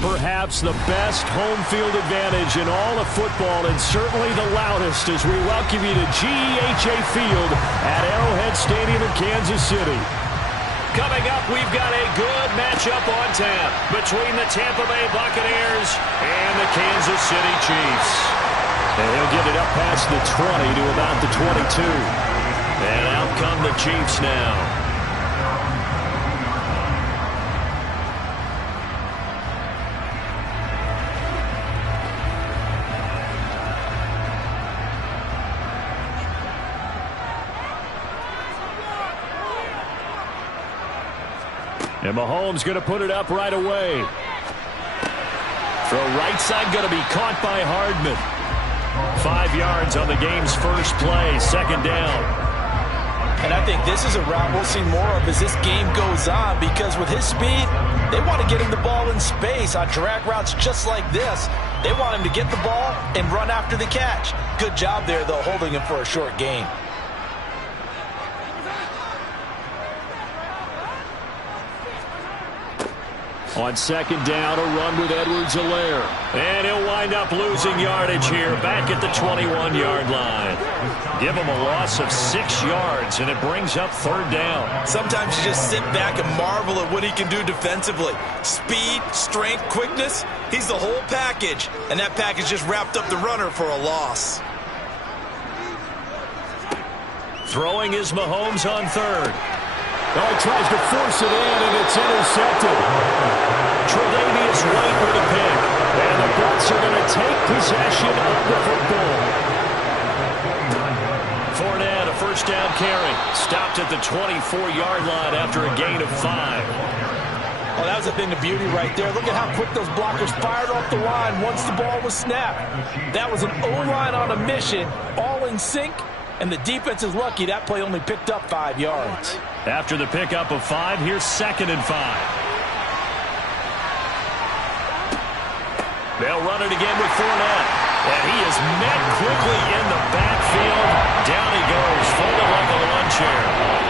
perhaps the best home field advantage in all of football, and certainly the loudest, as we welcome you to GEHA Field at Arrowhead Stadium in Kansas City. Coming up, we've got a good matchup on tap between the Tampa Bay Buccaneers and the Kansas City Chiefs. And he'll get it up past the 20 to about the 22. And out come the Chiefs now. And Mahomes going to put it up right away. Throw right side going to be caught by Hardman. 5 yards on the game's first play, second down. And I think this is a route we'll see more of as this game goes on, because with his speed, they want to get him the ball in space on drag routes just like this. They want him to get the ball and run after the catch. Good job there, though, holding him for a short gain. On second down, a run with Edwards-Helaire. And he'll wind up losing yardage here back at the 21-yard line. Give him a loss of 6 yards, and it brings up third down. Sometimes you just sit back and marvel at what he can do defensively. Speed, strength, quickness, he's the whole package. And that package just wrapped up the runner for a loss. Throwing is Mahomes on third. Oh, he tries to force it in, and it's intercepted. Tre'Davious White with a pick. And the Bucs are going to take possession of the football. Fournette, a first down carry. Stopped at the 24-yard line after a gain of 5. Oh, that was a thing of beauty right there. Look at how quick those blockers fired off the line once the ball was snapped. That was an O-line on a mission, all in sync. And the defense is lucky that play only picked up 5 yards. After the pickup of 5, here's 2nd and 5. They'll run it again with Fournette. And he is met quickly in the backfield. Down he goes, folded like a lawn chair.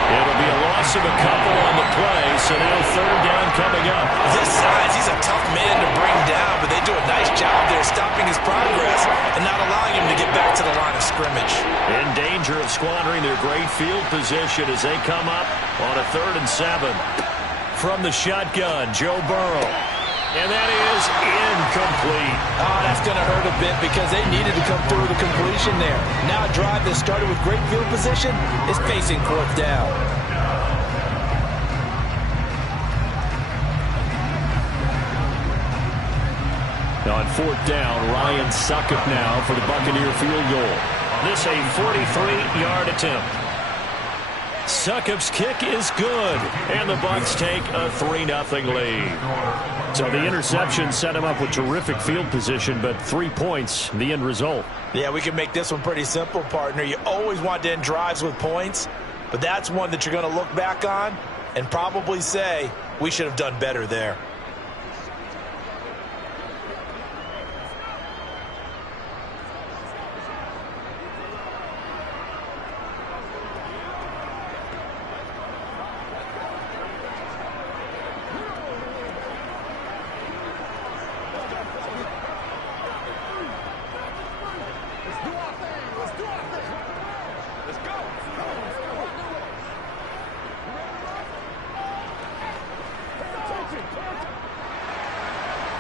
It'll be a loss of a couple on the play, so now third down coming up. This size, he's a tough man to bring down, but they do a nice job there stopping his progress and not allowing him to get back to the line of scrimmage. In danger of squandering their great field position as they come up on a 3rd and 7. From the shotgun, Joe Burrow. And that is incomplete. Oh, that's going to hurt a bit because they needed to come through with a completion there. Now a drive that started with great field position is facing 4th down. On 4th down, Ryan Succop now for the Buccaneer field goal. This a 43-yard attempt. Succop's kick is good, and the Bucs take a 3-0 lead. So the interception set him up with terrific field position, but 3 points, the end result. Yeah, we can make this one pretty simple, partner. You always want to end drives with points, but that's one that you're going to look back on and probably say, we should have done better there.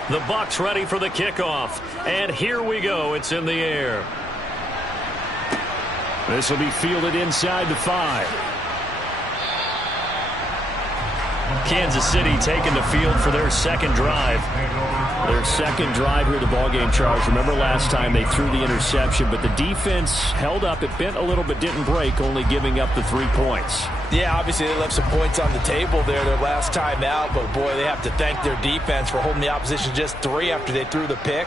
The Bucs ready for the kickoff. And here we go. It's in the air. This will be fielded inside the 5. Kansas City taking the field for their second drive. Their second drive here of the ballgame, Charles. Remember last time they threw the interception, but the defense held up. It bent a little but didn't break, only giving up the 3 points. Yeah, obviously they left some points on the table there their last time out, but boy, they have to thank their defense for holding the opposition just 3 after they threw the pick.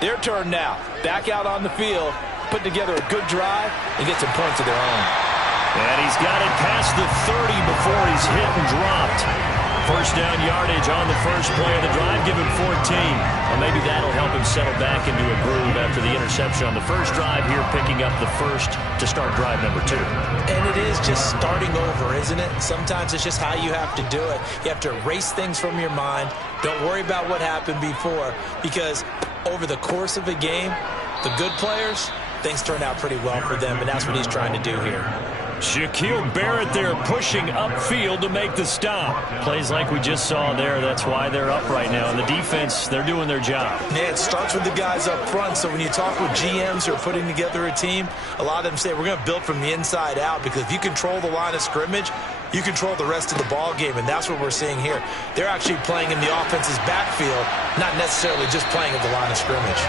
Their turn now. Back out on the field, put together a good drive, and get some points of their own. And he's got it past the 30 before he's hit and dropped. First down yardage on the first play of the drive. Give him 14. Well, maybe that'll help him settle back into a groove after the interception on the first drive here, picking up the first to start drive number 2. And it is just starting over, isn't it? Sometimes it's just how you have to do it. You have to erase things from your mind. Don't worry about what happened before, because over the course of a game, the good players, things turn out pretty well for them, and that's what he's trying to do here. Shaquille Barrett there pushing upfield to make the stop. Plays like we just saw there. That's why they're up right now. And the defense, they're doing their job. Yeah, it starts with the guys up front. So when you talk with GMs who are putting together a team, a lot of them say we're going to build from the inside out, because if you control the line of scrimmage, you control the rest of the ball game, and that's what we're seeing here. They're actually playing in the offense's backfield, not necessarily just playing at the line of scrimmage.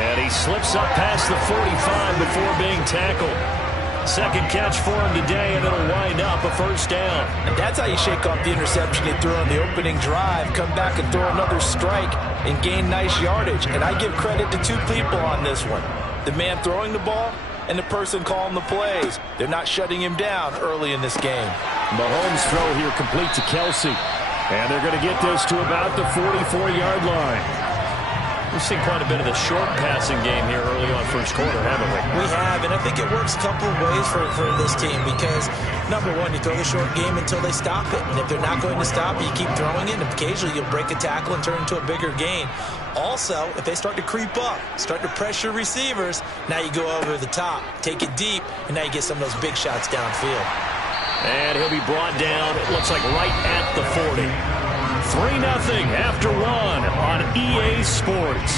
And he slips up past the 45 before being tackled. Second catch for him today, and it'll wind up a first down. And that's how you shake off the interception he threw on the opening drive, come back and throw another strike and gain nice yardage. And I give credit to two people on this one. The man throwing the ball and the person calling the plays. They're not shutting him down early in this game. Mahomes' throw here complete to Kelsey. And they're going to get this to about the 44-yard line. We've seen quite a bit of the short passing game here early on first quarter, haven't we? We have, and I think it works a couple of ways for this team, because, number one, you throw the short game until they stop it. And if they're not going to stop it, you keep throwing it, and occasionally you'll break a tackle and turn it into a bigger gain. Also, if they start to creep up, start to pressure receivers, now you go over the top, take it deep, and now you get some of those big shots downfield. And he'll be brought down, it looks like right at the 40. 3-0 after 1 on EA Sports.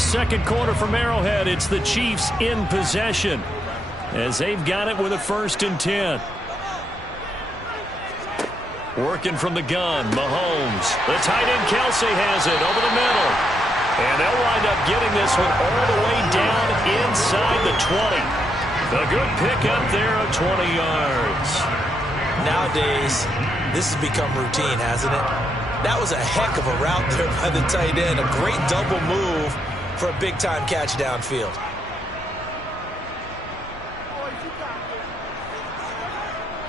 Second quarter from Arrowhead. It's the Chiefs in possession as they've got it with a 1st and 10. Working from the gun, Mahomes. The tight end Kelsey has it over the middle. And they'll wind up getting this one all the way down inside the 20. A good pickup there of 20 yards. Nowadays, this has become routine, hasn't it? That was a heck of a route there by the tight end. A great double move for a big-time catch downfield.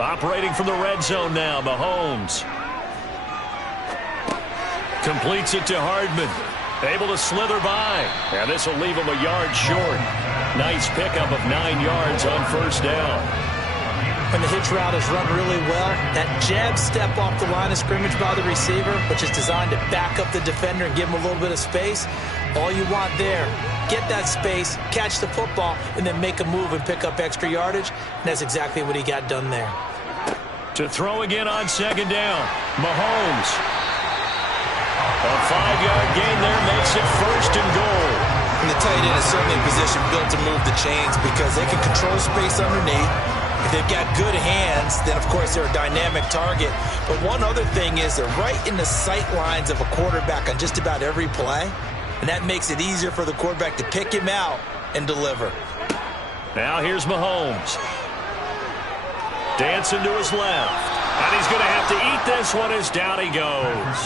Operating from the red zone now, Mahomes. Completes it to Hardman. Able to slither by. And this will leave him a yard short. Nice pickup of 9 yards on first down. When the hitch route is run really well, that jab step off the line of scrimmage by the receiver, which is designed to back up the defender and give him a little bit of space, all you want there, get that space, catch the football, and then make a move and pick up extra yardage. And that's exactly what he got done there. To throw again on second down, Mahomes. A 5-yard gain there makes it 1st and goal. And the tight end is certainly in position built to move the chains, because they can control space underneath. If they've got good hands, then, of course, they're a dynamic target. But one other thing is they're right in the sight lines of a quarterback on just about every play, and that makes it easier for the quarterback to pick him out and deliver. Now here's Mahomes. Dancing to his left. And he's going to have to eat this one as down he goes.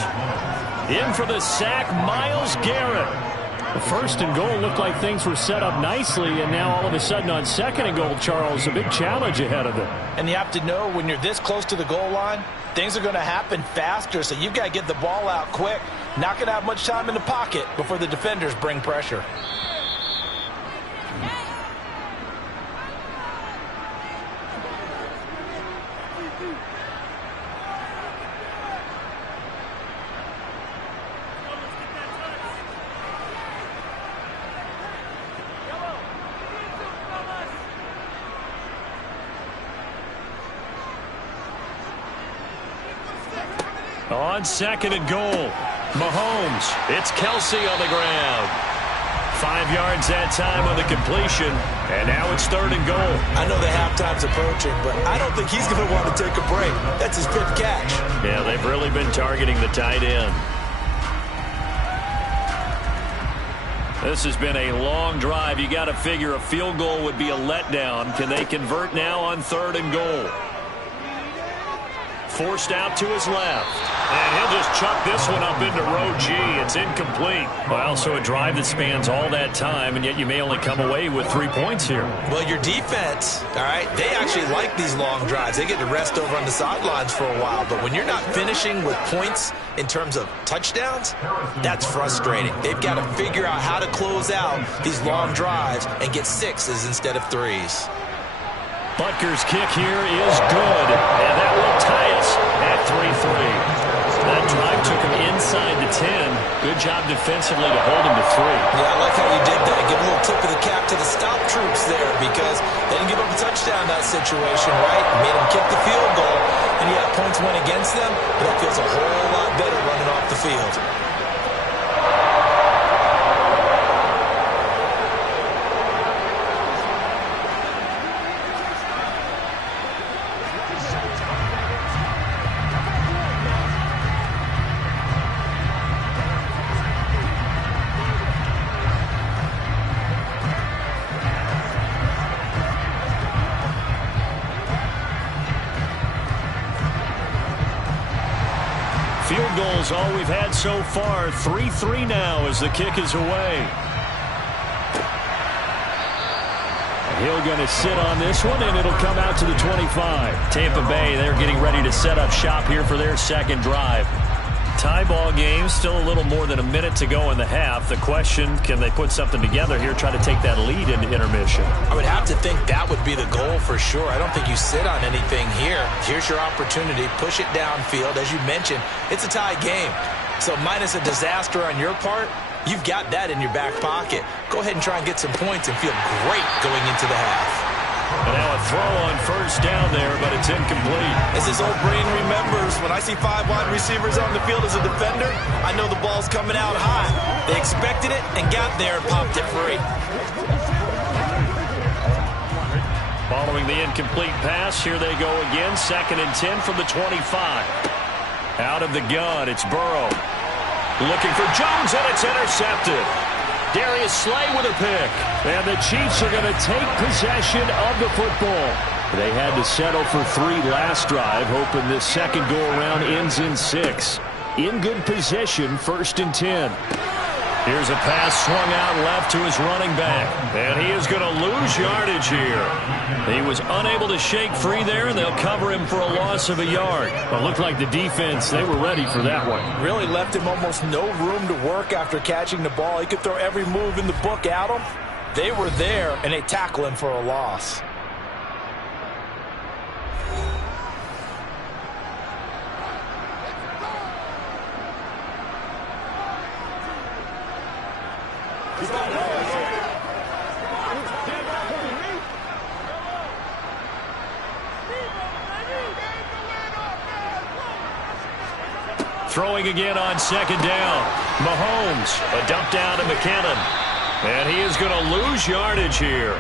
In for the sack, Myles Garrett. The 1st and goal looked like things were set up nicely, and now all of a sudden on 2nd and goal, Charles, a big challenge ahead of them. And you have to know when you're this close to the goal line, things are going to happen faster, so you've got to get the ball out quick. Not going to have much time in the pocket before the defenders bring pressure. On 2nd and goal, Mahomes. It's Kelsey on the ground. 5 yards that time on the completion, and now it's 3rd and goal. I know the halftime's approaching, but I don't think he's going to want to take a break. That's his 5th catch. Yeah, they've really been targeting the tight end. This has been a long drive. You got to figure a field goal would be a letdown. Can they convert now on 3rd and goal? forced out to his left. And he'll just chuck this one up into row G. It's incomplete. Well, so a drive that spans all that time, and yet you may only come away with 3 points here. Well, your defense, all right, they actually like these long drives. They get to rest over on the sidelines for a while. But when you're not finishing with points in terms of touchdowns, that's frustrating. They've got to figure out how to close out these long drives and get 6s instead of 3s. Butker's kick here is good, and that will tie us at 3-3. That drive took him inside the 10. Good job defensively to hold him to 3. Yeah, I like how you did that. Give a little tip of the cap to the stop troops there because they didn't give up a touchdown in that situation, right? Made them kick the field goal, and yeah, points went against them, but that feels a whole lot better running off the field. Field goals all we've had so far. 3-3 now as the kick is away. Hill going to sit on this one, and it'll come out to the 25. Tampa Bay, they're getting ready to set up shop here for their second drive. Tie ball game, still a little more than a minute to go in the half. The question, can they put something together here, try to take that lead into intermission? I would have to think that would be the goal for sure. I don't think you sit on anything here. Here's your opportunity. Push it downfield. As you mentioned, it's a tie game. So minus a disaster on your part, you've got that in your back pocket. Go ahead and try and get some points and feel great going into the half. And now a throw on first down there, but it's incomplete. As his old brain remembers, when I see 5 wide receivers on the field as a defender, I know the ball's coming out high. They expected it and got there and popped it free. Following the incomplete pass, here they go again. 2nd and 10 from the 25. Out of the gun, it's Burrow. Looking for Jones, and it's intercepted. Darius Slay with a pick. And the Chiefs are going to take possession of the football. They had to settle for 3 last drive, hoping this second go-around ends in 6. In good position, 1st and 10. Here's a pass swung out left to his running back. And he is going to lose yardage here. He was unable to shake free there, and they'll cover him for a loss of a yard. But it looked like the defense, they were ready for that one. Really left him almost no room to work after catching the ball. He could throw every move in the book at him. They were there, and they tackle him for a loss. Throwing again on 2nd down. Mahomes, a dump down to McKinnon. And he is going to lose yardage here.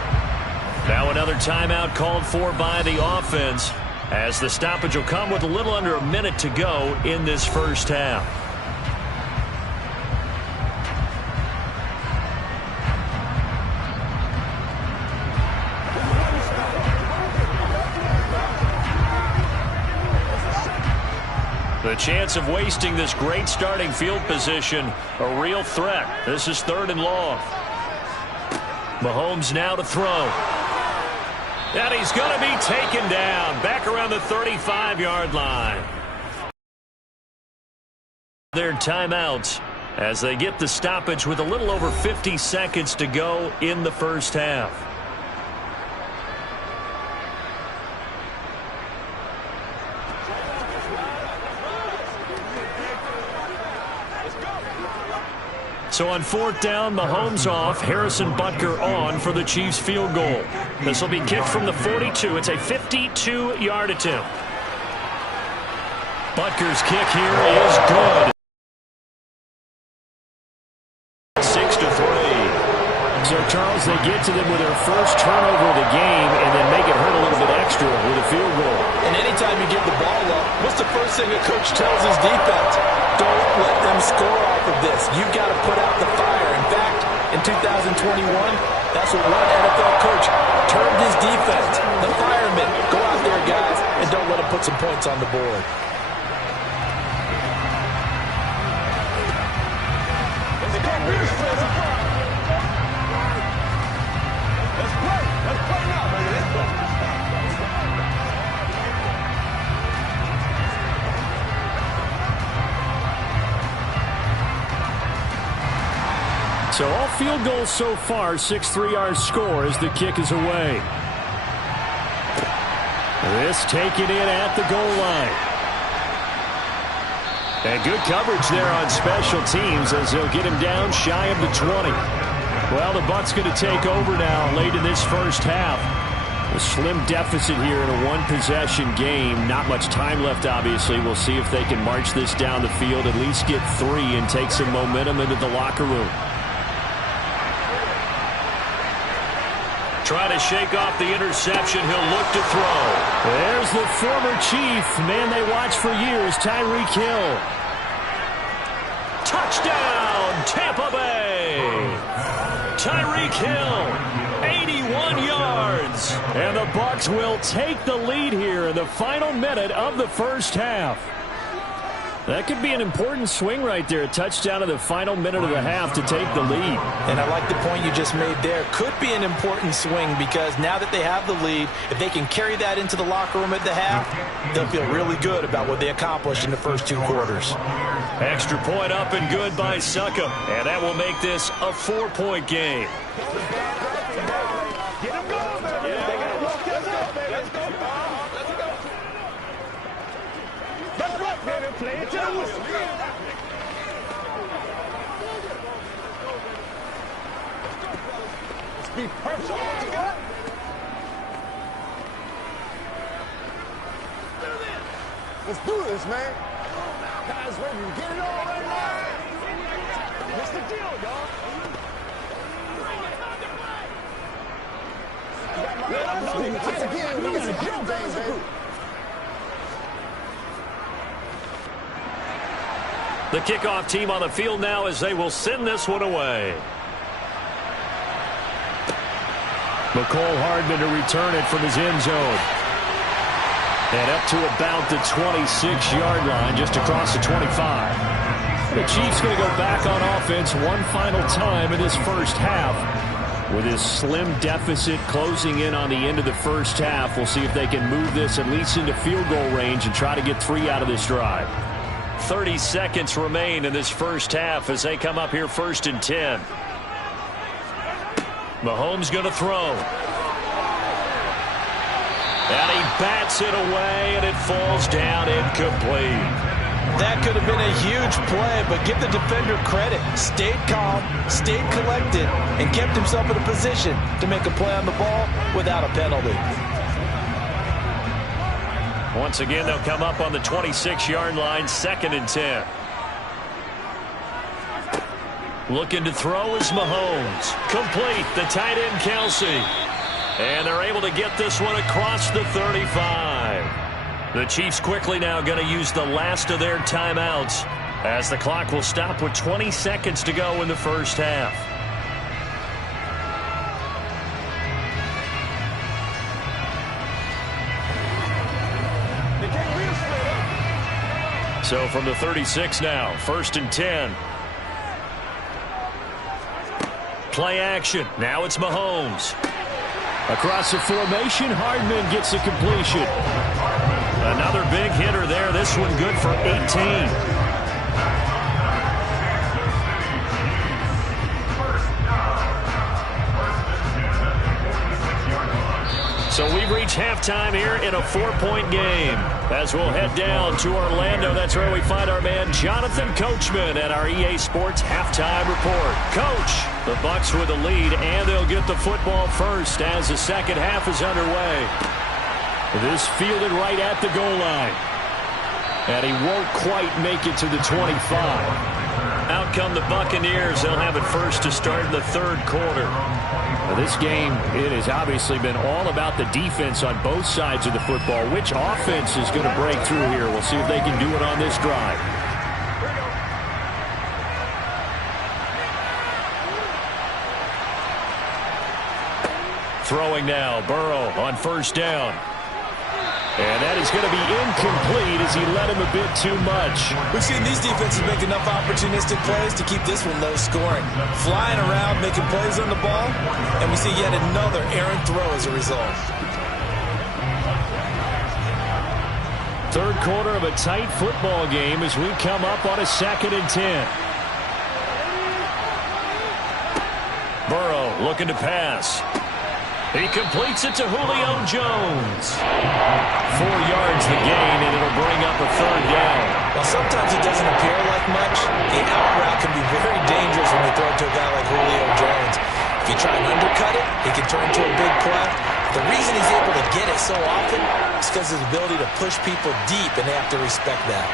Now another timeout called for by the offense, as the stoppage will come with a little under a minute to go in this first half. The chance of wasting this great starting field position, a real threat. This is 3rd and long. Mahomes now to throw. And he's going to be taken down back around the 35-yard line. Their timeouts as they get the stoppage with a little over 50 seconds to go in the first half. So on 4th down, Mahomes off, Harrison Butker on for the Chiefs field goal. This will be kicked from the 42. It's a 52-yard attempt. Butker's kick here is good. 6-3. So, Charles, they get to them with their first turnover of the game and then make it hurt a little bit extra with a field goal. And anytime you give the ball up, what's the first thing a coach tells his defense? Don't let them score off of this. You've got to put out the fire. In fact, in 2021, that's what one NFL coach termed his defense. The firemen. Go out there, guys, and don't let them put some points on the board. So all field goals so far, 6-3 our score as the kick is away. This taken in at the goal line. And good coverage there on special teams as they'll get him down shy of the 20. Well, the Bucs going to take over now late in this first half. A slim deficit here in a one-possession game. Not much time left, obviously. We'll see if they can march this down the field, at least get 3 and take some momentum into the locker room. Trying to shake off the interception. He'll look to throw. There's the former Chief, man they watched for years, Tyreek Hill. Touchdown, Tampa Bay. Tyreek Hill, 81 yards. And the Bucs will take the lead here in the final minute of the first half. That could be an important swing right there. A touchdown in the final minute of the half to take the lead. And I like the point you just made there. Could be an important swing because now that they have the lead, if they can carry that into the locker room at the half, they'll feel really good about what they accomplished in the first 2 quarters. Extra point up and good by Succop. And that will make this a 4-point game. Play it to the whistle. Let's be perfect. What you got? Let's do this, man. Guys ready to get it on right now. What's the deal, y'all? We got a jump things, baby. The kickoff team on the field now as they will send this one away. Mecole Hardman to return it from his end zone. And up to about the 26-yard line, just across the 25. The Chiefs going to go back on offense one final time in this first half. With his slim deficit closing in on the end of the first half, we'll see if they can move this at least into field goal range and try to get 3 out of this drive. 30 seconds remain in this first half as they come up here 1st and 10. Mahomes going to throw. And he bats it away, and it falls down incomplete. That could have been a huge play, but give the defender credit. Stayed calm, stayed collected, and kept himself in a position to make a play on the ball without a penalty. Once again, they'll come up on the 26-yard line, 2nd and 10. Looking to throw is Mahomes. Complete, the tight end Kelsey. And they're able to get this one across the 35. The Chiefs quickly now going to use the last of their timeouts as the clock will stop with 20 seconds to go in the first half. So from the 36 now, 1st and 10. Play action. Now it's Mahomes. Across the formation, Hardman gets the completion. Another big hitter there. This one good for 18. So we've reached halftime here in a 4-point game. As we'll head down to Orlando, that's where we find our man Jonathan Coachman at our EA Sports Halftime Report. Coach, the Bucs with the lead, and they'll get the football first as the second half is underway. This fielded right at the goal line. And he won't quite make it to the 25. Out come the Buccaneers. They'll have it first to start in the 3rd quarter. Now this game, it has obviously been all about the defense on both sides of the football. Which offense is going to break through here? We'll see if they can do it on this drive. Throwing now, Burrow on 1st down. And that is going to be incomplete as he led him a bit too much. We've seen these defenses make enough opportunistic plays to keep this one low scoring. Flying around, making plays on the ball, and we see yet another errant throw as a result. Third quarter of a tight football game as we come up on a 2nd and 10. Burrow looking to pass. He completes it to Julio Jones. 4 yards the gain, and it'll bring up a 3rd down. While sometimes it doesn't appear like much, the out route can be very dangerous when you throw it to a guy like Julio Jones. If you try and undercut it, he can turn into a big play. The reason he's able to get it so often is because of his ability to push people deep, and they have to respect that.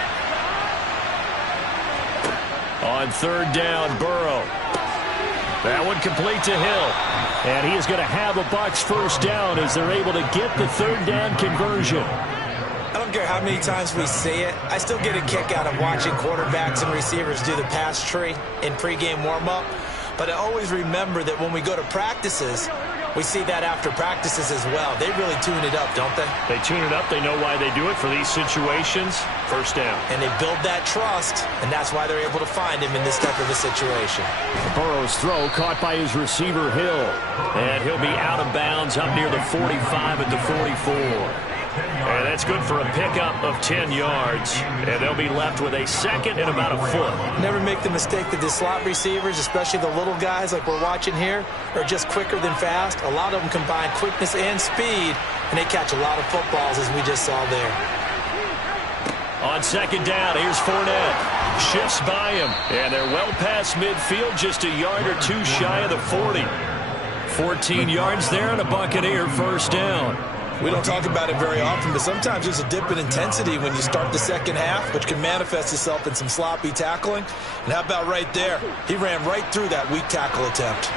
On 3rd down, Burrow. That one complete to Hill. And he is going to have a Bucs 1st down as they're able to get the 3rd down conversion. I don't care how many times we see it. I still get a kick out of watching quarterbacks and receivers do the pass tree in pregame warm-up. But I always remember that when we go to practices, we see that after practices as well. They really tune it up, don't they? They tune it up. They know why they do it for these situations. 1st down. And they build that trust, and that's why they're able to find him in this type of a situation. Burrow's throw caught by his receiver, Hill. And he'll be out of bounds up near the 45 at the 44. And that's good for a pickup of 10 yards. And they'll be left with a 2nd and about a foot. Never make the mistake that the slot receivers, especially the little guys like we're watching here, are just quicker than fast. A lot of them combine quickness and speed, and they catch a lot of footballs, as we just saw there. On 2nd down, here's Fournette. Shifts by him, and they're well past midfield, just a yard or 2 shy of the 40. 14 yards there and a Buccaneer 1st down. We don't talk about it very often, but sometimes there's a dip in intensity when you start the 2nd half, which can manifest itself in some sloppy tackling. And how about right there? He ran right through that weak tackle attempt.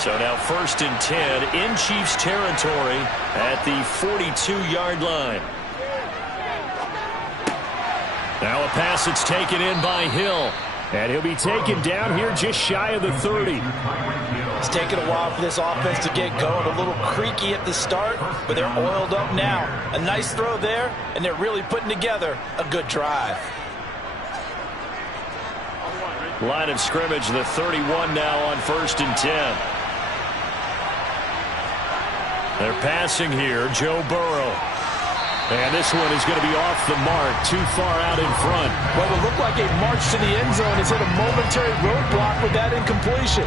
So now 1st and 10 in Chiefs territory at the 42-yard line. Now a pass that's taken in by Hill. And he'll be taken down here just shy of the 30. It's taken a while for this offense to get going. A little creaky at the start, but they're oiled up now. A nice throw there, and they're really putting together a good drive. Line of scrimmage, the 31 now on 1st and 10. They're passing here, Joe Burrow. And this one is going to be off the mark, too far out in front. What would look like a march to the end zone has hit a momentary roadblock with that incompletion.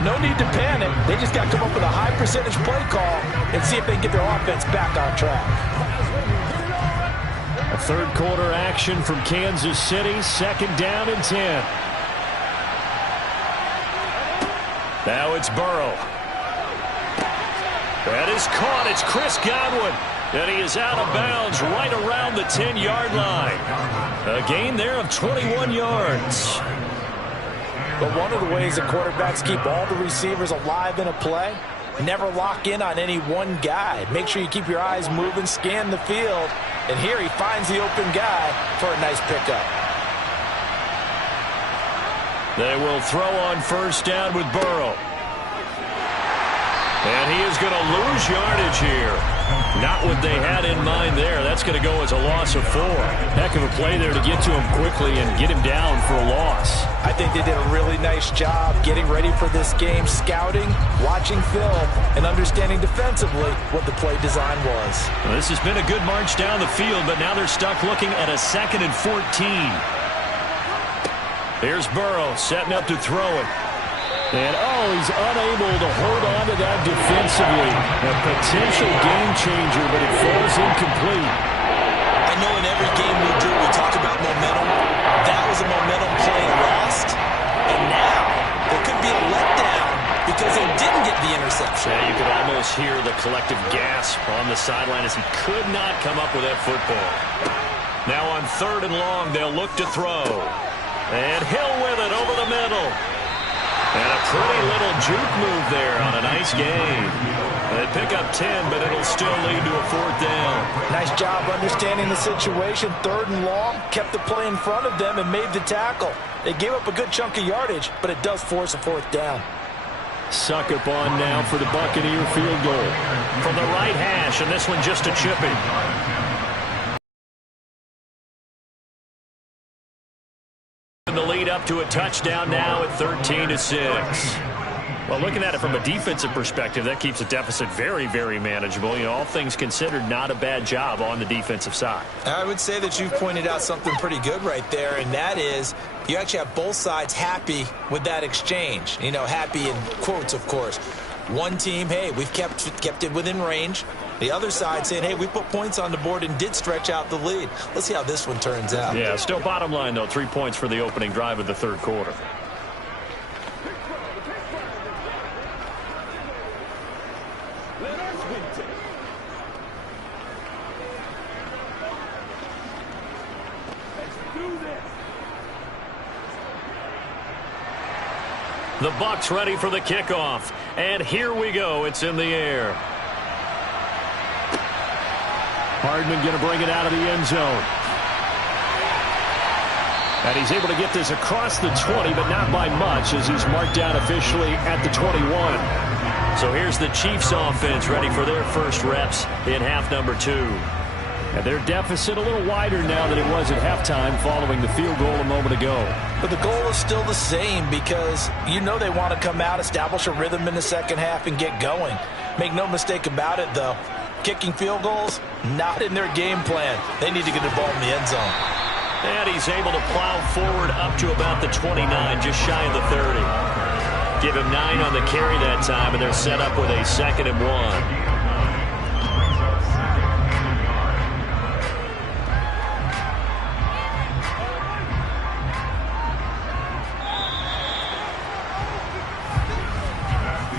No need to panic. They just got to come up with a high percentage play call and see if they can get their offense back on track. A 3rd quarter action from Kansas City, 2nd down and 10. Now it's Burrow. That is caught. It's Chris Godwin. And he is out of bounds right around the 10-yard line. A gain there of 21 yards. But one of the ways that quarterbacks keep all the receivers alive in a play, never lock in on any one guy. Make sure you keep your eyes moving, scan the field. And here he finds the open guy for a nice pickup. They will throw on 1st down with Burrow. And he is going to lose yardage here. Not what they had in mind there. That's going to go as a loss of 4. Heck of a play there to get to him quickly and get him down for a loss. I think they did a really nice job getting ready for this game, scouting, watching film, and understanding defensively what the play design was. Well, this has been a good march down the field, but now they're stuck looking at a 2nd and 14. Here's Burrow setting up to throw it. And, he's unable to hold on to that defensively. A potential game changer, but it falls incomplete. I know in every game we do, we talk about momentum. That was a momentum play lost. And now there could be a letdown because they didn't get the interception. Yeah, you could almost hear the collective gasp on the sideline as he could not come up with that football. Now on 3rd and long, they'll look to throw. And Hill with it over the middle. And a pretty little juke move there on a nice game. They pick up 10, but it'll still lead to a 4th down. Nice job understanding the situation. 3rd and long, kept the play in front of them and made the tackle. They gave up a good chunk of yardage, but it does force a 4th down. Succop on now for the Buccaneer field goal. From the right hash, and this one just a chipping. up to a touchdown now at 13-6. Well, looking at it from a defensive perspective, that keeps the deficit very, very manageable. You know, all things considered, not a bad job on the defensive side. I would say that you've pointed out something pretty good right there, and that is you actually have both sides happy with that exchange. You know, happy in quotes, of course. One team, hey, we've kept it within range. The other side saying, hey, we put points on the board and did stretch out the lead. Let's see how this one turns out. Yeah, still bottom line, though, 3 points for the opening drive of the third quarter. The Bucs ready for the kickoff. And here we go. It's in the air. Hardman going to bring it out of the end zone. And he's able to get this across the 20, but not by much, as he's marked down officially at the 21. So here's the Chiefs offense ready for their first reps in half number 2. And their deficit a little wider now than it was at halftime following the field goal a moment ago. But the goal is still the same because you know they want to come out, establish a rhythm in the second half, and get going. Make no mistake about it, though. Kicking field goals, not in their game plan. They need to get the ball in the end zone. And he's able to plow forward up to about the 29, just shy of the 30. Give him 9 on the carry that time, and they're set up with a 2nd and 1.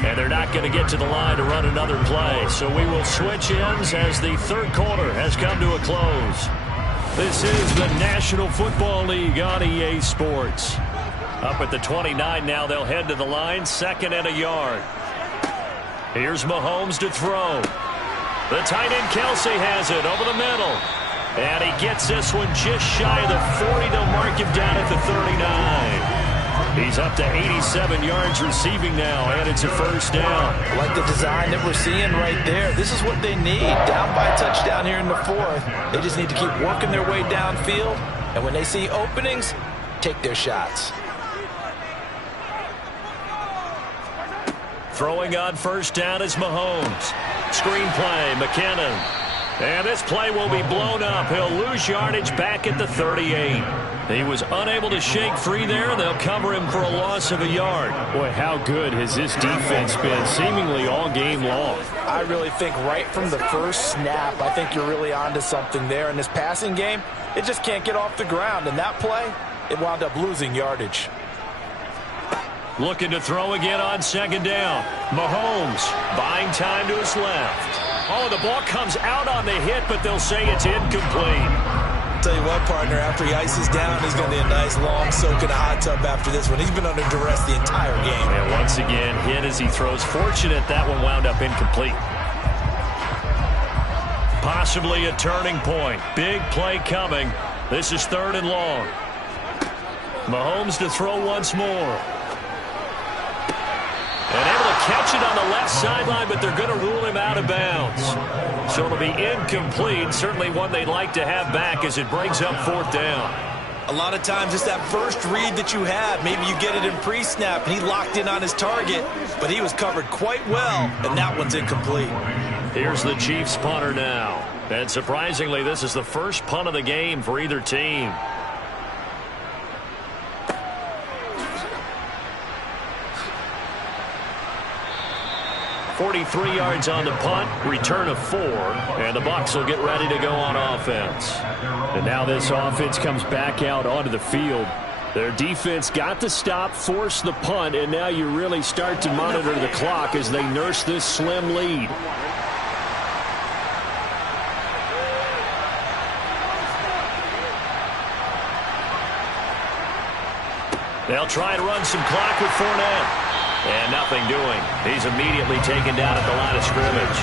And they're not going to get to the line to run another play. So we will switch ends as the third quarter has come to a close. This is the National Football League on EA Sports. Up at the 29 now, they'll head to the line, 2nd and a yard. Here's Mahomes to throw. The tight end Kelce has it over the middle. And he gets this one just shy of the 40. They'll mark him down at the 39. He's up to 87 yards receiving now, and it's a first down. Like the design that we're seeing right there. This is what they need. Down by a touchdown here in the 4th. They just need to keep working their way downfield. And when they see openings, take their shots. Throwing on first down is Mahomes. Screen play, McKinnon. And this play will be blown up. He'll lose yardage back at the 38. He was unable to shake free there. They'll cover him for a loss of a yard. Boy, how good has this defense been seemingly all game long? I really think right from the first snap, I think you're really onto something there. In this passing game, it just can't get off the ground. And that play, it wound up losing yardage. Looking to throw again on 2nd down. Mahomes buying time to his left. Oh, the ball comes out on the hit, but they'll say it's incomplete. Tell you what, partner, after he ices down, he's going to be a nice long soak in a hot tub after this one. He's been under duress the entire game. And once again, hit as he throws. Fortunate that one wound up incomplete. Possibly a turning point. Big play coming. This is 3rd and long. Mahomes to throw once more. And able to catch it on the left sideline, but they're going to rule him out of bounds. So it'll be incomplete. Certainly one they'd like to have back as it brings up 4th down. A lot of times it's that first read that you have. Maybe you get it in pre-snap, and he locked in on his target, but he was covered quite well, and that one's incomplete. Here's the Chiefs punter now. And surprisingly, this is the first punt of the game for either team. 43 yards on the punt, return of 4, and the Bucs will get ready to go on offense. And now this offense comes back out onto the field. Their defense got the stop, forced the punt, and now you really start to monitor the clock as they nurse this slim lead. They'll try to run some clock with Fournette. And nothing doing. He's immediately taken down at the line of scrimmage.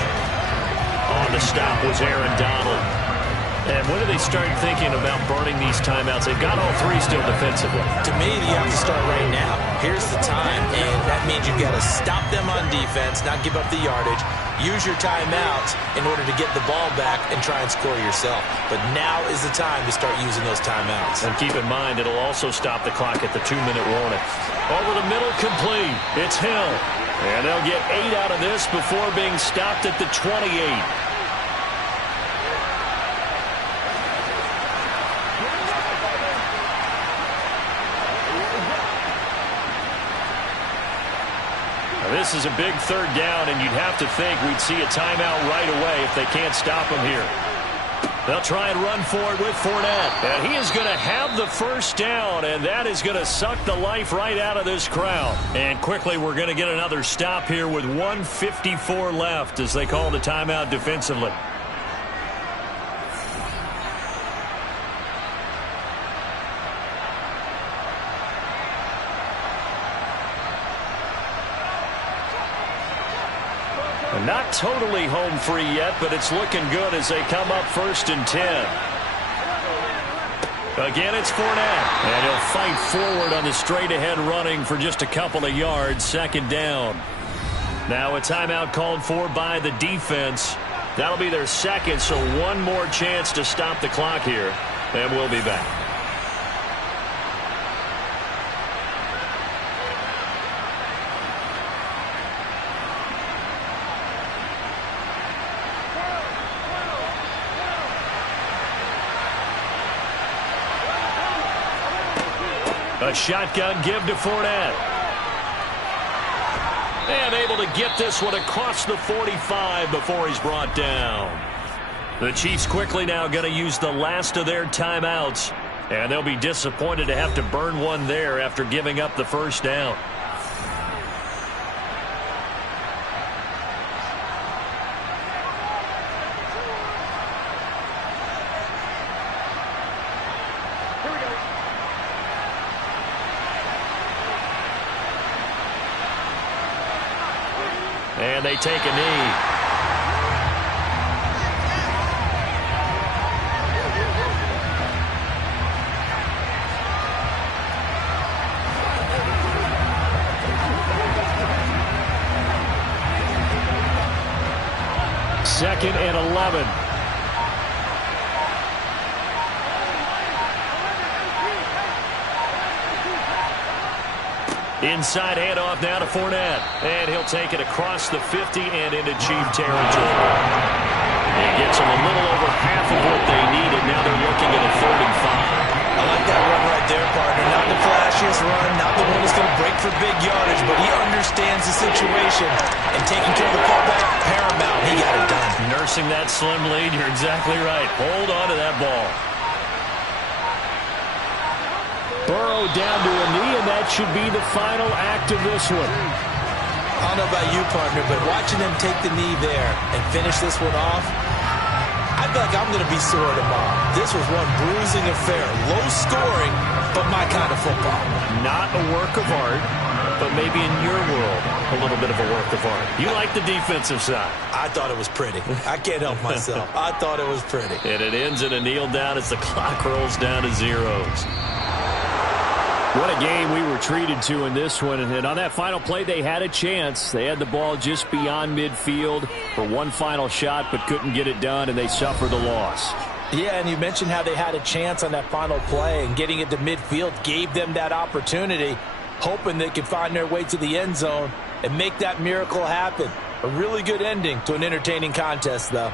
On the stop was Aaron Donald. And when do they start thinking about burning these timeouts? They've got all three still defensively. To me, you have to start right now. Here's the time, and that means you've got to stop them on defense, not give up the yardage, use your timeouts in order to get the ball back and try and score yourself. But now is the time to start using those timeouts. And keep in mind, it'll also stop the clock at the 2-minute warning. Over the middle, complete. It's Hill. And they'll get 8 out of this before being stopped at the 28. This is a big third down, and you'd have to think we'd see a timeout right away if they can't stop him here. They'll try and run for it with Fournette. And he is going to have the first down, and that is going to suck the life right out of this crowd. And quickly, we're going to get another stop here with 1:54 left as they call the timeout defensively. Not totally home free yet, but it's looking good as they come up 1st and 10. Again, it's Fournette. And he'll fight forward on the straight-ahead running for just a couple of yards, 2nd down. Now a timeout called for by the defense. That'll be their second, so one more chance to stop the clock here. And we'll be back. A shotgun give to Fournette. And able to get this one across the 45 before he's brought down. The Chiefs quickly now going to use the last of their timeouts. And they'll be disappointed to have to burn one there after giving up the first down. And they take a knee. Second and 11. Inside handoff now to Fournette. And he'll take it across the 50 and into Chief territory. He gets them a little over half of what they needed. Now they're looking at a 3rd and 5. I like that run right there, partner. Not the flashiest run, not the one that's going to break for big yardage, but he understands the situation. And taking care of the fallback, paramount. He got it done. Nursing that slim lead, you're exactly right. Hold on to that ball. Burrow down to a knee, and that should be the final act of this one. I don't know about you, partner, but watching them take the knee there and finish this one off, I feel like I'm going to be sore tomorrow. This was one bruising affair. Low scoring, but my kind of football. Not a work of art, but maybe in your world, a little bit of a work of art. You like the defensive side. I thought it was pretty. I can't help myself. I thought it was pretty. And it ends in a kneel down as the clock rolls down to zeros. What a game we were treated to in this one. And on that final play, they had a chance. They had the ball just beyond midfield for one final shot, but couldn't get it done, and they suffered the loss. Yeah, and you mentioned how they had a chance on that final play, and getting it to midfield gave them that opportunity, hoping they could find their way to the end zone and make that miracle happen. A really good ending to an entertaining contest, though.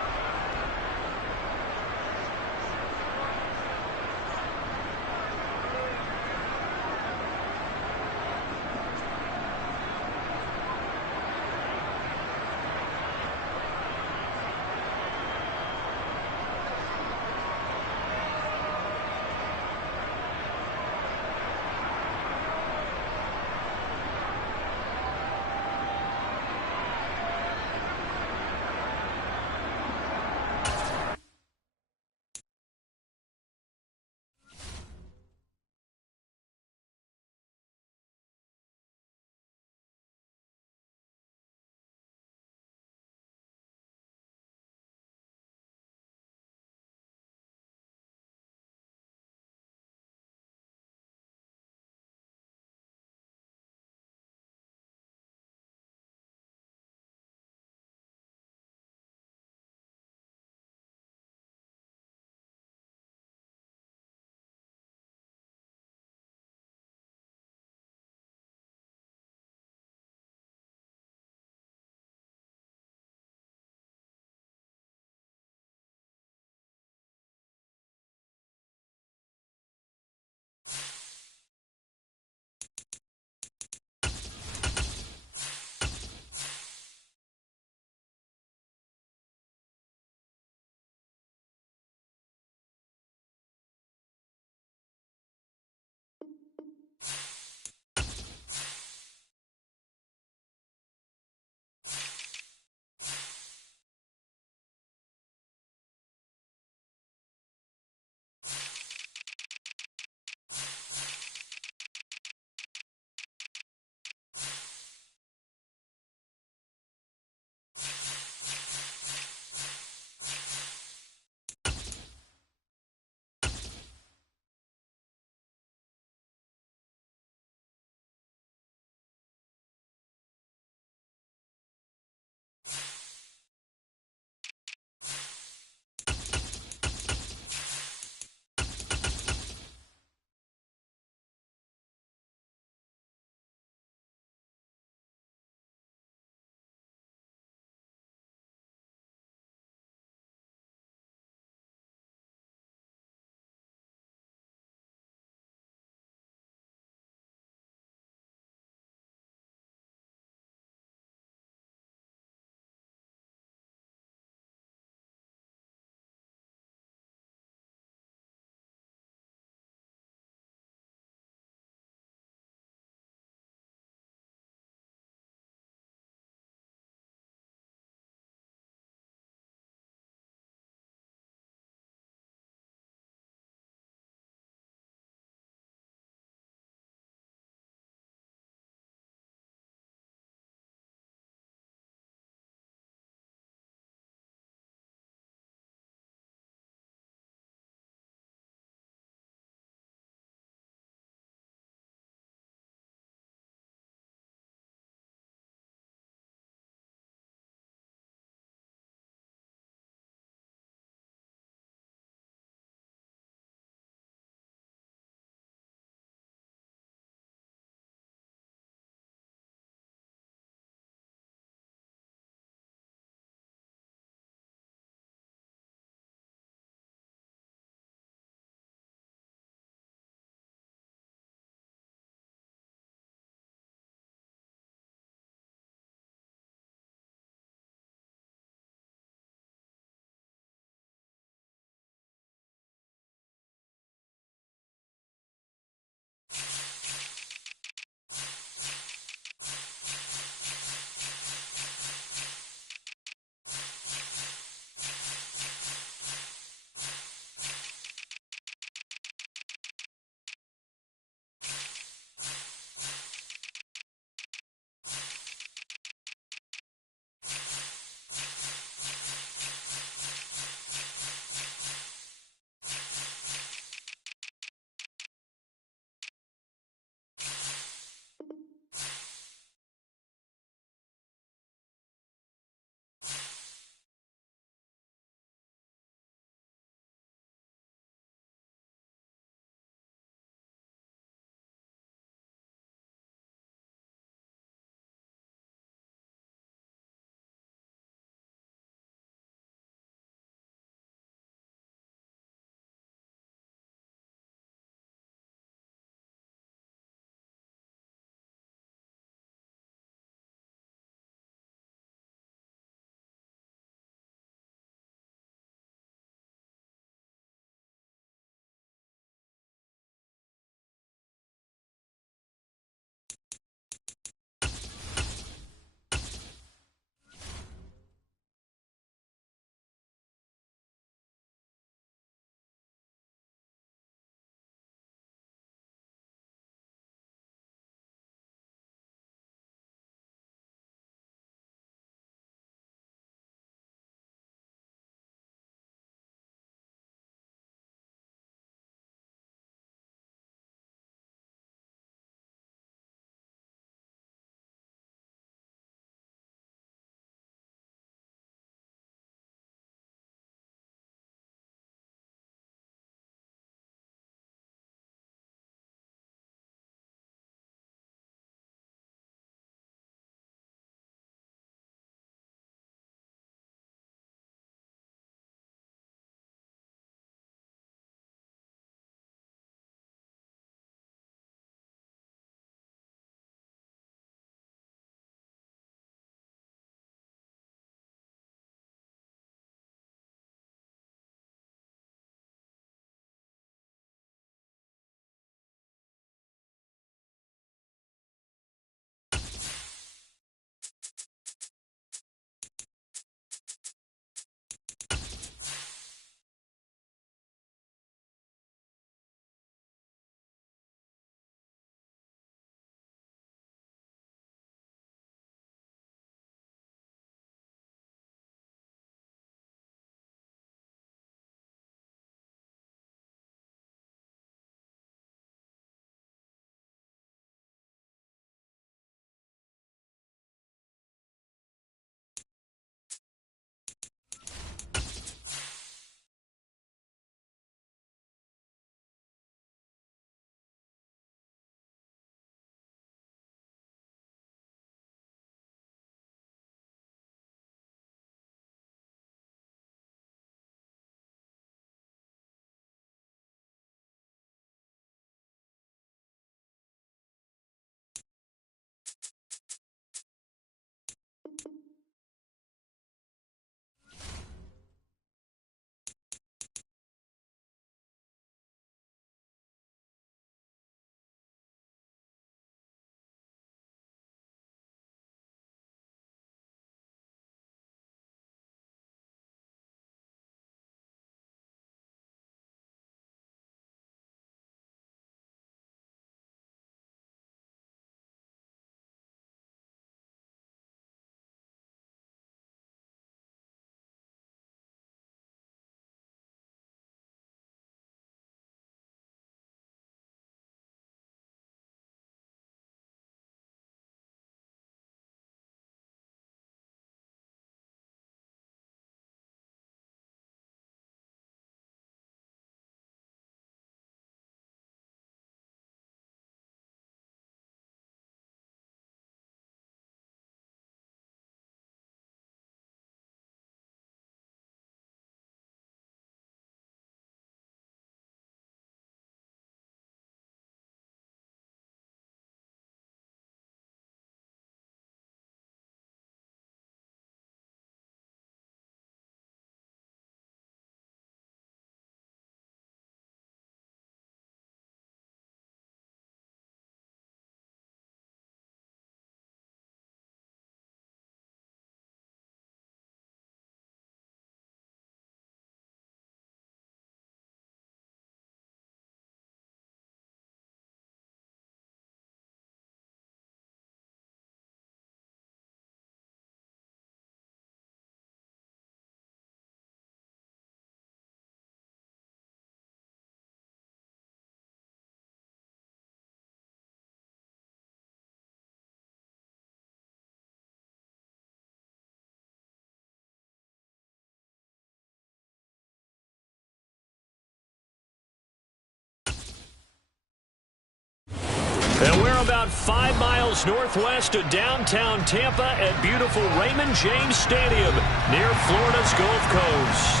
And we're about 5 miles northwest of downtown Tampa at beautiful Raymond James Stadium near Florida's Gulf Coast.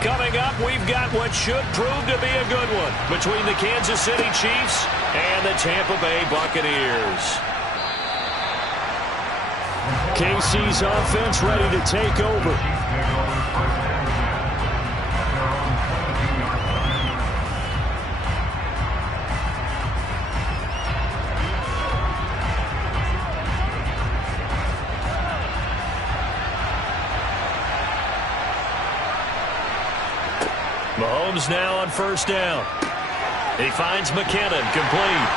Coming up, we've got what should prove to be a good one between the Kansas City Chiefs and the Tampa Bay Buccaneers. KC's offense ready to take over. Mahomes now on first down. He finds McKinnon, complete.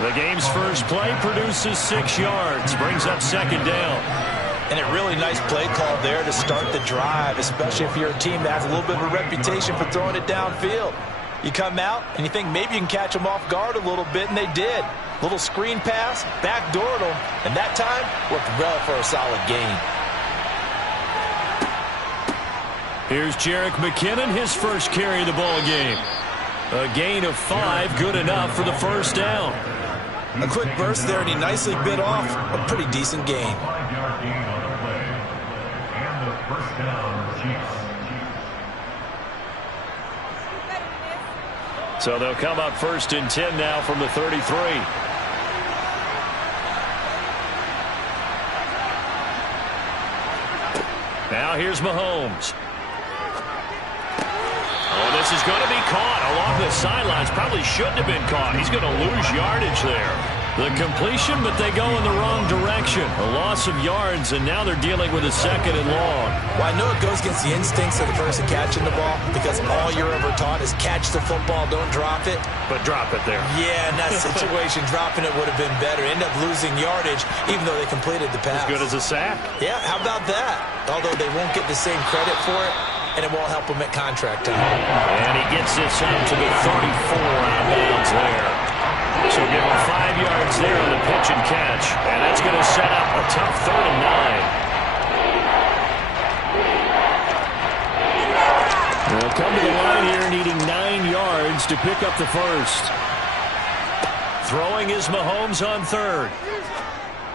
The game's first play produces 6 yards, brings up second down. And a really nice play call there to start the drive, especially if you're a team that has a little bit of a reputation for throwing it downfield. You come out and you think maybe you can catch them off guard a little bit, and they did. Little screen pass, backdoored them, and that time worked well for a solid gain. Here's Jerick McKinnon, his first carry of the ball game. A gain of 5, good enough for the first down. A quick burst there, and he nicely bit off a pretty decent gain. So they'll come up first and 10 now from the 33. Now here's Mahomes. Oh, this is going to be caught along the sidelines. Probably shouldn't have been caught. He's going to lose yardage there. The completion, but they go in the wrong direction. A loss of yards, and now they're dealing with a second and long. Well, I know it goes against the instincts of the person catching the ball because all you're ever taught is catch the football, don't drop it. But drop it there. Yeah, in that situation, dropping it would have been better. End up losing yardage, even though they completed the pass. As good as a sack. Yeah, how about that? Although they won't get the same credit for it, and it won't help them at contract time. And he gets this up to the 34 out of bounds there. So give him 5 yards there on the pitch and catch. And that's going to set up a tough 3rd and 9. They'll come to the line here needing 9 yards to pick up the first. Throwing is Mahomes on 3rd.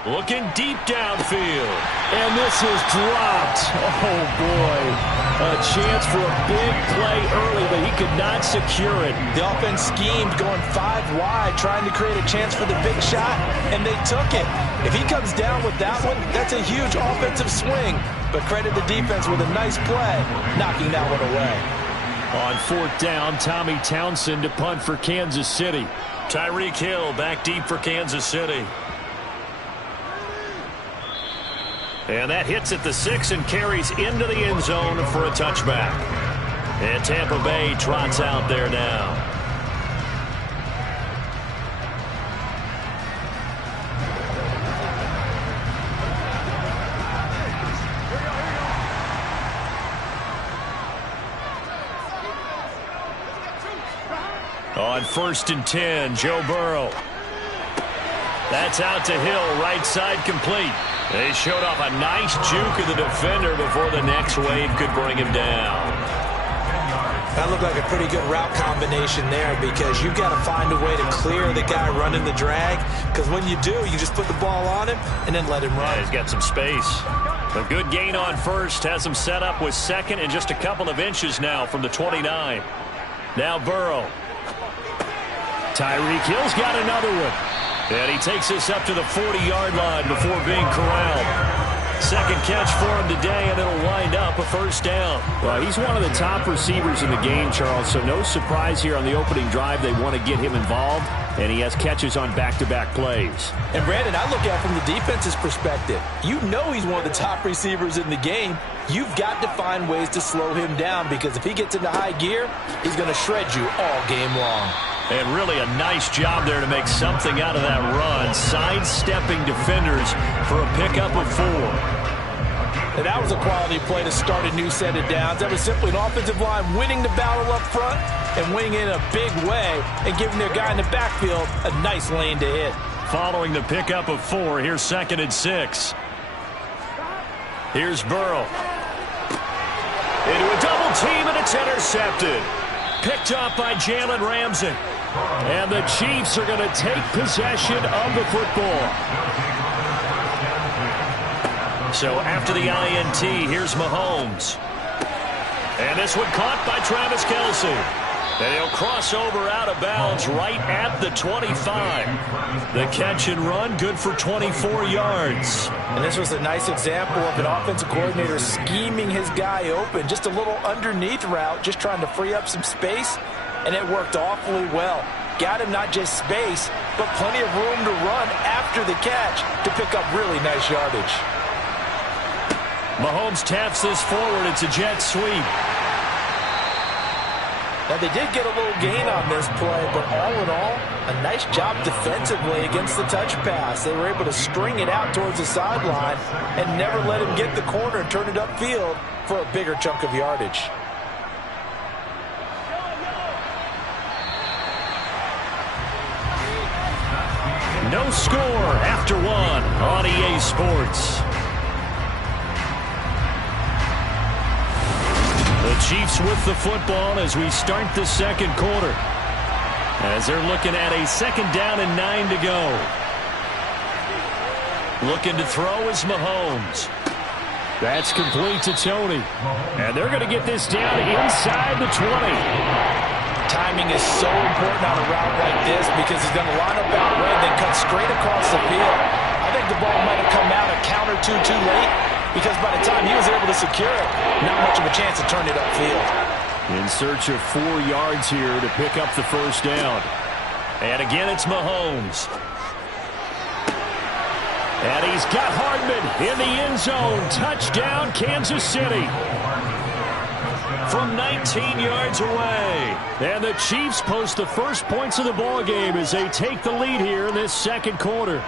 Looking deep downfield. And this is dropped. Oh, boy. A chance for a big play early, but he could not secure it. The offense schemed going 5 wide, trying to create a chance for the big shot, and they took it. If he comes down with that one, that's a huge offensive swing. But credit the defense with a nice play, knocking that one away. On 4th down, Tommy Townsend to punt for Kansas City. Tyreek Hill back deep for Kansas City. And that hits at the 6 and carries into the end zone for a touchback. And Tampa Bay trots out there now. On 1st and 10, Joe Burrow. That's out to Hill, right side complete. They showed off a nice juke of the defender before the next wave could bring him down. That looked like a pretty good route combination there because you've got to find a way to clear the guy running the drag, because when you do, you just put the ball on him and then let him run. Yeah, he's got some space. A good gain on 1st has him set up with 2nd and just a couple of inches now from the 29. Now Burrow. Tyreek Hill's got another one. And he takes this up to the 40-yard line before being corralled. Second catch for him today, and it'll wind up a first down. Well, he's one of the top receivers in the game, Charles, so no surprise here on the opening drive. They want to get him involved, and he has catches on back-to-back plays. And, Brandon, I look at it from the defense's perspective. You know he's one of the top receivers in the game. You've got to find ways to slow him down because if he gets into high gear, he's going to shred you all game long. And really a nice job there to make something out of that run, sidestepping defenders for a pickup of 4. And that was a quality play to start a new set of downs. That was simply an offensive line winning the battle up front and winning in a big way and giving their guy in the backfield a nice lane to hit. Following the pickup of 4, here's 2nd and 6. Here's Burrow. Into a double team, and it's intercepted. Picked up by Jalen Ramsey. And the Chiefs are going to take possession of the football. So after the INT, here's Mahomes. And this one caught by Travis Kelce. And he'll cross over out of bounds right at the 25. The catch and run, good for 24 yards. And this was a nice example of an offensive coordinator scheming his guy open. Just a little underneath route, just trying to free up some space. And it worked awfully well. Got him not just space, but plenty of room to run after the catch to pick up really nice yardage. Mahomes taps this forward. It's a jet sweep. Now, they did get a little gain on this play, but all in all, a nice job defensively against the touch pass. They were able to string it out towards the sideline and never let him get the corner and turn it upfield for a bigger chunk of yardage. No score after one on EA Sports. The Chiefs with the football as we start the second quarter. As they're looking at a 2nd down and 9 to go. Looking to throw is Mahomes. That's complete to Tony. And they're going to get this down inside the 20. Timing is so important on a route like this because he's going to line up out right, then cut straight across the field. I think the ball might have come out a count or two too late, because by the time he was able to secure it, not much of a chance to turn it upfield. In search of 4 yards here to pick up the first down. And again, it's Mahomes. And he's got Hardman in the end zone. Touchdown, Kansas City. From 19 yards away. And the Chiefs post the first points of the ball game as they take the lead here in this second quarter.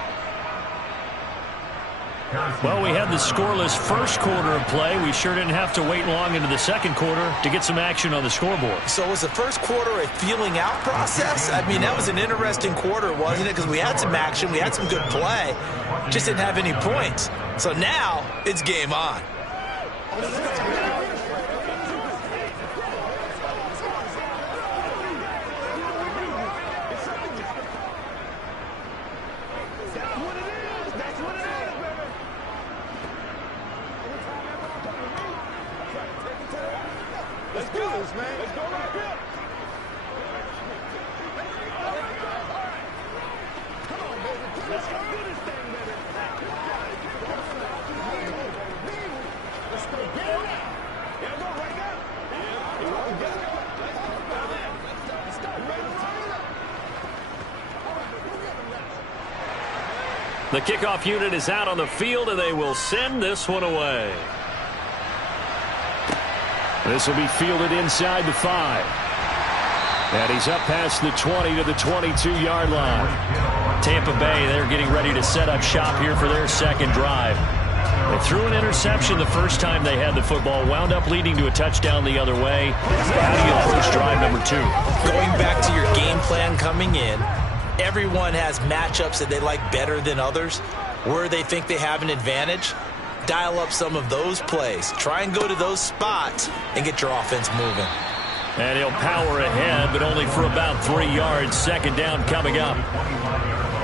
Well, we had the scoreless first quarter of play. We sure didn't have to wait long into the second quarter to get some action on the scoreboard. So was the first quarter a feeling out process? I mean, that was an interesting quarter, wasn't it? Because we had some action, we had some good play, just didn't have any points. So now it's game on. Let's do this, man. Let's go right here. Come on, baby. Let's go do this thing, baby. Let's go get it now. Yeah, go right now. Let's go. The kickoff unit is out on the field, and they will send this one away. This will be fielded inside the 5. And he's up past the 20 to the 22-yard line. Tampa Bay, they're getting ready to set up shop here for their second drive. They threw an interception the first time they had the football, wound up leading to a touchdown the other way. How do you approach drive number 2? Going back to your game plan coming in, everyone has matchups that they like better than others, where they think they have an advantage. Dial up some of those plays. Try and go to those spots and get your offense moving. And he'll power ahead, but only for about 3 yards. Second down coming up.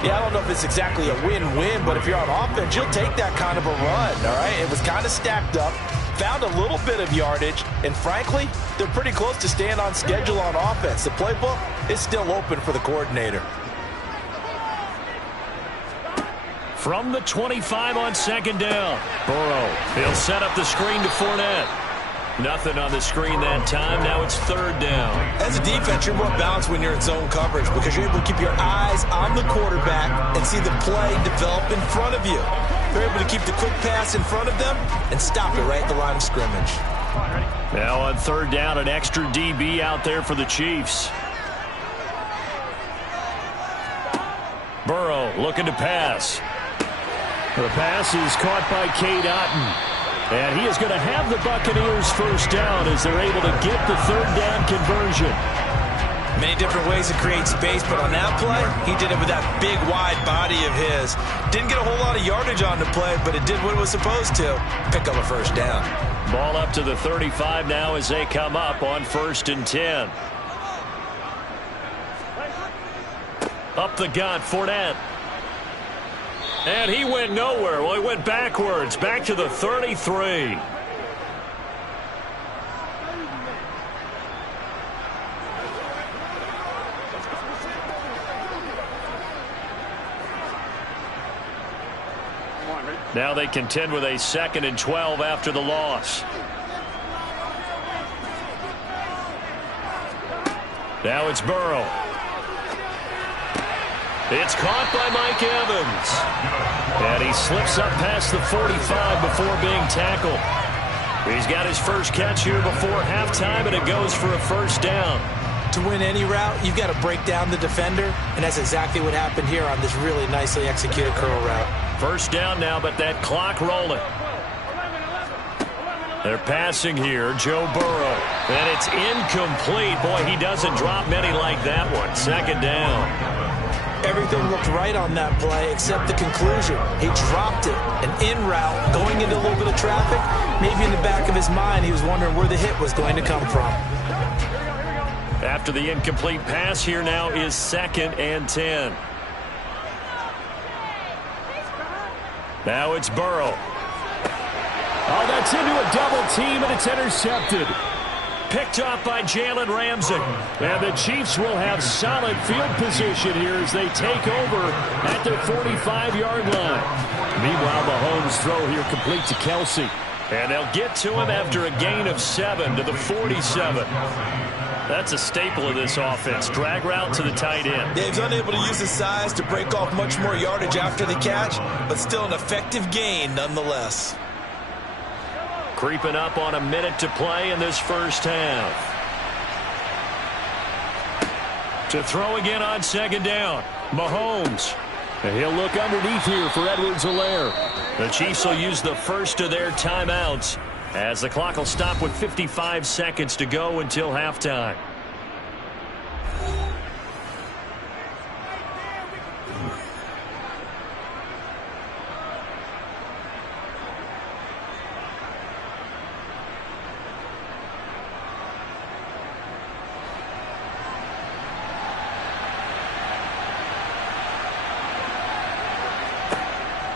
Yeah, I don't know if it's exactly a win-win, but if you're on offense, you'll take that kind of a run, all right? It was kind of stacked up, found a little bit of yardage, and frankly, they're pretty close to staying on schedule on offense. The playbook is still open for the coordinator. From the 25 on second down. Burrow, he'll set up the screen to Fournette. Nothing on the screen that time. Now it's third down. As a defense, you're more balanced when you're in zone coverage because you're able to keep your eyes on the quarterback and see the play develop in front of you. You're able to keep the quick pass in front of them and stop it right at the line of scrimmage. Now on third down, an extra DB out there for the Chiefs. Burrow looking to pass. The pass is caught by Cade Otton. And he is going to have the Buccaneers first down as they're able to get the third down conversion. Many different ways to create space, but on that play, he did it with that big, wide body of his. Didn't get a whole lot of yardage on the play, but it did what it was supposed to. Pick up a first down. Ball up to the 35 now as they come up on 1st and 10. Up the gut, Fournette. And he went nowhere. Well, he went backwards, back to the 33. Now they contend with a 2nd and 12 after the loss. Now it's Burrow. It's caught by Mike Evans. And he slips up past the 45 before being tackled. He's got his first catch here before halftime, and it goes for a first down. To win any route, you've got to break down the defender, and that's exactly what happened here on this really nicely executed curl route. First down now, but that clock rolling. They're passing here, Joe Burrow. And it's incomplete. Boy, he doesn't drop many like that one. 2nd down. Everything looked right on that play except the conclusion. He dropped it, an in route, going into a little bit of traffic. Maybe in the back of his mind, he was wondering where the hit was going to come from. After the incomplete pass, here now is 2nd and 10. Now it's Burrow. Oh, that's into a double team, and it's intercepted. Picked off by Jalen Ramsey. And the Chiefs will have solid field position here as they take over at their 45-yard line. Meanwhile, Mahomes' throw here complete to Kelsey. And they'll get to him after a gain of 7 to the 47. That's a staple of this offense. Drag route to the tight end. Dave's unable to use his size to break off much more yardage after the catch, but still an effective gain nonetheless. Creeping up on a minute to play in this first half. To throw again on 2nd down. Mahomes. And he'll look underneath here for Edwards-Helaire. The Chiefs will use the first of their timeouts as the clock will stop with 55 seconds to go until halftime.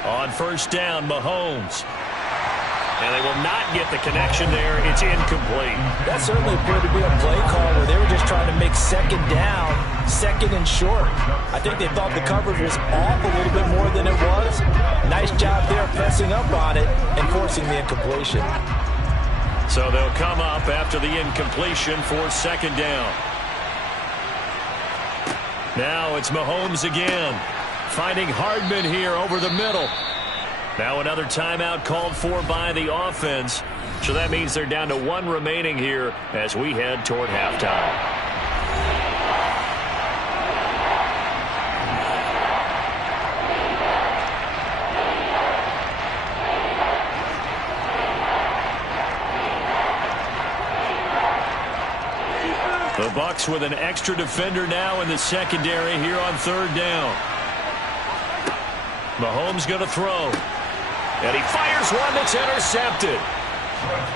On first down, Mahomes. And they will not get the connection there. It's incomplete. That certainly appeared to be a play call where they were just trying to make 2nd down, 2nd and short. I think they thought the coverage was off a little bit more than it was. Nice job there pressing up on it and forcing the incompletion. So they'll come up after the incompletion for 2nd down. Now it's Mahomes again. Finding Hardman here over the middle. Now another timeout called for by the offense. So that means they're down to 1 remaining here as we head toward halftime. The Bucs with an extra defender now in the secondary here on 3rd down. Mahomes going to throw. And he fires one that's intercepted.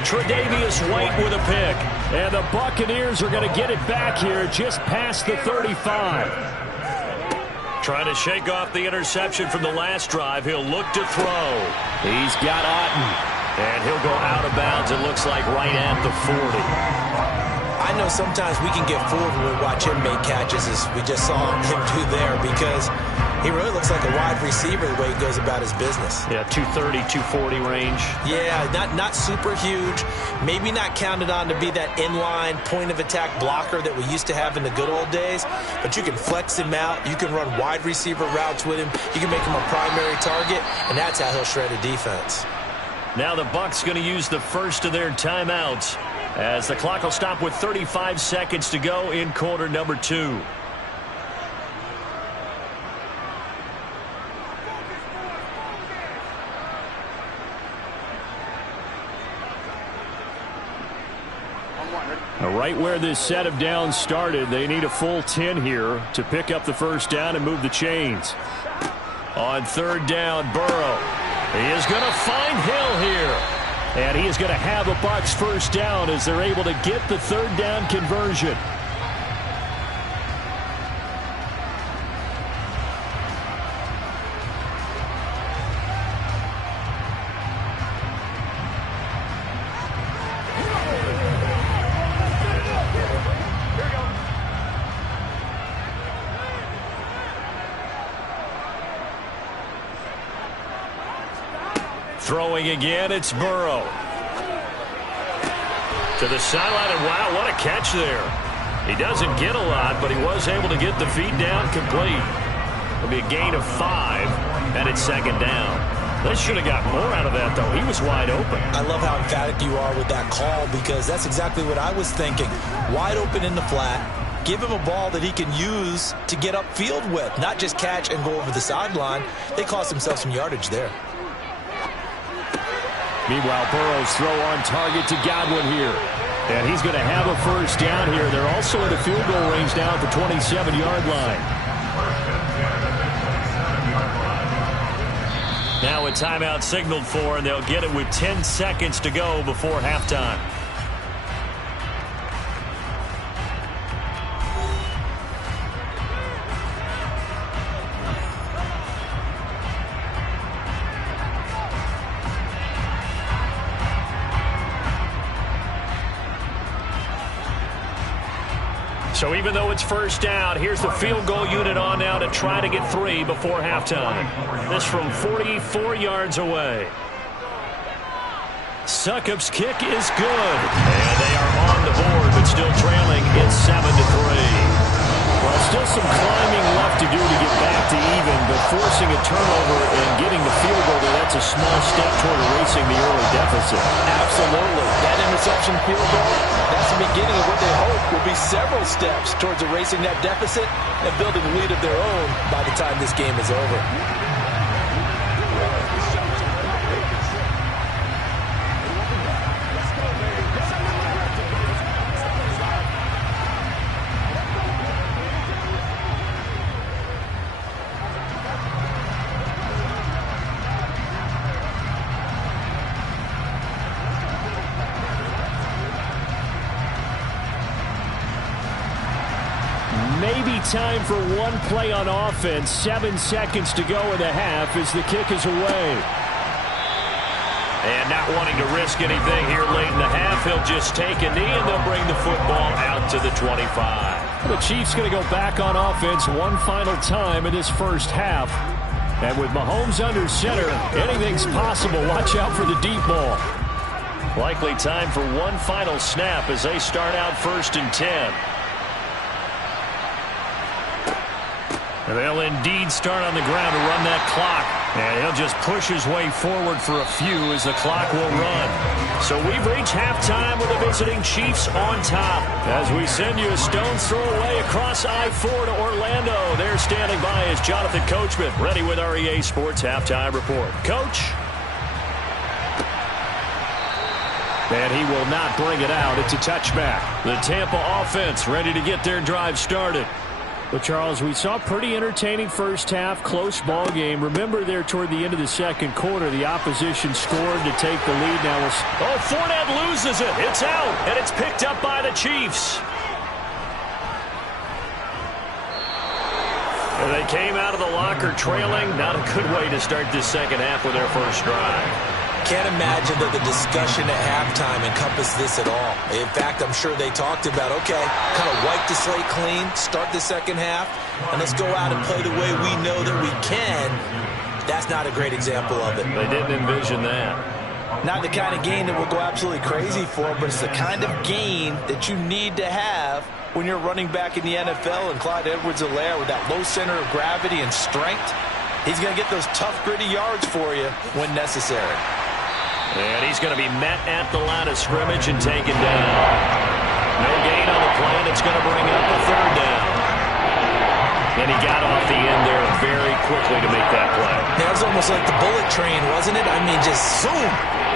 Tre'Davious White with a pick. And the Buccaneers are going to get it back here just past the 35. Trying to shake off the interception from the last drive. He'll look to throw. He's got Otten. And he'll go out of bounds, it looks like, right at the 40. I know sometimes we can get fooled when we watch him make catches, as we just saw him do there, because he really looks like a wide receiver the way he goes about his business. Yeah, 230, 240 range. Yeah, not super huge. Maybe not counted on to be that inline point-of-attack blocker that we used to have in the good old days, but you can flex him out. You can run wide receiver routes with him. You can make him a primary target, and that's how he'll shred a defense. Now the Bucs going to use the first of their timeouts as the clock will stop with 35 seconds to go in quarter number 2. Right where this set of downs started, they need a full 10 here to pick up the first down and move the chains. On 3rd down, Burrow. He is going to find Hill here. And he is going to have a Bucs first down as they're able to get the 3rd down conversion. Throwing again, it's Burrow. To the sideline, and wow, what a catch there. He doesn't get a lot, but he was able to get the feet down complete. It'll be a gain of 5, and it's second down. They should have got more out of that, though. He was wide open. I love how emphatic you are with that call because that's exactly what I was thinking. Wide open in the flat. Give him a ball that he can use to get upfield with, not just catch and go over the sideline. They cost themselves some yardage there. Meanwhile, Burrow's throw on target to Godwin here. And he's going to have a first down here. They're also in the field goal range now at the 27-yard line. Now a timeout signaled for, and they'll get it with 10 seconds to go before halftime. So even though it's first down, here's the field goal unit on now to try to get 3 before halftime. This from 44 yards away. Succop's kick is good. And they are on the board, but still trailing. It's 7-3. Well, still some climbing left to do to get back to even, but forcing a turnover and getting the field goal there, that's a small step toward erasing the early deficit. Absolutely. That interception field goal, that's the beginning of what they hope will be several steps towards erasing that deficit and building a lead of their own by the time this game is over. Maybe time for one play on offense. 7 seconds to go in the half as the kick is away. And not wanting to risk anything here late in the half, he'll just take a knee and they'll bring the football out to the 25. The Chiefs going to go back on offense one final time in this first half. And with Mahomes under center, anything's possible. Watch out for the deep ball. Likely time for one final snap as they start out 1st and 10. And they'll indeed start on the ground to run that clock. And he'll just push his way forward for a few as the clock will run. So we've reached halftime with the visiting Chiefs on top. As we send you a stone's throw away across I-4 to Orlando. There standing by is Jonathan Coachman, ready with our EA Sports Halftime Report. Coach. And he will not bring it out. It's a touchback. The Tampa offense ready to get their drive started. But, Charles, we saw a pretty entertaining first half, close ball game. Remember there toward the end of the second quarter, the opposition scored to take the lead. Now, Fournette loses it. It's out, and it's picked up by the Chiefs. And they came out of the locker trailing. Not a good way to start this second half with their first drive. Can't imagine that the discussion at halftime encompassed this at all. In fact, I'm sure they talked about, okay, kind of wipe the slate clean, start the second half, and let's go out and play the way we know that we can. That's not a great example of it. They didn't envision that. Not the kind of game that we'll go absolutely crazy for, but it's the kind of game that you need to have when you're running back in the NFL, and Clyde Edwards-Helaire with that low center of gravity and strength, he's going to get those tough, gritty yards for you when necessary. And he's going to be met at the line of scrimmage and taken down. No gain on the play, and it's going to bring up a 3rd down. And he got off the end there very quickly to make that play. That was almost like the bullet train, wasn't it? I mean, just zoom.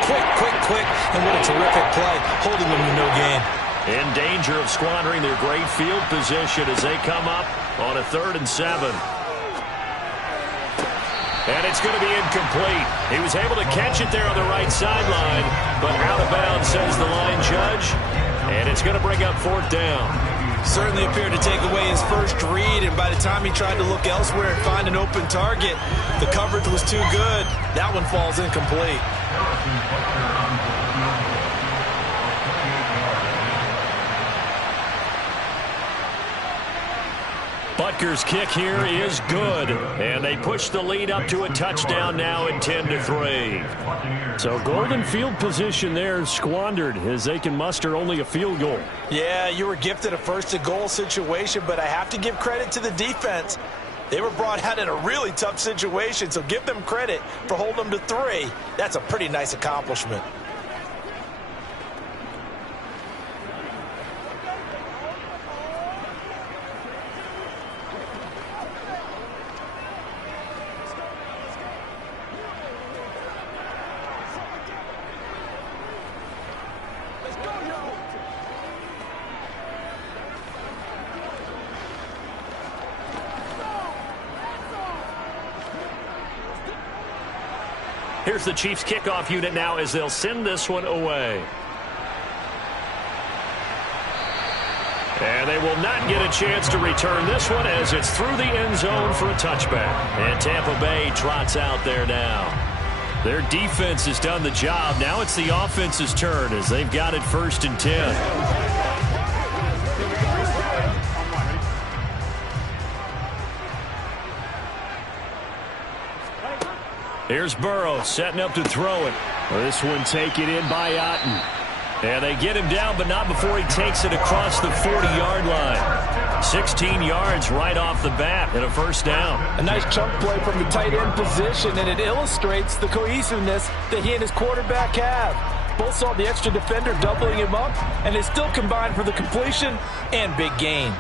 Quick. And what a terrific play, holding them to no gain. In danger of squandering their great field position as they come up on a 3rd and 7. And it's going to be incomplete. He was able to catch it there on the right sideline, but out of bounds, says the line judge. And it's going to bring up 4th down. Certainly appeared to take away his first read, and by the time he tried to look elsewhere and find an open target, the coverage was too good. That one falls incomplete. Butker's kick here is good, and they push the lead up to a touchdown now at 10-3. So golden field position there squandered as they can muster only a field goal. Yeah, you were gifted a first-to-goal situation, but I have to give credit to the defense. They were brought out in a really tough situation, so give them credit for holding them to 3. That's a pretty nice accomplishment. Here's the Chiefs kickoff unit now as they'll send this one away. And they will not get a chance to return this one as it's through the end zone for a touchback. And Tampa Bay trots out there now. Their defense has done the job. Now it's the offense's turn as they've got it 1st and 10. Here's Burrow setting up to throw it. This one taken in by Otten. And they get him down, but not before he takes it across the 40-yard line. 16 yards right off the bat and a 1st down. A nice chunk play from the tight end position, and it illustrates the cohesiveness that he and his quarterback have. Both saw the extra defender doubling him up, and they still combined for the completion and big gain.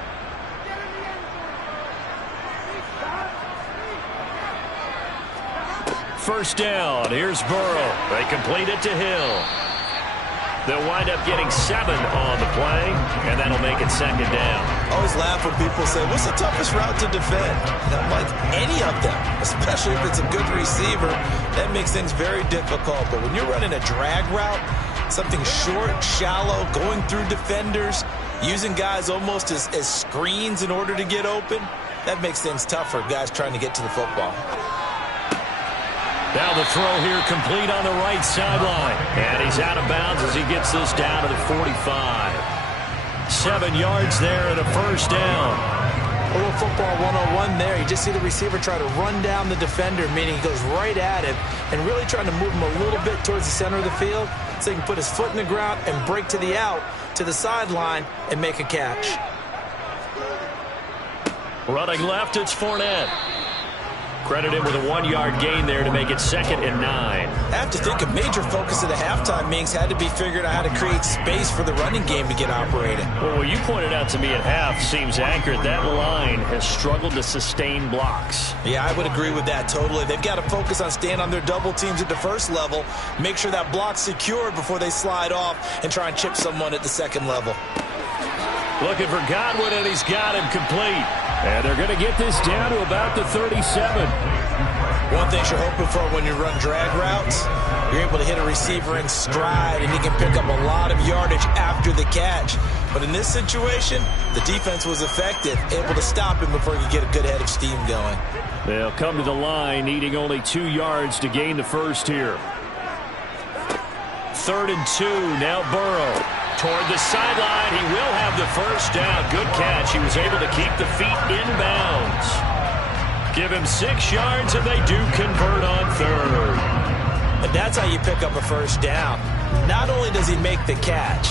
First down. Here's Burrow. They complete it to Hill. They'll wind up getting 7 on the play, and that'll make it 2nd down. I always laugh when people say, what's the toughest route to defend? And I'm like, any of them, especially if it's a good receiver. That makes things very difficult. But when you're running a drag route, something short, shallow, going through defenders, using guys almost as screens in order to get open, that makes things tough for guys trying to get to the football. Now the throw here complete on the right sideline. And he's out of bounds as he gets this down to the 45. 7 yards there and a 1st down. A little football 101 there. You just see the receiver try to run down the defender, meaning he goes right at him and really trying to move him a little bit towards the center of the field so he can put his foot in the ground and break to the out, to the sideline, and make a catch. Running left, it's Fournette. Credit him with a 1-yard gain there to make it 2nd and 9. I have to think a major focus of the halftime meetings had to be figuring out how to create space for the running game to get operating. Well, what you pointed out to me at half seems accurate. That line has struggled to sustain blocks. Yeah, I would agree with that totally. They've got to focus on staying on their double teams at the first level, make sure that block's secured before they slide off and try and chip someone at the second level. Looking for Godwin, and he's got him complete. And they're going to get this down to about the 37. One thing you're hoping for when you run drag routes, you're able to hit a receiver in stride, and he can pick up a lot of yardage after the catch. But in this situation, the defense was effective, able to stop him before he could get a good head of steam going. They'll come to the line, needing only 2 yards to gain the first here. 3rd and 2, now Burrow. Toward the sideline, he will have the 1st down. Good catch. He was able to keep the feet in bounds. Give him 6 yards, and they do convert on 3rd. And that's how you pick up a 1st down. Not only does he make the catch,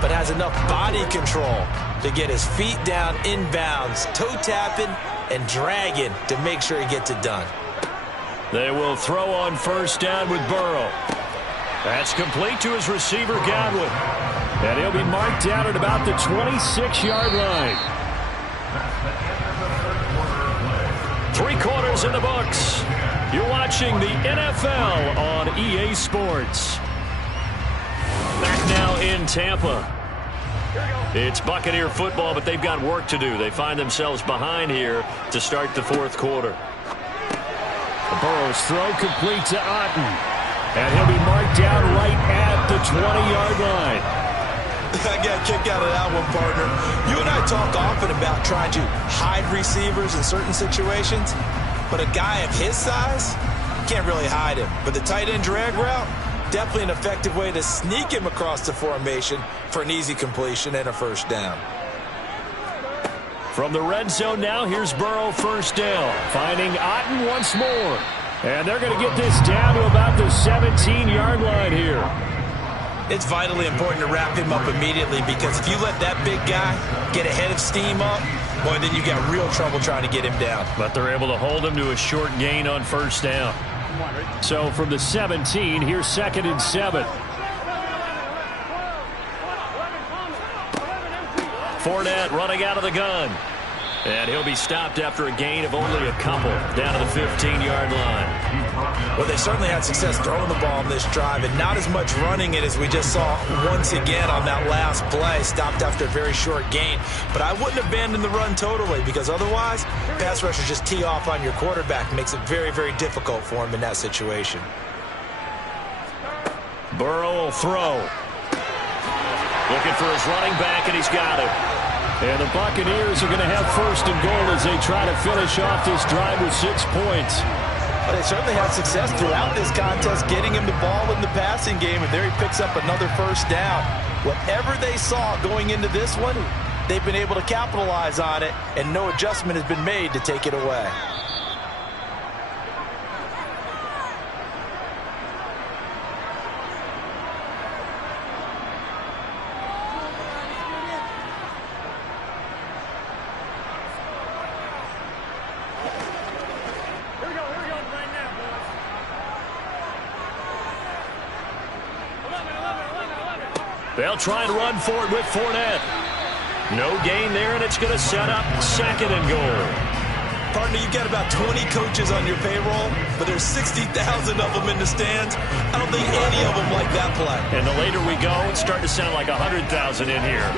but has enough body control to get his feet down in bounds, toe tapping and dragging to make sure he gets it done. They will throw on 1st down with Burrow. That's complete to his receiver, Godwin. And he'll be marked down at about the 26-yard line. 3 quarters in the books. You're watching the NFL on EA Sports. Back now in Tampa. It's Buccaneer football, but they've got work to do. They find themselves behind here to start the 4th quarter. Burrow's throw complete to Otten. And he'll be marked down right at the 20-yard line. I got a kick out of that one, partner. You and I talk often about trying to hide receivers in certain situations, but a guy of his size, can't really hide him. But the tight end drag route, definitely an effective way to sneak him across the formation for an easy completion and a 1st down. From the red zone now, here's Burrow first down. Finding Otten once more. And they're going to get this down to about the 17-yard line here. It's vitally important to wrap him up immediately, because if you let that big guy get ahead of steam up, boy, then you got real trouble trying to get him down. But they're able to hold him to a short gain on first down. So from the 17, here's 2nd and 7. Fournette running out of the gun. And he'll be stopped after a gain of only a couple down to the 15-yard line. Well, they certainly had success throwing the ball on this drive, and not as much running it as we just saw once again on that last play. Stopped after a very short gain. But I wouldn't abandon the run totally, because otherwise, pass rushers just tee off on your quarterback. Makes it very, very difficult for him in that situation. Burrow will throw. Looking for his running back, and he's got it. And the Buccaneers are going to have 1st and goal as they try to finish off this drive with 6 points. Well, they certainly had success throughout this contest getting him the ball in the passing game, and there he picks up another first down. Whatever they saw going into this one, they've been able to capitalize on it, and no adjustment has been made to take it away. They'll try and run for it with Fournette. No gain there, and it's going to set up 2nd and goal. Partner, you've got about 20 coaches on your payroll, but there's 60,000 of them in the stands. I don't think any of them like that play. And the later we go, it's starting to sound like 100,000 in here.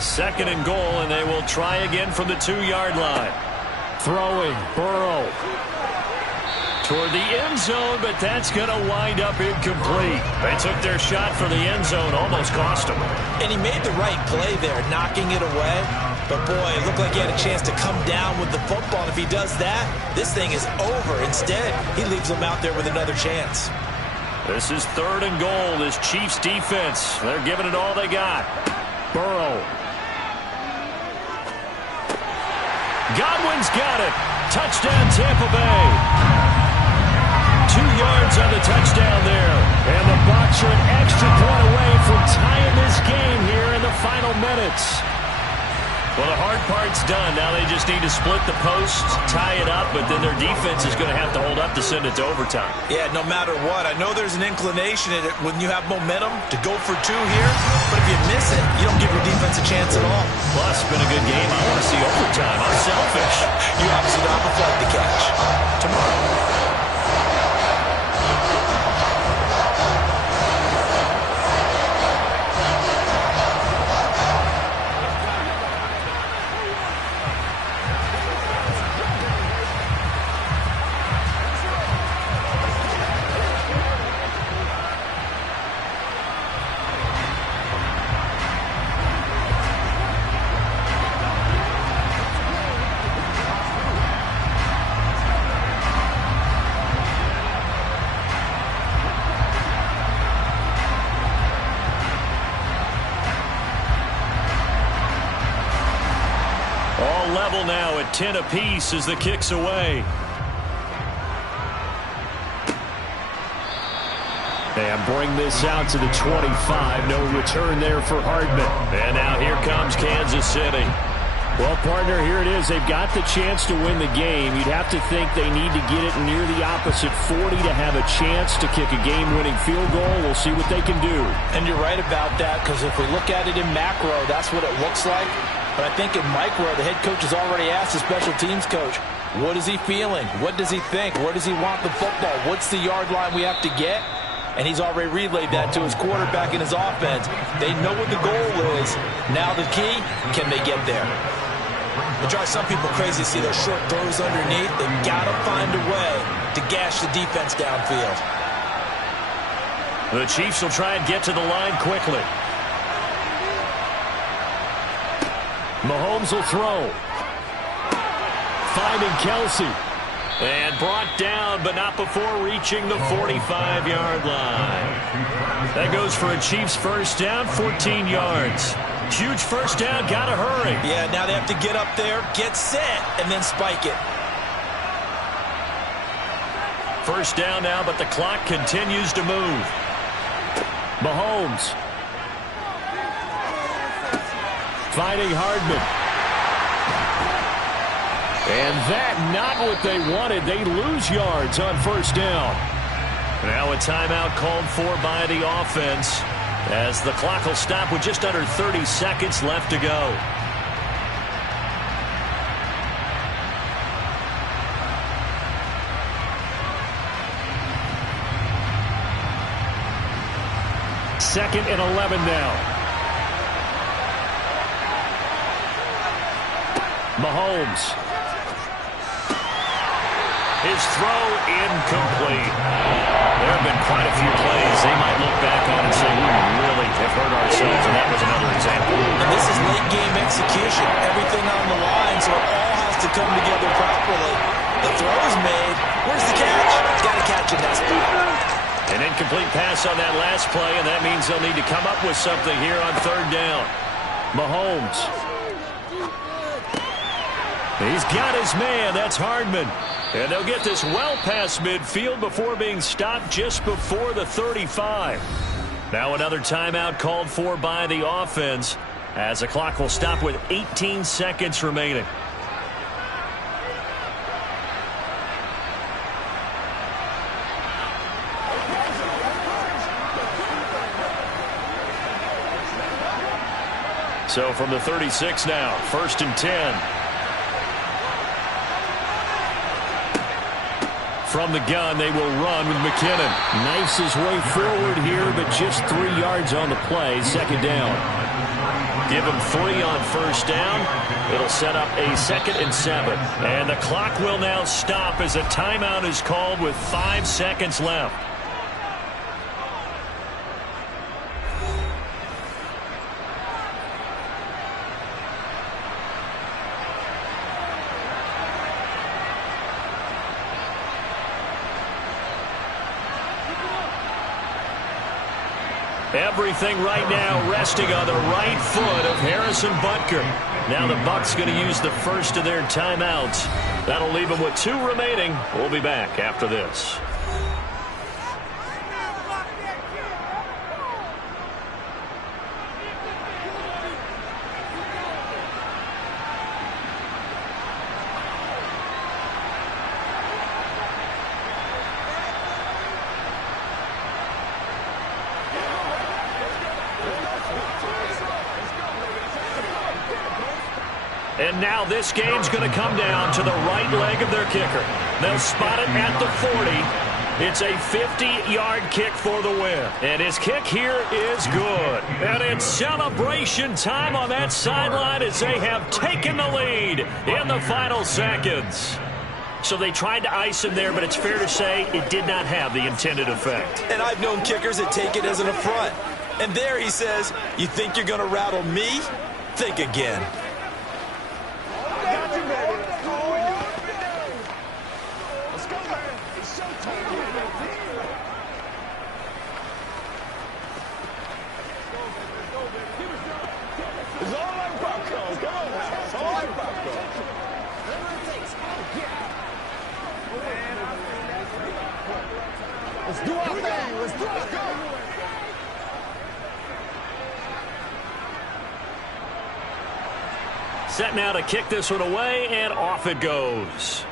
2nd and goal, and they will try again from the 2-yard line. Throwing, Burrow. Toward the end zone, but that's going to wind up incomplete. They took their shot for the end zone, almost cost them. And he made the right play there, knocking it away. But, boy, it looked like he had a chance to come down with the football. And if he does that, this thing is over. Instead, he leaves him out there with another chance. This is 3rd and goal, this Chiefs defense. They're giving it all they got. Burrow. Godwin's got it. Touchdown, Tampa Bay. 2 yards on the touchdown there. And the Bucs are an extra point away from tying this game here in the final minutes. Well, the hard part's done. Now they just need to split the post, tie it up, but then their defense is going to have to hold up to send it to overtime. Yeah, no matter what. I know there's an inclination in it when you have momentum to go for 2 here, but if you miss it, you don't give your defense a chance at all. Plus, it's been a good game. I want to see overtime. I'm selfish. You obviously don't have a flight to catch. Tomorrow. Level now at 10 apiece as the kick's away. And bring this out to the 25. No return there for Hardman. And now here comes Kansas City. Well, partner, here it is. They've got the chance to win the game. You'd have to think they need to get it near the opposite 40 to have a chance to kick a game-winning field goal. We'll see what they can do. And you're right about that, because if we look at it in macro, that's what it looks like. But I think in micro, the head coach has already asked the special teams coach, what is he feeling? What does he think? Where does he want the football? What's the yard line we have to get? And he's already relayed that to his quarterback and his offense. They know what the goal is. Now the key, can they get there? It drives some people crazy to see those short throws underneath. They've got to find a way to gash the defense downfield. The Chiefs will try and get to the line quickly. Mahomes will throw. Finding Kelsey. And brought down, but not before reaching the 45-yard line. That goes for a Chiefs first down, 14 yards. Huge first down, gotta hurry. Yeah, now they have to get up there, get set, and then spike it. First down now, but the clock continues to move. Mahomes. Finding Hardman. And that not what they wanted. They lose yards on first down. Now a timeout called for by the offense, as the clock will stop with just under 30 seconds left to go. Second and 11 now. Mahomes. His throw incomplete. There have been quite a few plays they might look back on and say, we really have hurt ourselves, and that was another example. And this is late game execution. Everything on the line, so it all has to come together properly. The throw is made. Where's the catch? Got to catch in that spot. An incomplete pass on that last play, and that means they'll need to come up with something here on third down. Mahomes. He's got his man. That's Hardman. And they'll get this well past midfield before being stopped just before the 35. Now another timeout called for by the offense, as the clock will stop with 18 seconds remaining. So from the 36 now, first and 10. From the gun, they will run with McKinnon. Knifes his way forward here, but just 3 yards on the play, second down. Give him 3 on first down. It'll set up a 2nd and 7. And the clock will now stop as a timeout is called with 5 seconds left. Everything right now resting on the right foot of Harrison Butker. Now the Bucs going to use the first of their timeouts. That'll leave them with 2 remaining. We'll be back after this. And now this game's going to come down to the right leg of their kicker. They'll spot it at the 40. It's a 50-yard kick for the win. And his kick here is good. And it's celebration time on that sideline as they have taken the lead in the final seconds. So they tried to ice him there, but it's fair to say it did not have the intended effect. And I've known kickers that take it as an affront. And there he says, you think you're going to rattle me? Think again. Let's do our thing. Let's do our thing. Set now to kick this one away, and off it goes.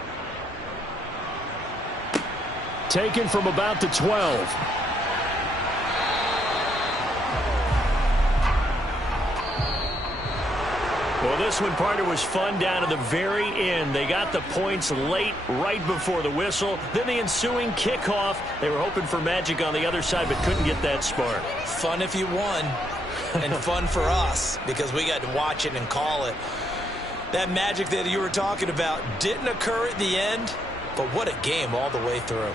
Taken from about the 12. Well, this one, partner, was fun down to the very end. They got the points late, right before the whistle. Then the ensuing kickoff. They were hoping for magic on the other side, but couldn't get that spark. Fun if you won, and fun for us, because we got to watch it and call it. That magic that you were talking about didn't occur at the end, but what a game all the way through.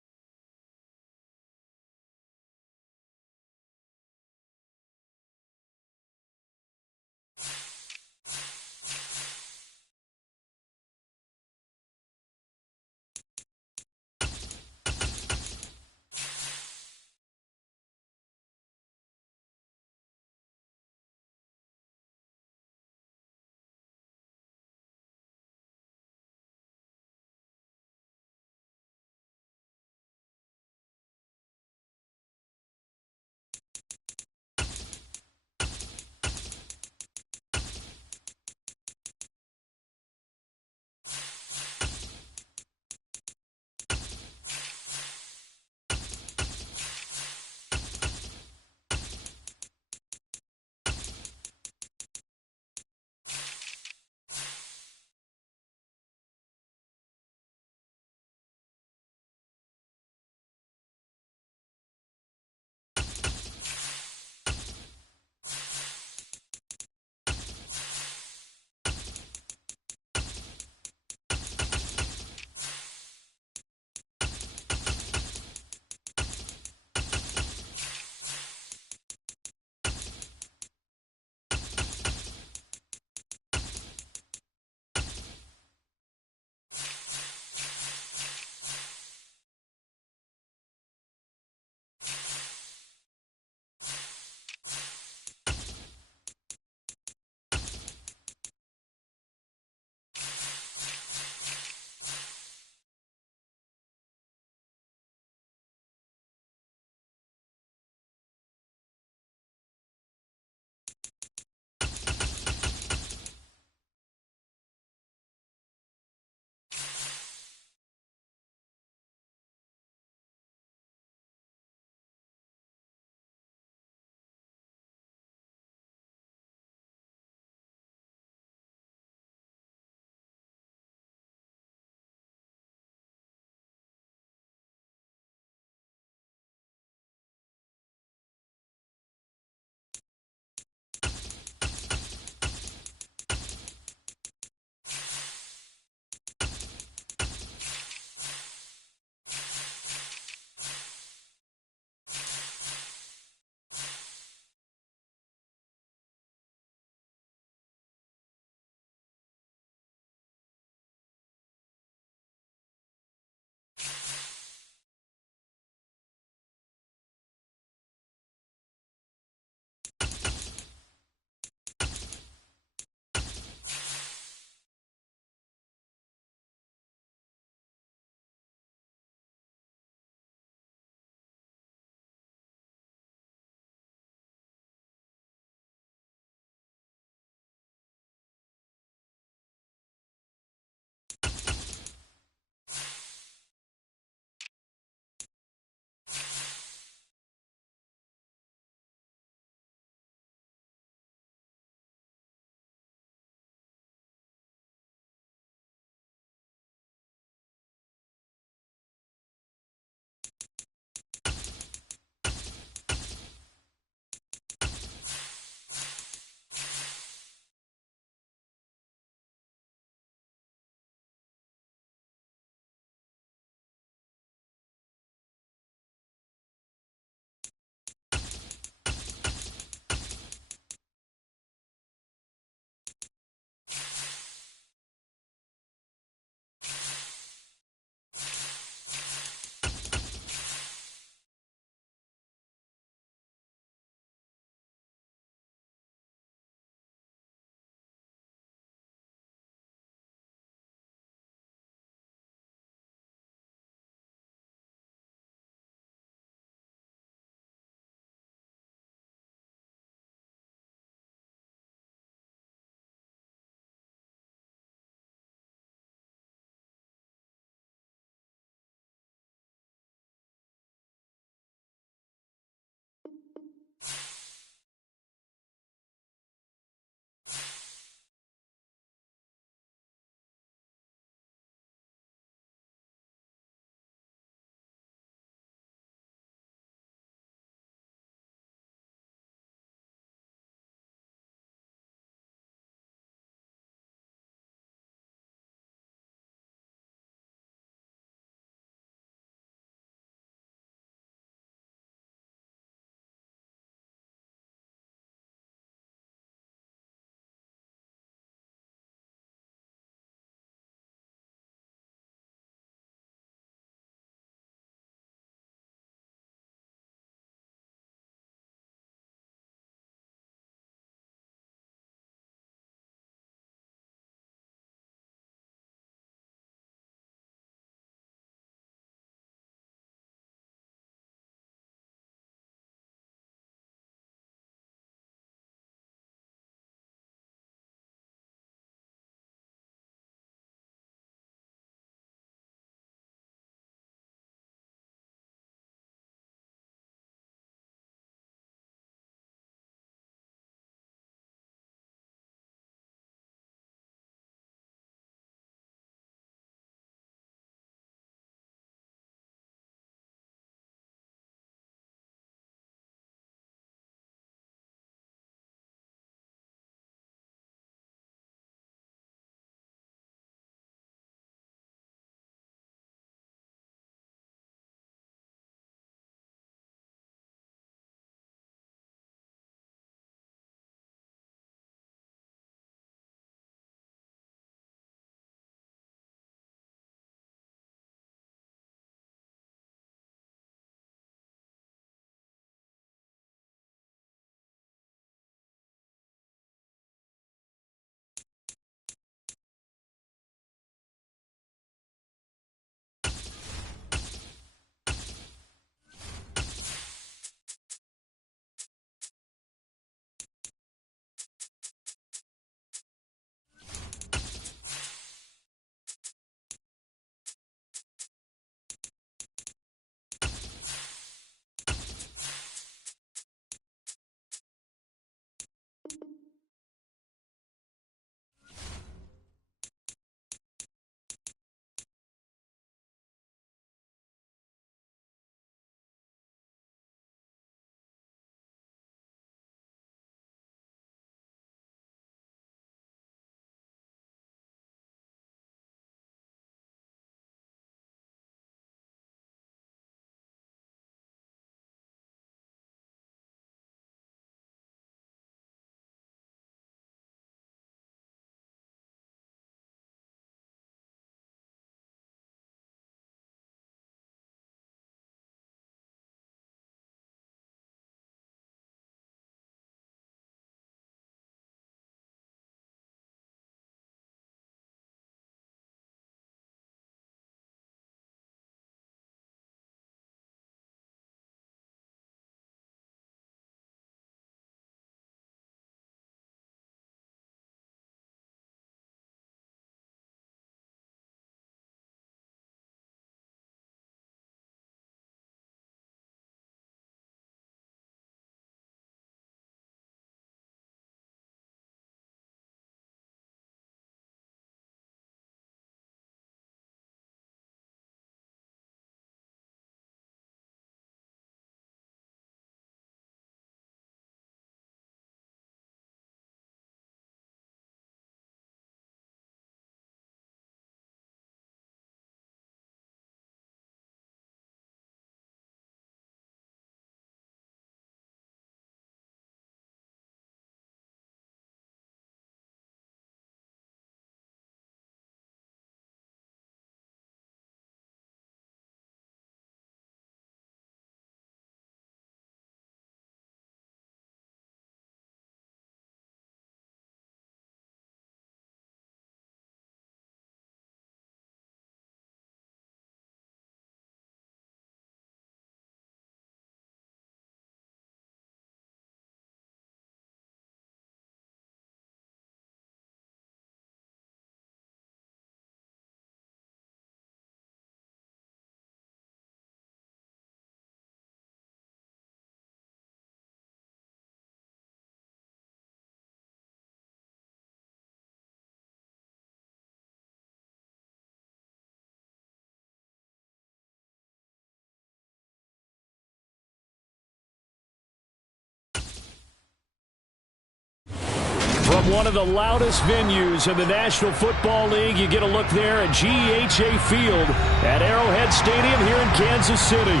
From one of the loudest venues in the National Football League, you get a look there at GEHA Field at Arrowhead Stadium here in Kansas City.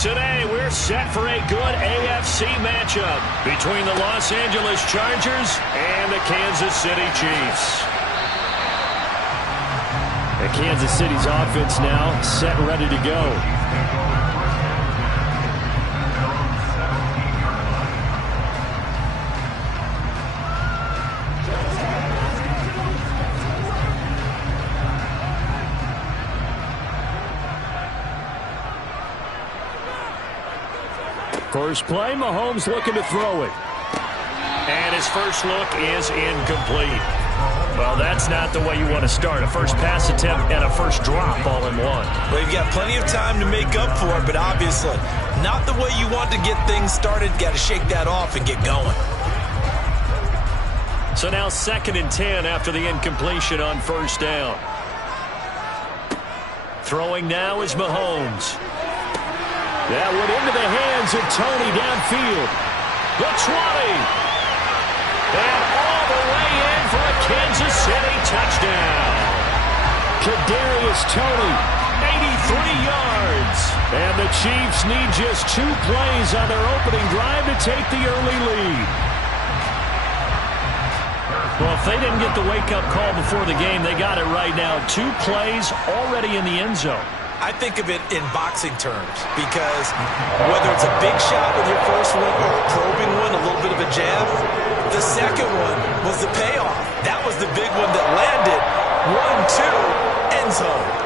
Today, we're set for a good AFC matchup between the Los Angeles Chargers and the Kansas City Chiefs. And Kansas City's offense now set and ready to go. First play, Mahomes looking to throw it. And his first look is incomplete. Well, that's not the way you want to start. A first pass attempt and a first drop all in one. Well, you've got plenty of time to make up for it, but obviously not the way you want to get things started. Got to shake that off and get going. So now 2nd and 10 after the incompletion on first down. Throwing now is Mahomes. That went into the hands of Tony downfield. The 20. And all the way in for a Kansas City touchdown. Kadarius Toney, 83 yards. And the Chiefs need just 2 plays on their opening drive to take the early lead. Well, if they didn't get the wake-up call before the game, they got it right now. 2 plays already in the end zone. I think of it in boxing terms because whether it's a big shot with your first one or a probing one, a little bit of a jab, the second one was the payoff. That was the big one that landed. 1-2, end zone.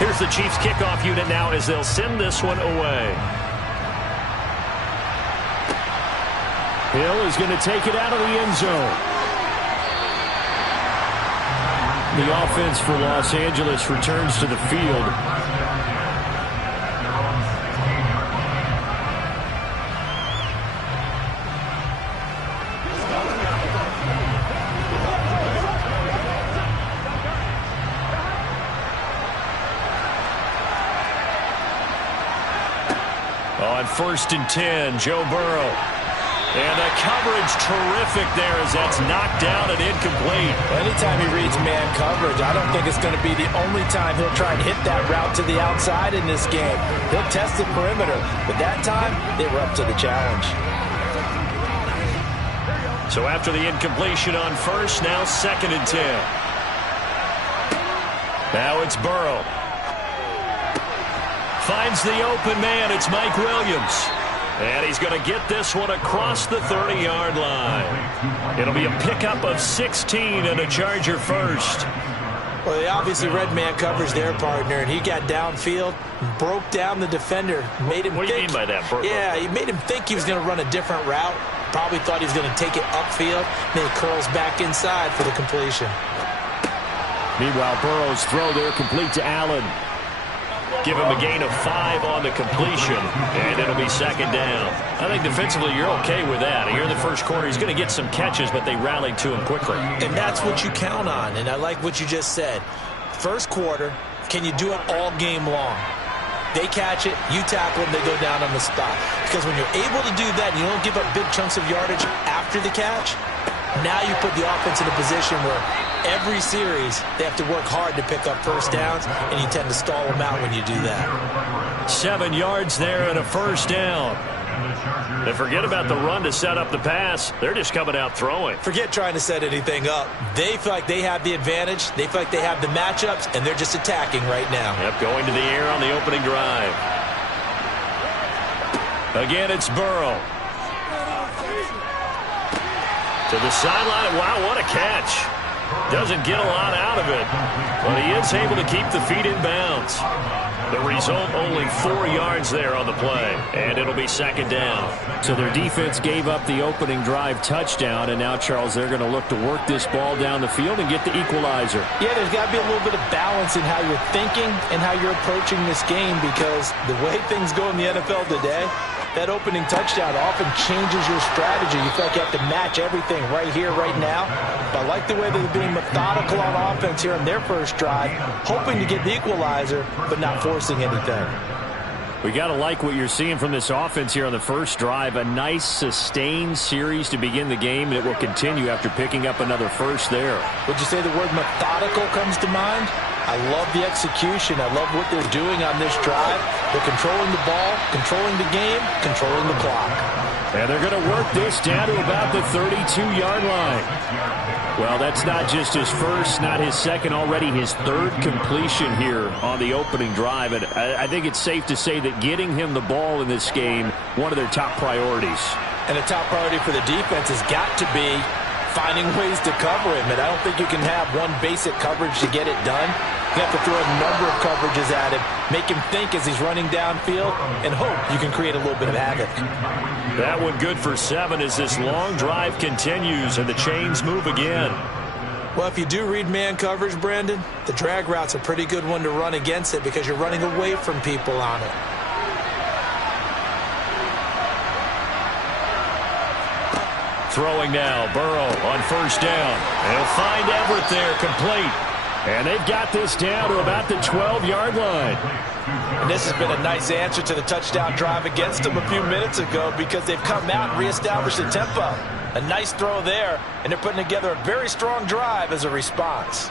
Here's the Chiefs kickoff unit now as they'll send this one away. Hill is going to take it out of the end zone. The offense for Los Angeles returns to the field. On 1st and 10, Joe Burrow. And the coverage terrific there as that's knocked down and incomplete. Anytime he reads man coverage, I don't think it's going to be the only time he'll try and hit that route to the outside in this game. He'll test the perimeter, but that time they were up to the challenge. So after the incompletion on first, now 2nd and 10. Now it's Burrow. Finds the open man. It's Mike Williams. And he's going to get this one across the 30-yard line. It'll be a pickup of 16 and a Charger first. Well, they obviously read man coverage there, partner, and he got downfield, broke down the defender, made him What do you mean by that, Burrow? Yeah, he made him think he was going to run a different route. Probably thought he was going to take it upfield. Then he curls back inside for the completion. Meanwhile, Burrow's throw there complete to Allen. Give him a gain of 5 on the completion, and it'll be 2nd down. I think defensively you're okay with that. Here in the first quarter, he's going to get some catches, but they rallied to him quickly. And that's what you count on, and I like what you just said. First quarter, can you do it all game long? They catch it, you tackle them, they go down on the spot. Because when you're able to do that and you don't give up big chunks of yardage after the catch, now you put the offense in a position where every series they have to work hard to pick up first downs, and you tend to stall them out when you do that. 7 yards there and a first down. And forget about the run to set up the pass. They're just coming out throwing. Forget trying to set anything up. They feel like they have the advantage. They feel like they have the matchups, and they're just attacking right now. Yep, going to the air on the opening drive. Again, it's Burrow. To the sideline. Wow, what a catch. Doesn't get a lot out of it, but he is able to keep the feet in bounds. The result, only 4 yards there on the play, and it'll be second down. So their defense gave up the opening drive touchdown, and now, Charles, they're going to look to work this ball down the field and get the equalizer. Yeah, there's got to be a little bit of balance in how you're thinking and how you're approaching this game, because the way things go in the NFL today, that opening touchdown often changes your strategy. You feel like you have to match everything right here, right now. But I like the way they're being methodical on offense here on their first drive, hoping to get the equalizer, but not forcing anything. We got to like what you're seeing from this offense here on the first drive. A nice, sustained series to begin the game, and it will continue after picking up another first there. Would you say the word methodical comes to mind? I love the execution. I love what they're doing on this drive. They're controlling the ball, controlling the game, controlling the clock. And they're going to work this down to about the 32-yard line. Well, that's not just his first, not his second, already his third completion here on the opening drive. And I think it's safe to say that getting him the ball in this game, one of their top priorities. And a top priority for the defense has got to be finding ways to cover him. And I don't think you can have one basic coverage to get it done. You have to throw a number of coverages at him, make him think as he's running downfield, and hope you can create a little bit of havoc. That one good for 7 as this long drive continues and the chains move again. Well, if you do read man coverage, Brandon, the drag route's a pretty good one to run against it because you're running away from people on it. Throwing now, Burrow on first down. They'll find Everett there, complete. And they've got this down to about the 12-yard line. And this has been a nice answer to the touchdown drive against them a few minutes ago because they've come out and reestablished the tempo. A nice throw there, and they're putting together a very strong drive as a response.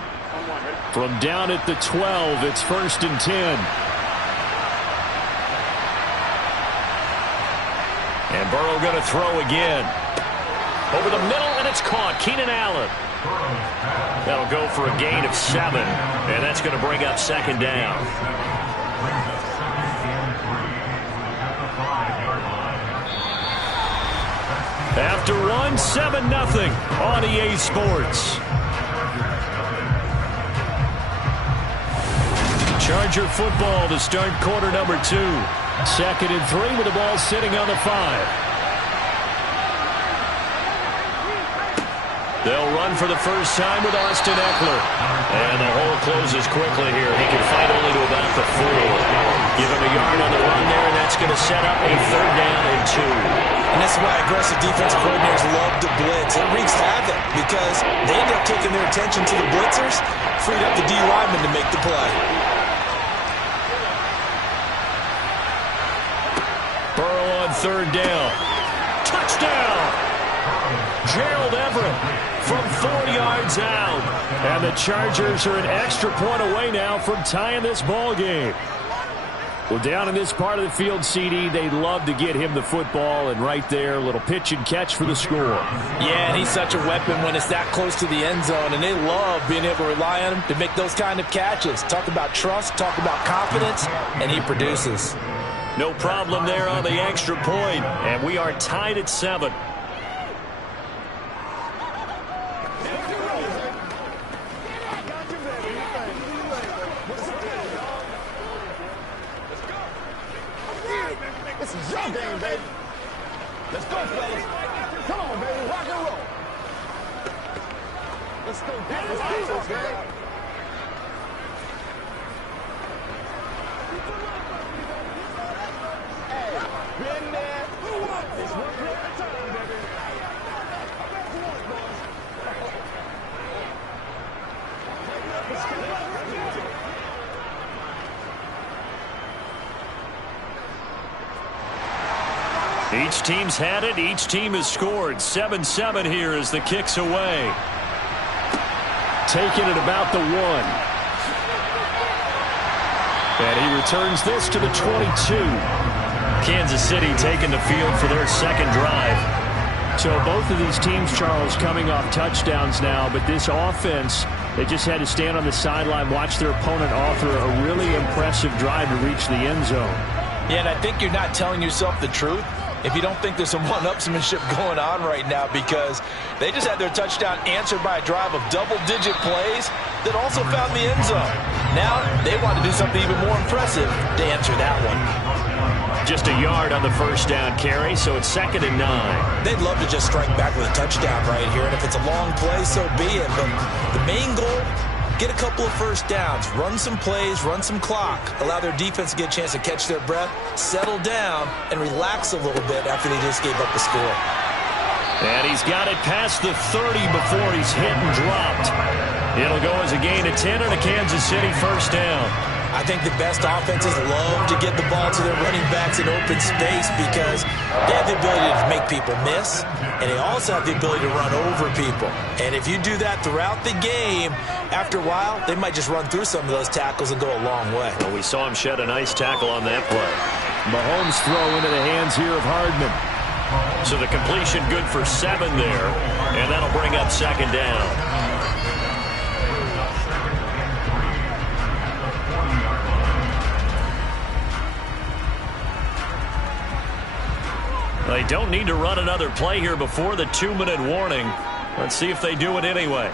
From down at the 12, it's first and 10. And Burrow going to throw again. Over the middle, and it's caught. Keenan Allen. That'll go for a gain of 7, and that's going to bring up second down. After 1, 7-0 on EA Sports. Charger football to start quarter number 2. Second and 3 with the ball sitting on the 5. They'll run for the first time with Austin Eckler. And the hole closes quickly here. He can fight only to about the 4. Give him a yard on the run there, and that's going to set up a 3rd down and 2. And this is why aggressive defensive coordinators love to blitz. It wreaks havoc because they end up taking their attention to the blitzers, freed up the D lineman to make the play. Burrow on 3rd down. Touchdown! Gerald Everett from 4 yards out. And the Chargers are an extra point away now from tying this ball game. Well, down in this part of the field, CD, they love to get him the football, and right there, a little pitch and catch for the score. Yeah, and he's such a weapon when it's that close to the end zone, and they love being able to rely on him to make those kind of catches. Talk about trust, talk about confidence, and he produces. No problem there on the extra point, and we are tied at 7. This is your game, baby. Let's go, fellas. Come on, baby. Rock and roll. Let's go. Let's do this, man. Hey, been there. It's one play at a time, baby. Each team's had it. Each team has scored. 7-7 here as the kick's away. Taking it about the 1. And he returns this to the 22. Kansas City taking the field for their second drive. So both of these teams, Charles, coming off touchdowns now, but this offense, they just had to stand on the sideline, watch their opponent author a really impressive drive to reach the end zone. Yeah, and I think you're not telling yourself the truth if you don't think there's some one-upsmanship going on right now, because they just had their touchdown answered by a drive of double-digit plays that also found the end zone. Now they want to do something even more impressive to answer that one. Just a yard on the first down carry, so it's 2nd and 9. They'd love to just strike back with a touchdown right here, and if it's a long play, so be it. But the main goal, get a couple of first downs, run some plays, run some clock, allow their defense to get a chance to catch their breath, settle down, and relax a little bit after they just gave up the score. And he's got it past the 30 before he's hit and dropped. It'll go as a gain of 10 and a Kansas City first down. I think the best offenses love to get the ball to their running backs in open space because they have the ability to make people miss, and they also have the ability to run over people. And if you do that throughout the game, after a while, they might just run through some of those tackles and go a long way. Well, we saw him shed a nice tackle on that play. Mahomes throw into the hands here of Hardman. So the completion good for 7 there, and that'll bring up 2nd down. They don't need to run another play here before the 2-minute warning. Let's see if they do it anyway.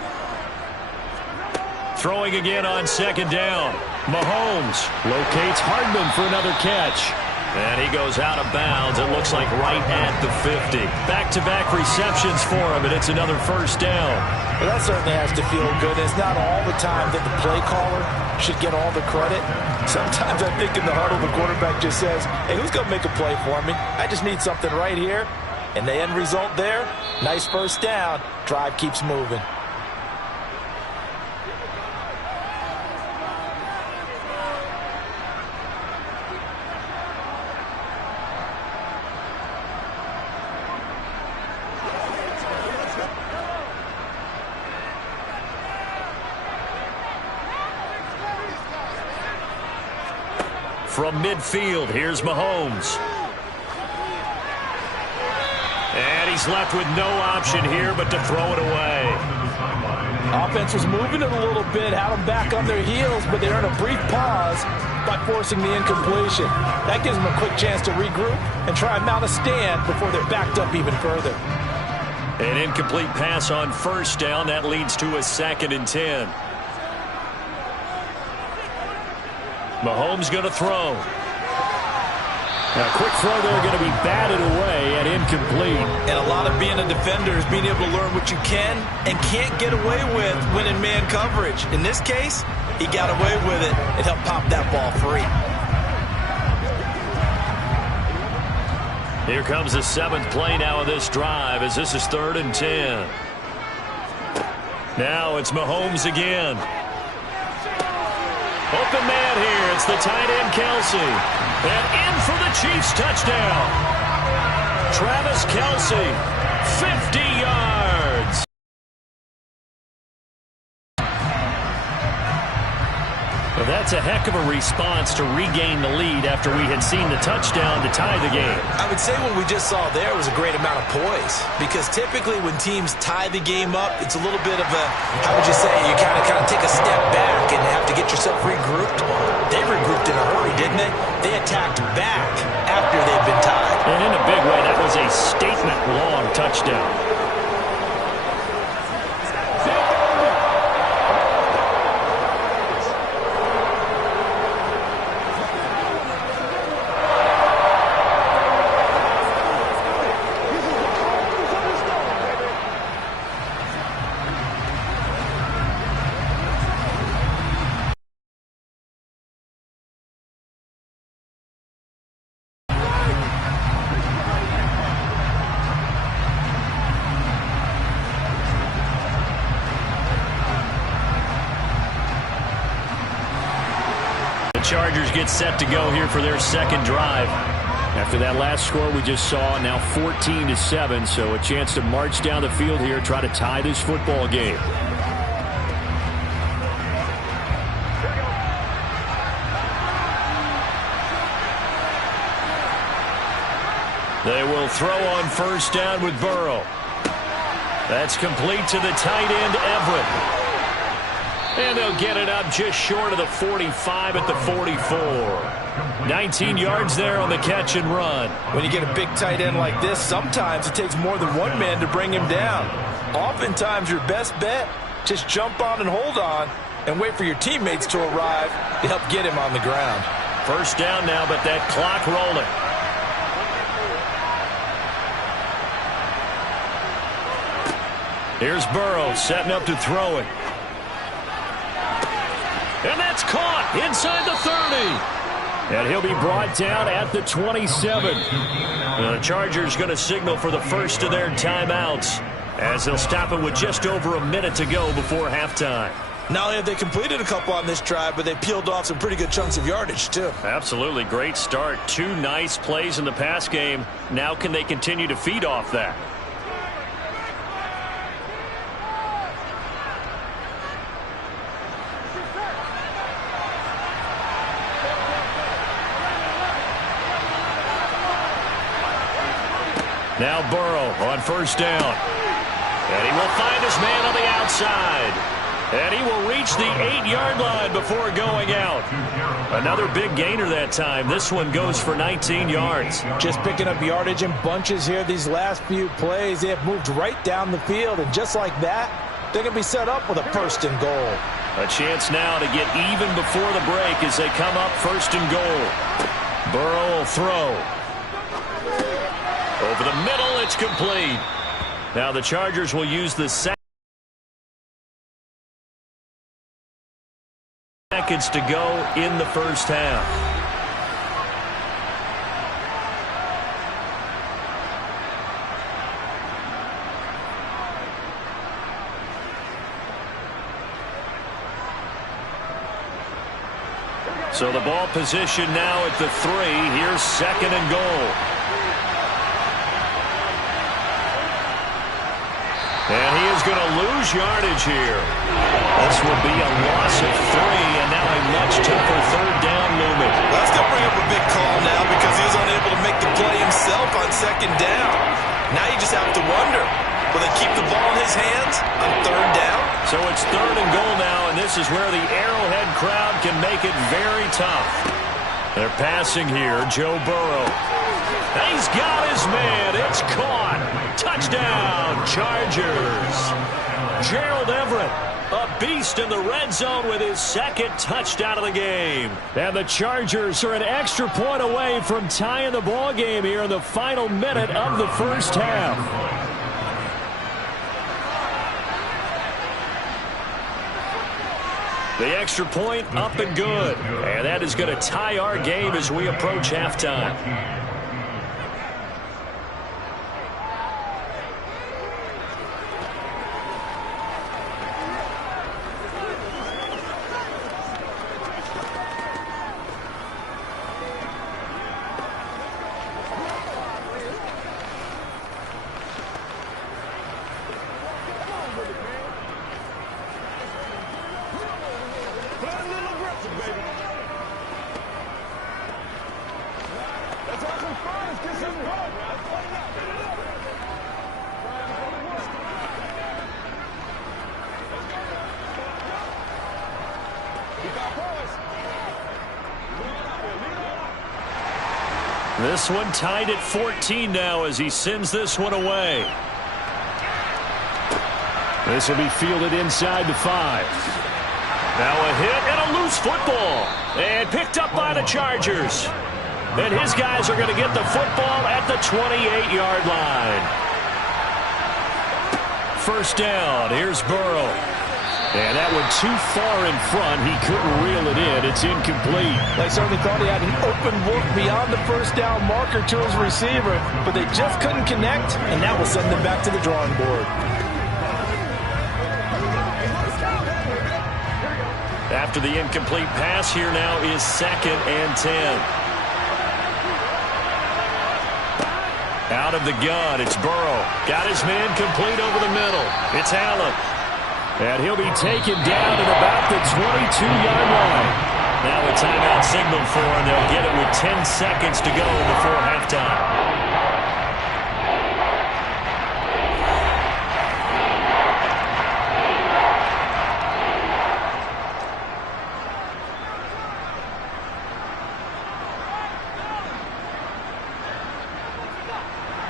Throwing again on 2nd down. Mahomes locates Hardman for another catch. And he goes out of bounds. It looks like right at the 50. Back-to-back receptions for him, and it's another first down. Well, that certainly has to feel good. It's not all the time that the play caller should get all the credit. Sometimes I think in the huddle, the quarterback just says, hey, who's going to make a play for me? I just need something right here. And the end result there, nice first down. Drive keeps moving. From midfield, here's Mahomes. And he's left with no option here but to throw it away. Offense was moving it a little bit, had them back on their heels, but they earned a brief pause by forcing the incompletion. That gives them a quick chance to regroup and try and mount a stand before they're backed up even further. An incomplete pass on first down. That leads to a 2nd and 10. Mahomes going to throw. A quick throw there going to be batted away and incomplete. And a lot of being a defender is being able to learn what you can and can't get away with when in man coverage. In this case, he got away with it and helped pop that ball free. Here comes the 7th play now of this drive as this is 3rd and 10. Now it's Mahomes again. Open man here. It's the tight end, Kelce. And in for the Chiefs touchdown. Travis Kelce, 50 yards. Well, that's a heck of a response to regain the lead after we had seen the touchdown to tie the game. I would say what we just saw there was a great amount of poise, because typically when teams tie the game up, it's a little bit of a, how would you say, you kind of take a step back and have to get yourself regrouped. They regrouped in a hurry, didn't they? They attacked back after they'd been tied. And in a big way, that was a statement-long touchdown. Chargers get set to go here for their 2nd drive. After that last score we just saw, now 14-7, so a chance to march down the field here, try to tie this football game. They will throw on first down with Burrow. That's complete to the tight end, Everett. And they'll get it up just short of the 45 at the 44. 19 yards there on the catch and run. When you get a big tight end like this, sometimes it takes more than one man to bring him down. Oftentimes, your best bet, just jump on and hold on and wait for your teammates to arrive to help get him on the ground. First down now, but that clock rolling. Here's Burrow setting up to throw it. And that's caught inside the 30. And he'll be brought down at the 27. The Chargers going to signal for the first of their timeouts as they'll stop it with just over a minute to go before halftime. Not only have they completed a couple on this drive, but they peeled off some pretty good chunks of yardage, too. Absolutely. Great start. 2 nice plays in the pass game. Now can they continue to feed off that? Now Burrow on first down. And he will find his man on the outside. And he will reach the 8-yard line before going out. Another big gainer that time. This one goes for 19 yards. Just picking up yardage in bunches here these last few plays. They have moved right down the field. And just like that, they're going to be set up with a first and goal. A chance now to get even before the break as they come up first and goal. Burrow will throw. Over the middle, it's complete. Now the Chargers will use the seconds to go in the first half. So the ball position now at the 3. Here's second and goal. And he is going to lose yardage here. This will be a loss of 3, and now a much tougher third down looming. That's going to bring up a big call now because he was unable to make the play himself on second down. Now you just have to wonder, will they keep the ball in his hands on third down? So it's third and goal now, and this is where the Arrowhead crowd can make it very tough. They're passing here, Joe Burrow. He's got his man. It's caught. Touchdown, Chargers. Gerald Everett, a beast in the red zone with his second touchdown of the game. And the Chargers are an extra point away from tying the ball game here in the final minute of the first half. The extra point up and good. And that is going to tie our game as we approach halftime. This one tied at 14 now as he sends this one away. This will be fielded inside the 5. Now a hit and a loose football. And picked up by the Chargers. And his guys are going to get the football at the 28-yard line. First down. Here's Burrow. And that one too far in front. He couldn't reel it in. It's incomplete. They certainly thought he had an open look beyond the first down marker to his receiver, but they just couldn't connect, and that will send them back to the drawing board. After the incomplete pass, here now is second and 10. Out of the gun, it's Burrow. Got his man complete over the middle. It's Allen. And he'll be taken down at about the 22-yard line. Now a timeout signal for him. They'll get it with 10 seconds to go before halftime.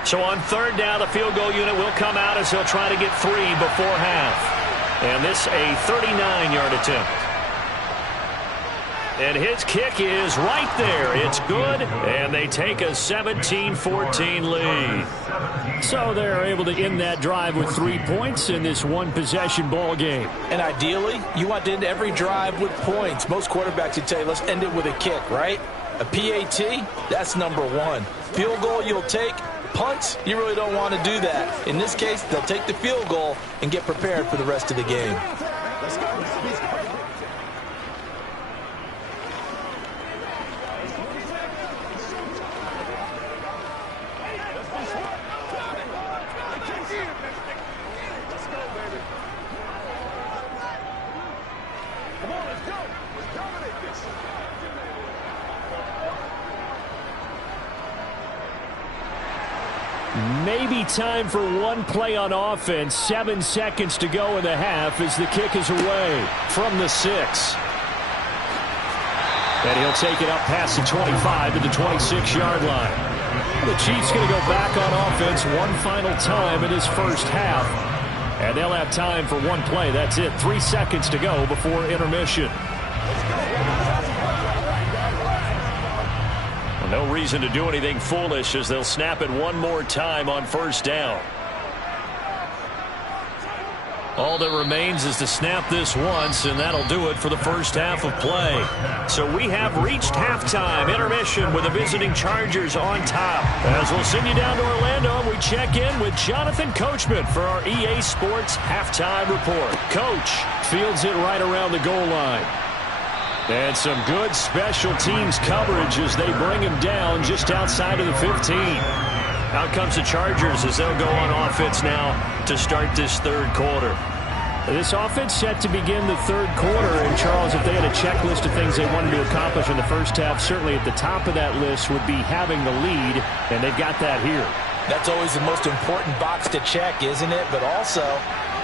So on third down, the field goal unit will come out as they'll try to get 3 before half. And this a 39-yard attempt. And his kick is right there. It's good, and they take a 17-14 lead. So they're able to end that drive with 3 points in this one-possession ball game. And ideally, you want to end every drive with points. Most quarterbacks would tell you, let's end it with a kick, right? A PAT, that's number 1. Field goal you'll take. Punts, you really don't want to do that. In this case, they'll take the field goal and get prepared for the rest of the game. Maybe time for one play on offense. 7 seconds to go in the half as the kick is away from the 6. And he'll take it up past the 25 to the 26-yard line. The Chiefs going to go back on offense one final time in this first half. And they'll have time for one play. That's it. 3 seconds to go before intermission. No reason to do anything foolish as they'll snap it one more time on first down. All that remains is to snap this once, and that'll do it for the first half of play. So we have reached halftime. Intermission with the visiting Chargers on top. As we'll send you down to Orlando, we check in with Jonathan Coachman for our EA Sports Halftime Report. Coach fields it right around the goal line. And some good special teams coverage as they bring him down just outside of the 15. Out comes the Chargers as they'll go on offense now to start this third quarter. This offense set to begin the third quarter. And, Charles, if they had a checklist of things they wanted to accomplish in the first half, certainly at the top of that list would be having the lead, and they've got that here. That's always the most important box to check, isn't it? But also,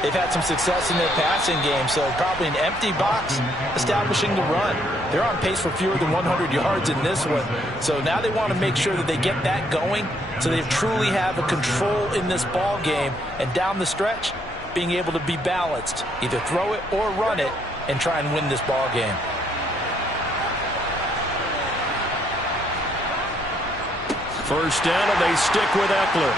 they've had some success in their passing game, so probably an empty box establishing the run. They're on pace for fewer than 100 yards in this one. So now they want to make sure that they get that going so they truly have a control in this ball game. And down the stretch, being able to be balanced, either throw it or run it, and try and win this ball game. First down, and they stick with Eckler.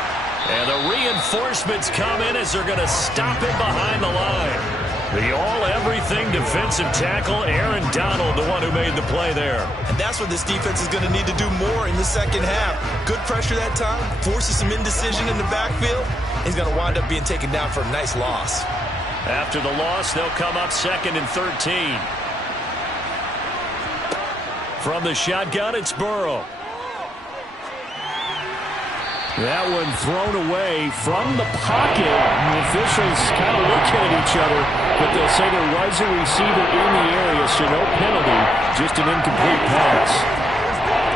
And the reinforcements come in as they're going to stop him behind the line. The all-everything defensive tackle, Aaron Donald, the one who made the play there. And that's what this defense is going to need to do more in the second half. Good pressure that time, forces some indecision in the backfield. He's going to wind up being taken down for a nice loss. After the loss, they'll come up 2nd and 13. From the shotgun, it's Burrow. That one thrown away from the pocket. The officials kind of looking at each other, but they'll say there was a receiver in the area, so no penalty, just an incomplete pass.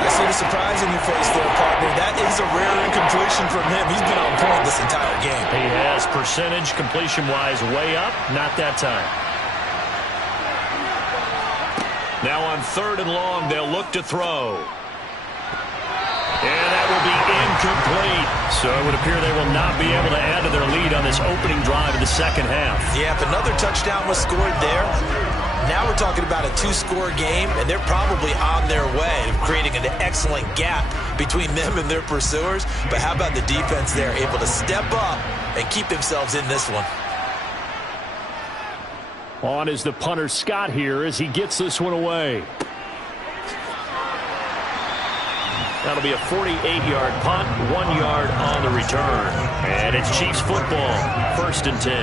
I see the surprise in your face there, partner. That is a rare incompletion from him. He's been on point this entire game. He has percentage completion-wise way up, not that time. Now on 3rd and long, they'll look to throw. And that will be incomplete. So it would appear they will not be able to add to their lead on this opening drive of the second half. Yeah, if another touchdown was scored there, now we're talking about a 2-score game, and they're probably on their way of creating an excellent gap between them and their pursuers. But how about the defense there, able to step up and keep themselves in this one? On is the punter Scott here as he gets this one away. That'll be a 48-yard punt, 1 yard on the return. And it's Chiefs football, 1st and 10.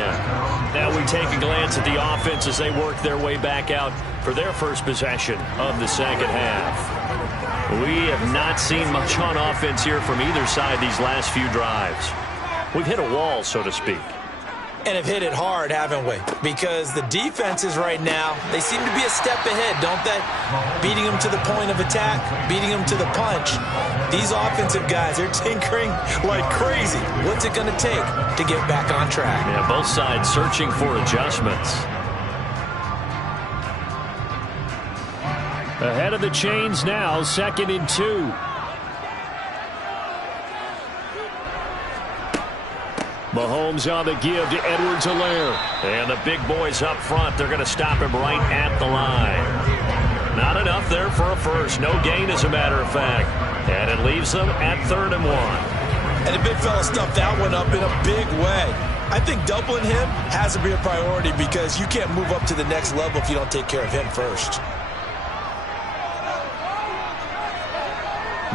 Now we take a glance at the offense as they work their way back out for their first possession of the second half. We have not seen much on offense here from either side these last few drives. We've hit a wall, so to speak. And have hit it hard, haven't we? Because the defenses right now, they seem to be a step ahead, don't they? Beating them to the point of attack, beating them to the punch. These offensive guys, they're tinkering like crazy. What's it going to take to get back on track? Yeah, both sides searching for adjustments. Ahead of the chains now, 2nd and 2. Mahomes on the give to Edwards-Helaire. And the big boys up front, they're going to stop him right at the line. Not enough there for a first. No gain, as a matter of fact. And it leaves them at 3rd and 1. And the big fella stuffed that one up in a big way. I think doubling him has to be a priority because you can't move up to the next level if you don't take care of him first.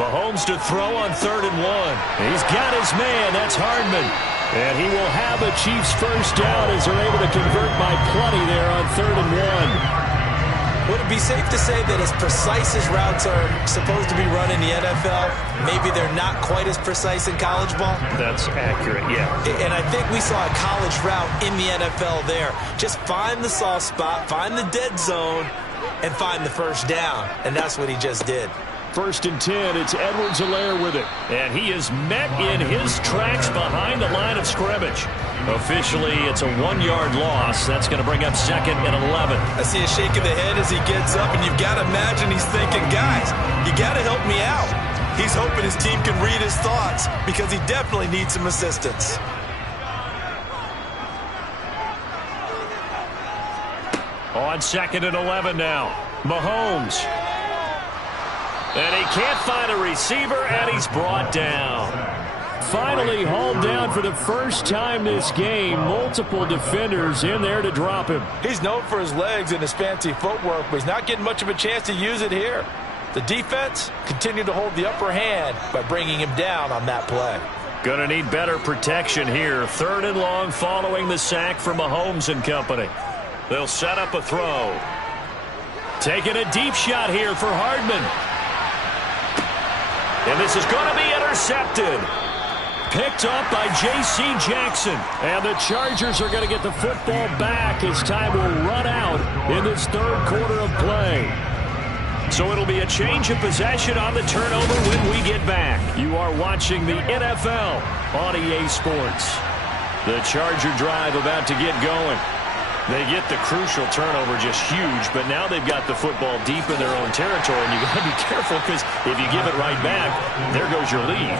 Mahomes to throw on 3rd and 1. He's got his man. That's Hardman. And he will have a Chiefs first down as they're able to convert by plenty there on 3rd and 1. Would it be safe to say that as precise as routes are supposed to be run in the NFL, maybe they're not quite as precise in college ball? That's accurate, yeah. And I think we saw a college route in the NFL there. Just find the soft spot, find the dead zone, and find the first down. And that's what he just did. 1st and 10, it's Edwards-Helaire with it. And he is met in his tracks behind the line of scrimmage. Officially, it's a 1-yard loss. That's going to bring up 2nd and 11. I see a shake of the head as he gets up, and you've got to imagine he's thinking, guys, you got to help me out. He's hoping his team can read his thoughts because he definitely needs some assistance. On 2nd and 11 now. Mahomes. And he can't find a receiver, and he's brought down. Finally hauled down for the first time this game. Multiple defenders in there to drop him. He's known for his legs and his fancy footwork, but he's not getting much of a chance to use it here. The defense continued to hold the upper hand by bringing him down on that play. Gonna need better protection here. 3rd and long following the sack from Mahomes and company. They'll set up a throw. Taking a deep shot here for Hardman. And this is going to be intercepted. Picked up by J.C. Jackson. And the Chargers are going to get the football back as time will run out in this 3rd quarter of play. So it'll be a change of possession on the turnover when we get back. You are watching the NFL on EA Sports. The Charger drive about to get going. They get the crucial turnover, just huge, but now they've got the football deep in their own territory, and you got to be careful because if you give it right back, there goes your lead.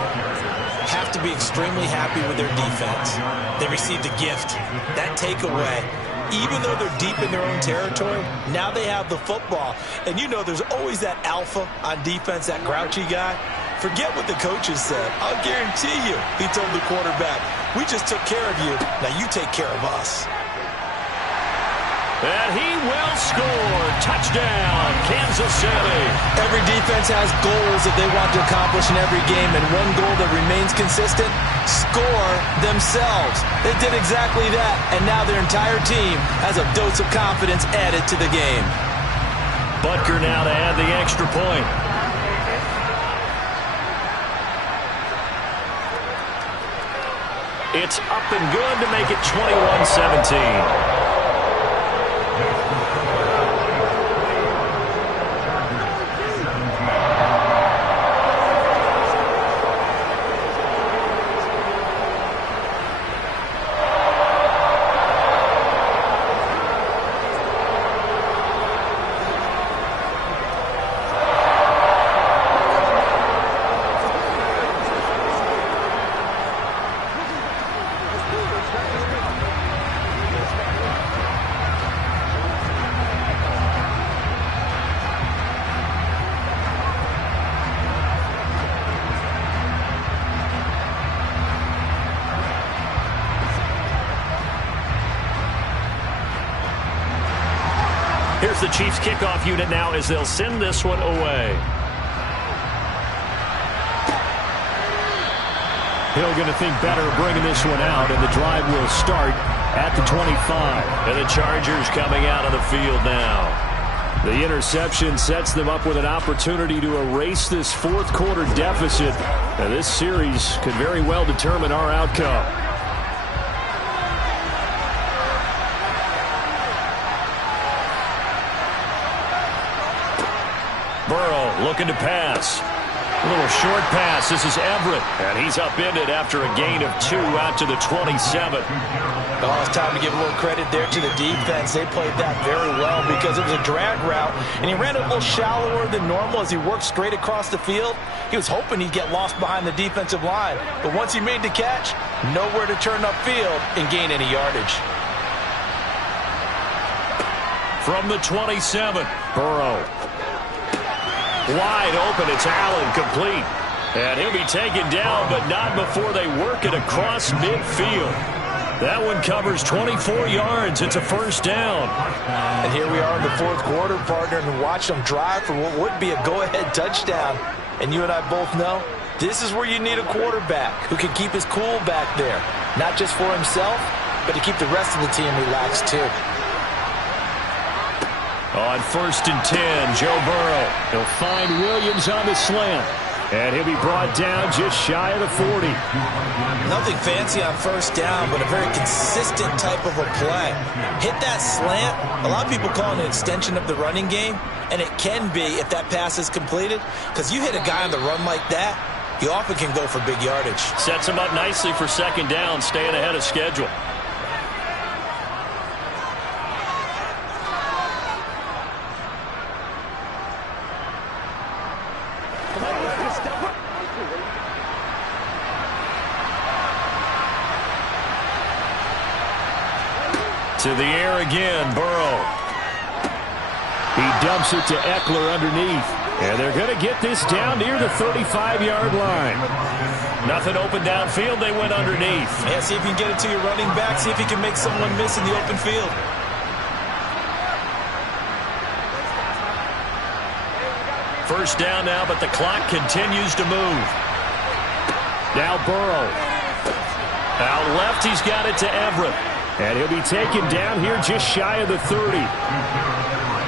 Have to be extremely happy with their defense. They received a gift. That takeaway, even though they're deep in their own territory, now they have the football. And you know there's always that alpha on defense, that grouchy guy. Forget what the coaches said. I'll guarantee you, he told the quarterback, we just took care of you. Now you take care of us. And he will score. Touchdown, Kansas City. Every defense has goals that they want to accomplish in every game, and one goal that remains consistent, score themselves. They did exactly that, and now their entire team has a dose of confidence added to the game. Butker now to add the extra point. It's up and good to make it 21-17. Here's the Chiefs kickoff unit now as they'll send this one away. Hill going to think better of bringing this one out, and the drive will start at the 25. And the Chargers coming out of the field now. The interception sets them up with an opportunity to erase this 4th quarter deficit. Now, this series could very well determine our outcome. Burrow looking to pass. A little short pass. This is Everett. And he's upended after a gain of 2 out to the 27. Oh, it's time to give a little credit there to the defense. They played that very well because it was a drag route, and he ran it a little shallower than normal as he worked straight across the field. He was hoping he'd get lost behind the defensive line, but once he made the catch, nowhere to turn upfield and gain any yardage. From the 27, Burrow. Wide open, it's Allen, complete. And he'll be taken down, but not before they work it across midfield. That one covers 24 yards. It's a first down. And here we are in the fourth quarter, partner, and watch them drive for what would be a go-ahead touchdown. And you and I both know this is where you need a quarterback who can keep his cool back there. Not just for himself, but to keep the rest of the team relaxed too. On 1st and 10, Joe Burrow. He'll find Williams on the slant. And he'll be brought down just shy of the 40. Nothing fancy on first down, but a very consistent type of a play. Hit that slant. A lot of people call it an extension of the running game, and it can be if that pass is completed, because you hit a guy on the run like that, you often can go for big yardage. Sets him up nicely for second down, staying ahead of schedule. To the air again, Burrow. He dumps it to Eckler underneath. And they're going to get this down near the 35-yard line. Nothing open downfield. They went underneath. Yeah, see if you can get it to your running back. See if you can make someone miss in the open field. First down now, but the clock continues to move. Now Burrow. Out left, he's got it to Everett. And he'll be taken down here just shy of the 30.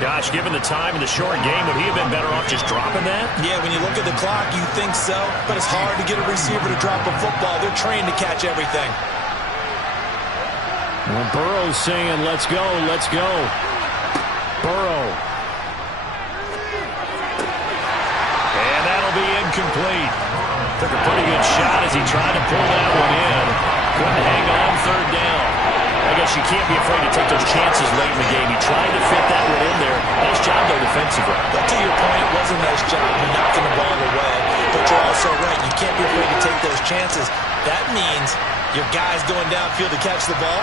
Gosh, given the time in the short game, would he have been better off just dropping that? Yeah, when you look at the clock, you think so. But it's hard to get a receiver to drop a football. They're trained to catch everything. Well, Burrow's saying, let's go, let's go. Burrow. And that'll be incomplete. Took a pretty good shot as he tried to pull that one in. Couldn't hang on third down. I guess you can't be afraid to take those chances late in the game. He tried to fit that one in there. Nice job, though, defensively. But to your point, it was a nice job of knocking the ball away. But you're also right. You can't be afraid to take those chances. That means your guys going downfield to catch the ball,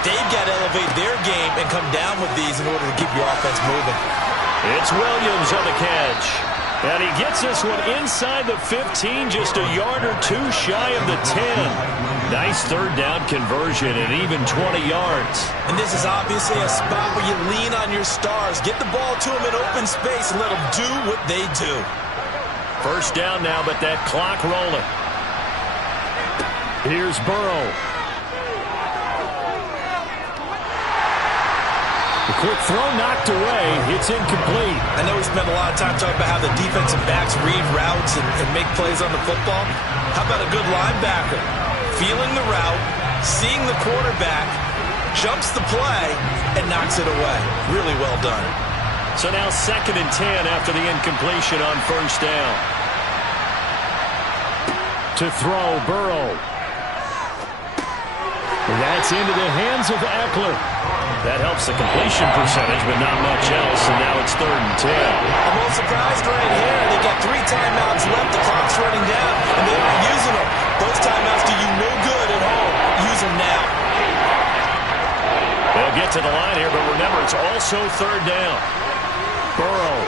they've got to elevate their game and come down with these in order to keep your offense moving. It's Williams on the catch. And he gets this one inside the 15, just a yard or two shy of the 10. Nice third down conversion and even 20 yards. And this is obviously a spot where you lean on your stars. Get the ball to them in open space and let them do what they do. First down now, but that clock rolling. Here's Burrow. The quick throw knocked away. It's incomplete. I know we spent a lot of time talking about how the defensive backs read routes and make plays on the football. How about a good linebacker? Feeling the route, seeing the quarterback, jumps the play, and knocks it away. Really well done. So now 2nd and 10 after the incompletion on first down. To throw, Burrow. That's into the hands of Eckler. That helps the completion percentage, but not much else, and now it's 3rd and 10. I'm a little surprised right here. They got 3 timeouts left. The clock's running down, and they aren't using them. Those timeouts do you no good at home. Use them now. They'll get to the line here, but remember, it's also 3rd down. Burrow.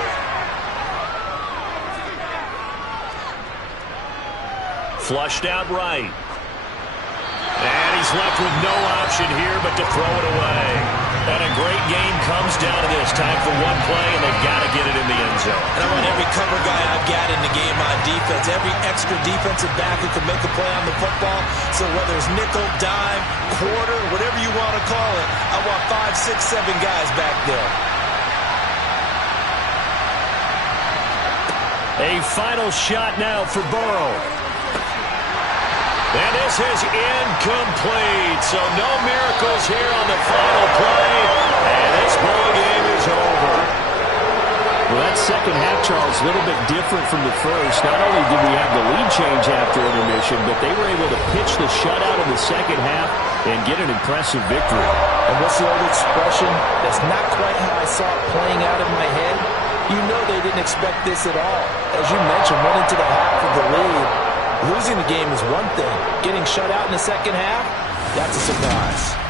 Flushed out right. And he's left with no option here but to throw it away. And a great game comes down to this. Time for one play, and they've got to get it in the end zone. And I want every cover guy I've got in the game on defense, every extra defensive back who can make a play on the football. So whether it's nickel, dime, quarter, whatever you want to call it, I want 5, 6, 7 guys back there. A final shot now for Burrow. And this is incomplete. So no miracles here on the final play. And this ball game is over. Well, that second half Charles, a little bit different from the first. Not only did we have the lead change after intermission, but they were able to pitch the shutout in the second half and get an impressive victory. And what's the old expression? That's not quite how I saw it playing out in my head. You know they didn't expect this at all. As you mentioned, went into the half of the lead. Losing the game is one thing. Getting shut out in the second half, that's a surprise.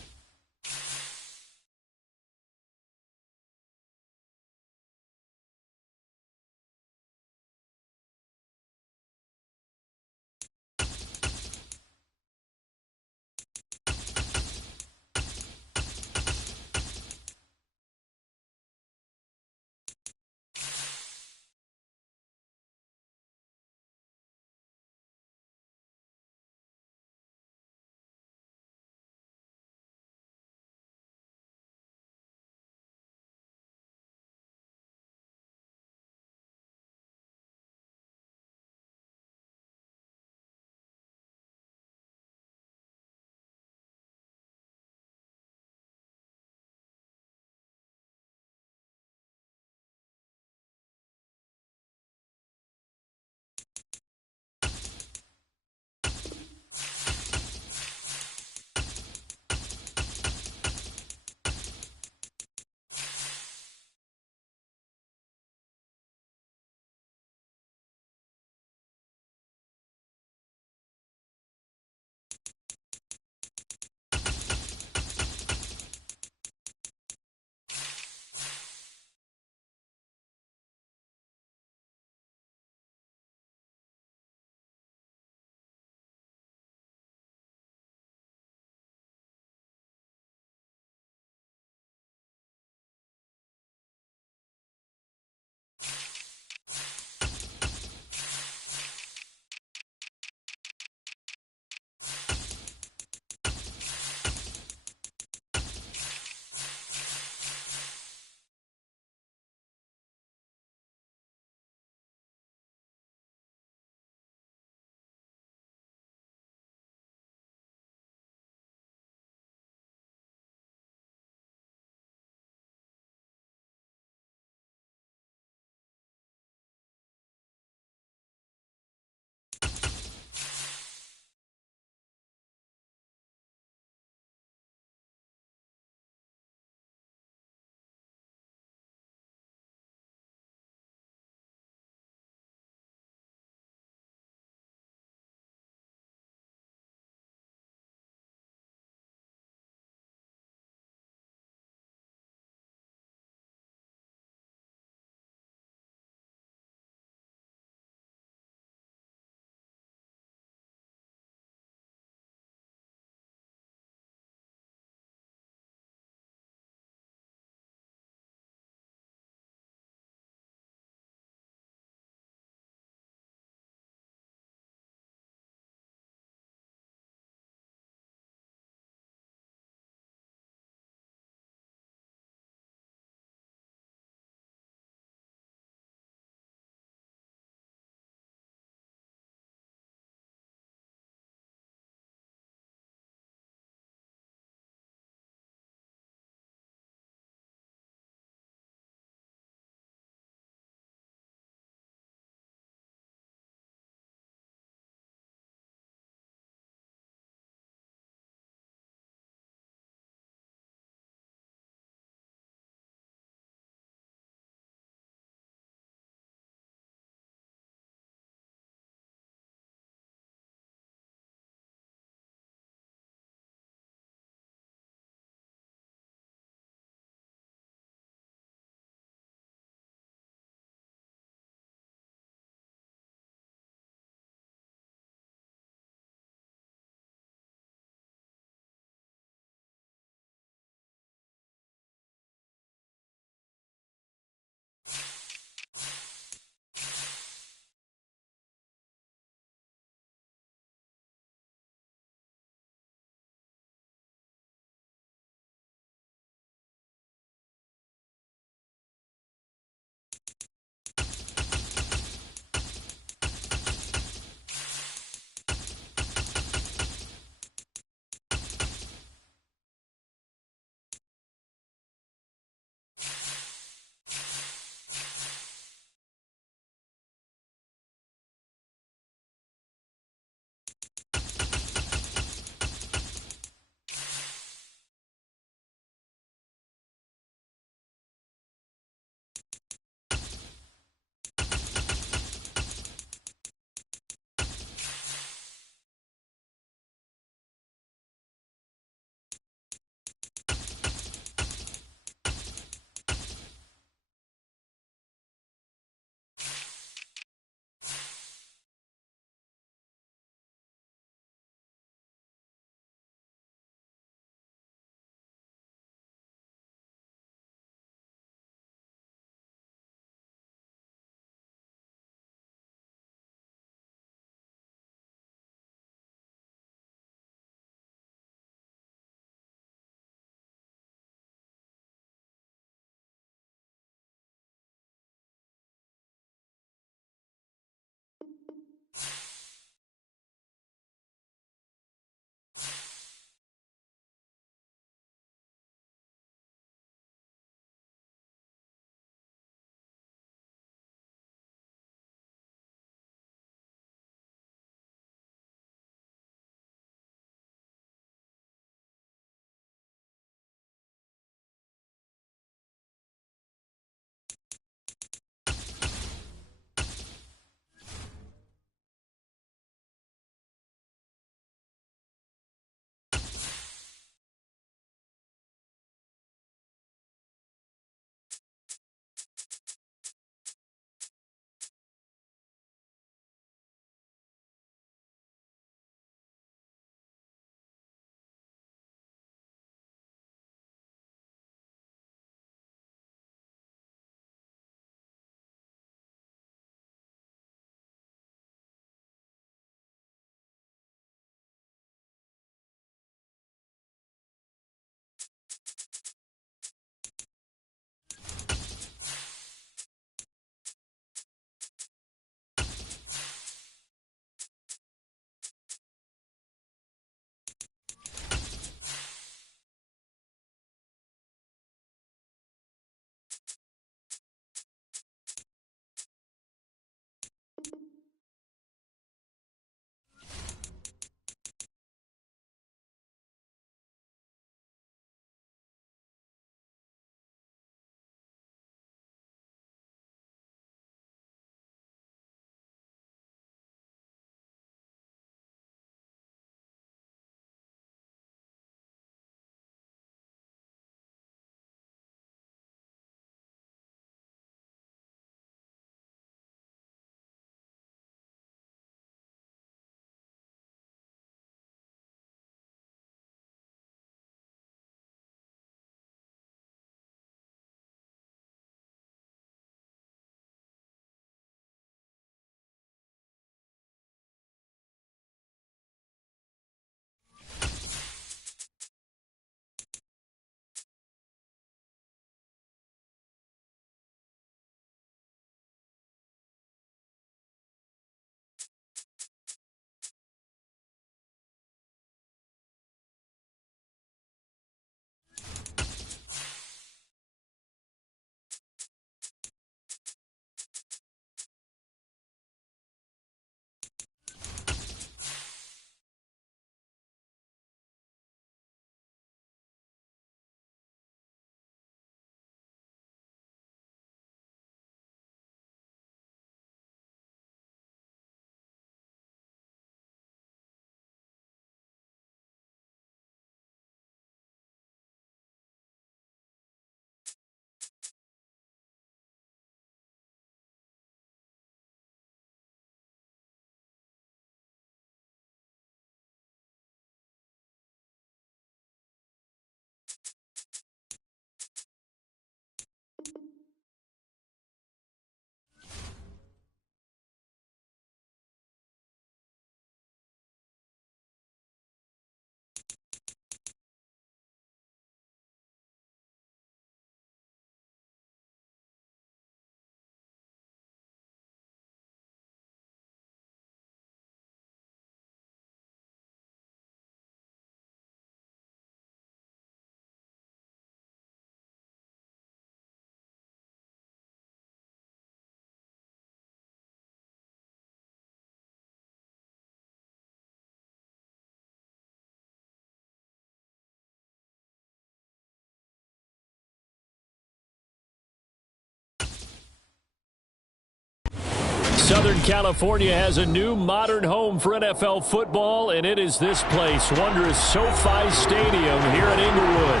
Southern California has a new modern home for NFL football, and it is this place, wondrous SoFi Stadium here in Inglewood.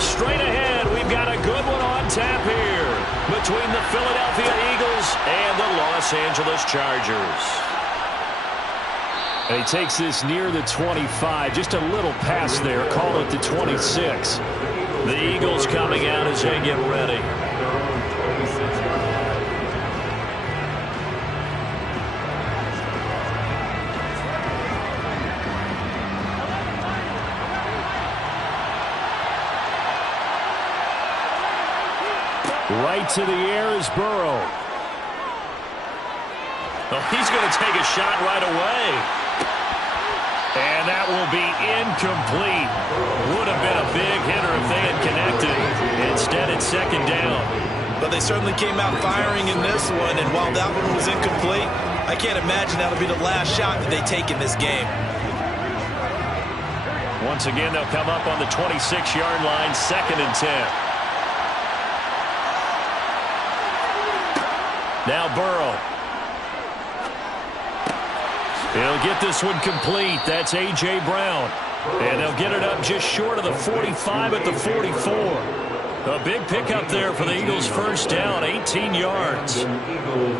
Straight ahead, we've got a good one on tap here between the Philadelphia Eagles and the Los Angeles Chargers. And he takes this near the 25, just a little pass there, call it the 26. The Eagles coming out as they get ready. Right to the air is Burrow. Oh, he's going to take a shot right away. And that will be incomplete. Would have been a big hitter if they had connected. Instead, it's second down. But they certainly came out firing in this one, and while that one was incomplete, I can't imagine that'll be the last shot that they take in this game. Once again, they'll come up on the 26-yard line, 2nd and 10. Now Burrow. He'll get this one complete. That's A.J. Brown. And they'll get it up just short of the 45 at the 44. A big pickup there for the Eagles' first down, 18 yards.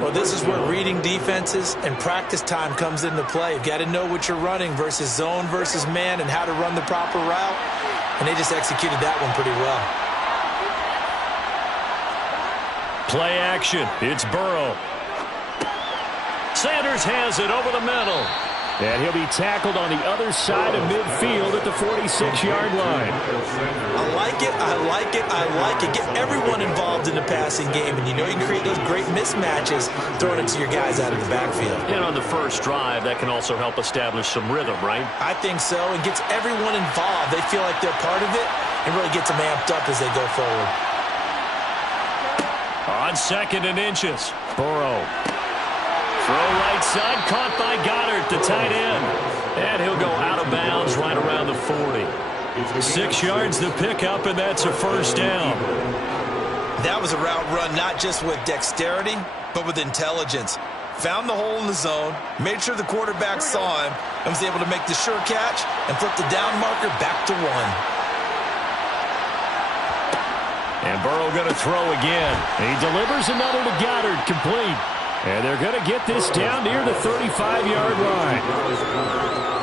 Well, this is where reading defenses and practice time comes into play. You've got to know what you're running versus zone versus man and how to run the proper route. And they just executed that one pretty well. Play action. It's Burrow. Sanders has it over the middle. And he'll be tackled on the other side of midfield at the 46-yard line. I like it, I like it, I like it. Get everyone involved in the passing game, and you know you can create those great mismatches throwing it to your guys out of the backfield. And on the first drive, that can also help establish some rhythm, right? I think so, and gets everyone involved. They feel like they're part of it and really gets them amped up as they go forward. On 2nd and inches, Burrow. Throw right side, caught by Goddard, the tight end. And he'll go out of bounds right around the 40. 6 yards the pickup, and that's a first down. That was a route run not just with dexterity, but with intelligence. Found the hole in the zone, made sure the quarterback saw him, and was able to make the sure catch and flip the down marker back to 1. And Burrow going to throw again. He delivers another to Goddard, complete. And they're going to get this down near the 35-yard line.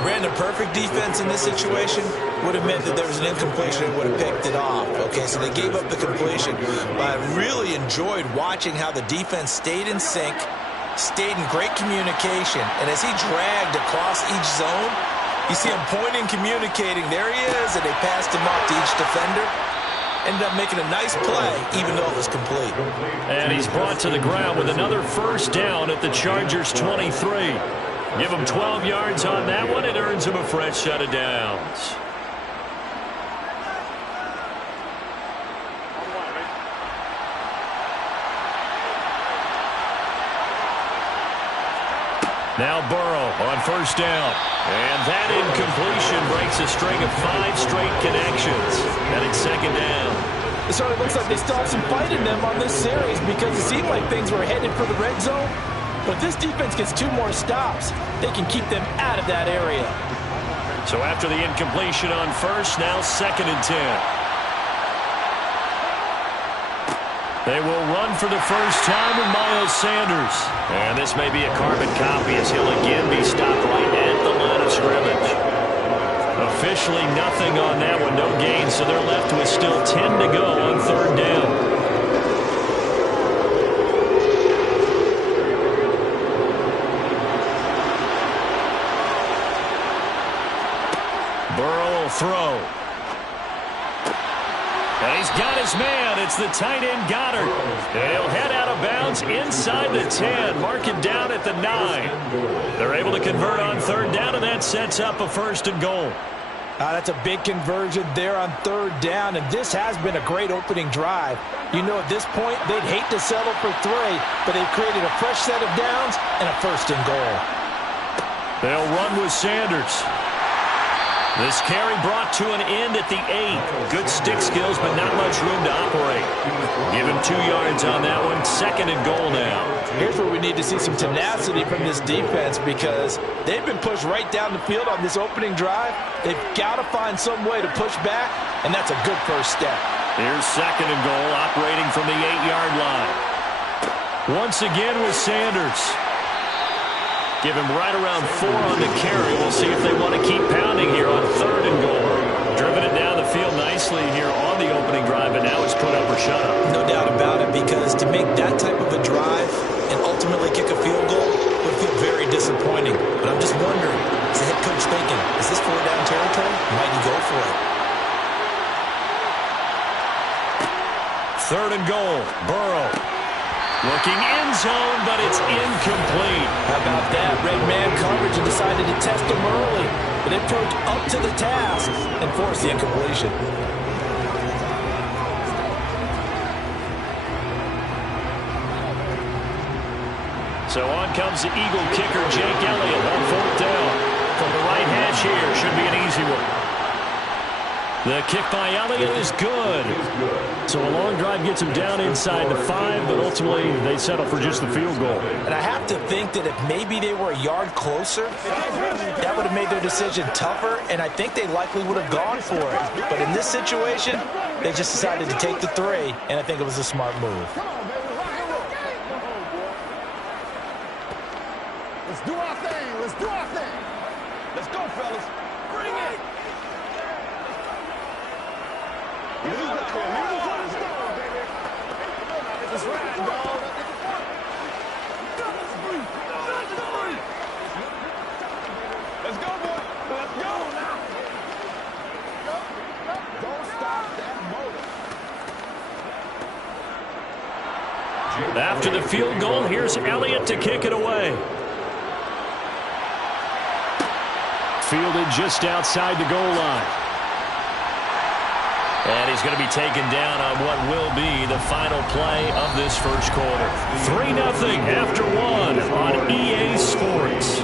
Brandon, perfect defense in this situation would have meant that there was an incompletion and would have picked it off. Okay, so they gave up the completion. But I really enjoyed watching how the defense stayed in sync, stayed in great communication. And as he dragged across each zone, you see him pointing, communicating. There he is, and they passed him off to each defender. Ended up making a nice play, even though it was complete. And he's brought to the ground with another first down at the Chargers' 23. Give him 12 yards on that one. It earns him a fresh set of downs. Now Burrow on first down. And that incompletion breaks a string of 5 straight connections. And it's second down. It certainly looks like they still have some fight in them on this series because it seemed like things were headed for the red zone. But if this defense gets 2 more stops, they can keep them out of that area. So after the incompletion on first, now 2nd and 10. They will run for the first time with Miles Sanders. And this may be a carbon copy as he'll again be stopped right at the line of scrimmage. Officially nothing on that one, no gain, so they're left with still 10 to go on 3rd down. Burrow will throw. And he's got his man. It's the tight end Goddard. And he'll head out of bounds inside the 10. Mark it down at the 9. They're able to convert on 3rd down, and that sets up a 1st and goal. That's a big conversion there on 3rd down, and this has been a great opening drive. You know, at this point, they'd hate to settle for 3, but they've created a fresh set of downs and a 1st and goal. They'll run with Sanders. This carry brought to an end at the 8. Good stick skills, but not much room to operate. Give him 2 yards on that one. 2nd and goal now. Here's where we need to see some tenacity from this defense because they've been pushed right down the field on this opening drive. They've got to find some way to push back, and that's a good first step. Here's 2nd and goal, operating from the 8-yard line. Once again with Sanders. Give him right around 4 on the carry. We'll see if they want to keep pounding here on 3rd and goal. Driven it down the field nicely here on the opening drive, and now it's put up or shut up. No doubt about it, because to make that type of a drive and ultimately kick a field goal would feel very disappointing. But I'm just wondering, is the head coach thinking, is this 4-down territory? Might he go for it? 3rd and goal. Burrow. Looking end zone, but it's incomplete. How about that? Red man coverage and decided to test him early. But they proved up to the task and forced the incompletion. So on comes the Eagle kicker, Jake Elliott, on 4th down. From the right hash here, should be an easy one. The kick by Elliott is good. So a long drive gets him down inside the 5, but ultimately they settle for just the field goal. And I have to think that if maybe they were a yard closer, that would have made their decision tougher, and I think they likely would have gone for it. But in this situation, they just decided to take the 3, and I think it was a smart move. Come on, baby. Rock and roll. Let's do our thing. Let's do our thing. Let's go, fellas. Bring it. Leave the stone, baby. Let's ride, dog. Let's go, boy. Let's go now. Don't stop that motor. After the field goal, here's Elliott to kick it away. Fielded just outside the goal line. And he's going to be taken down on what will be the final play of this first quarter. 3-0 after 1 on EA Sports.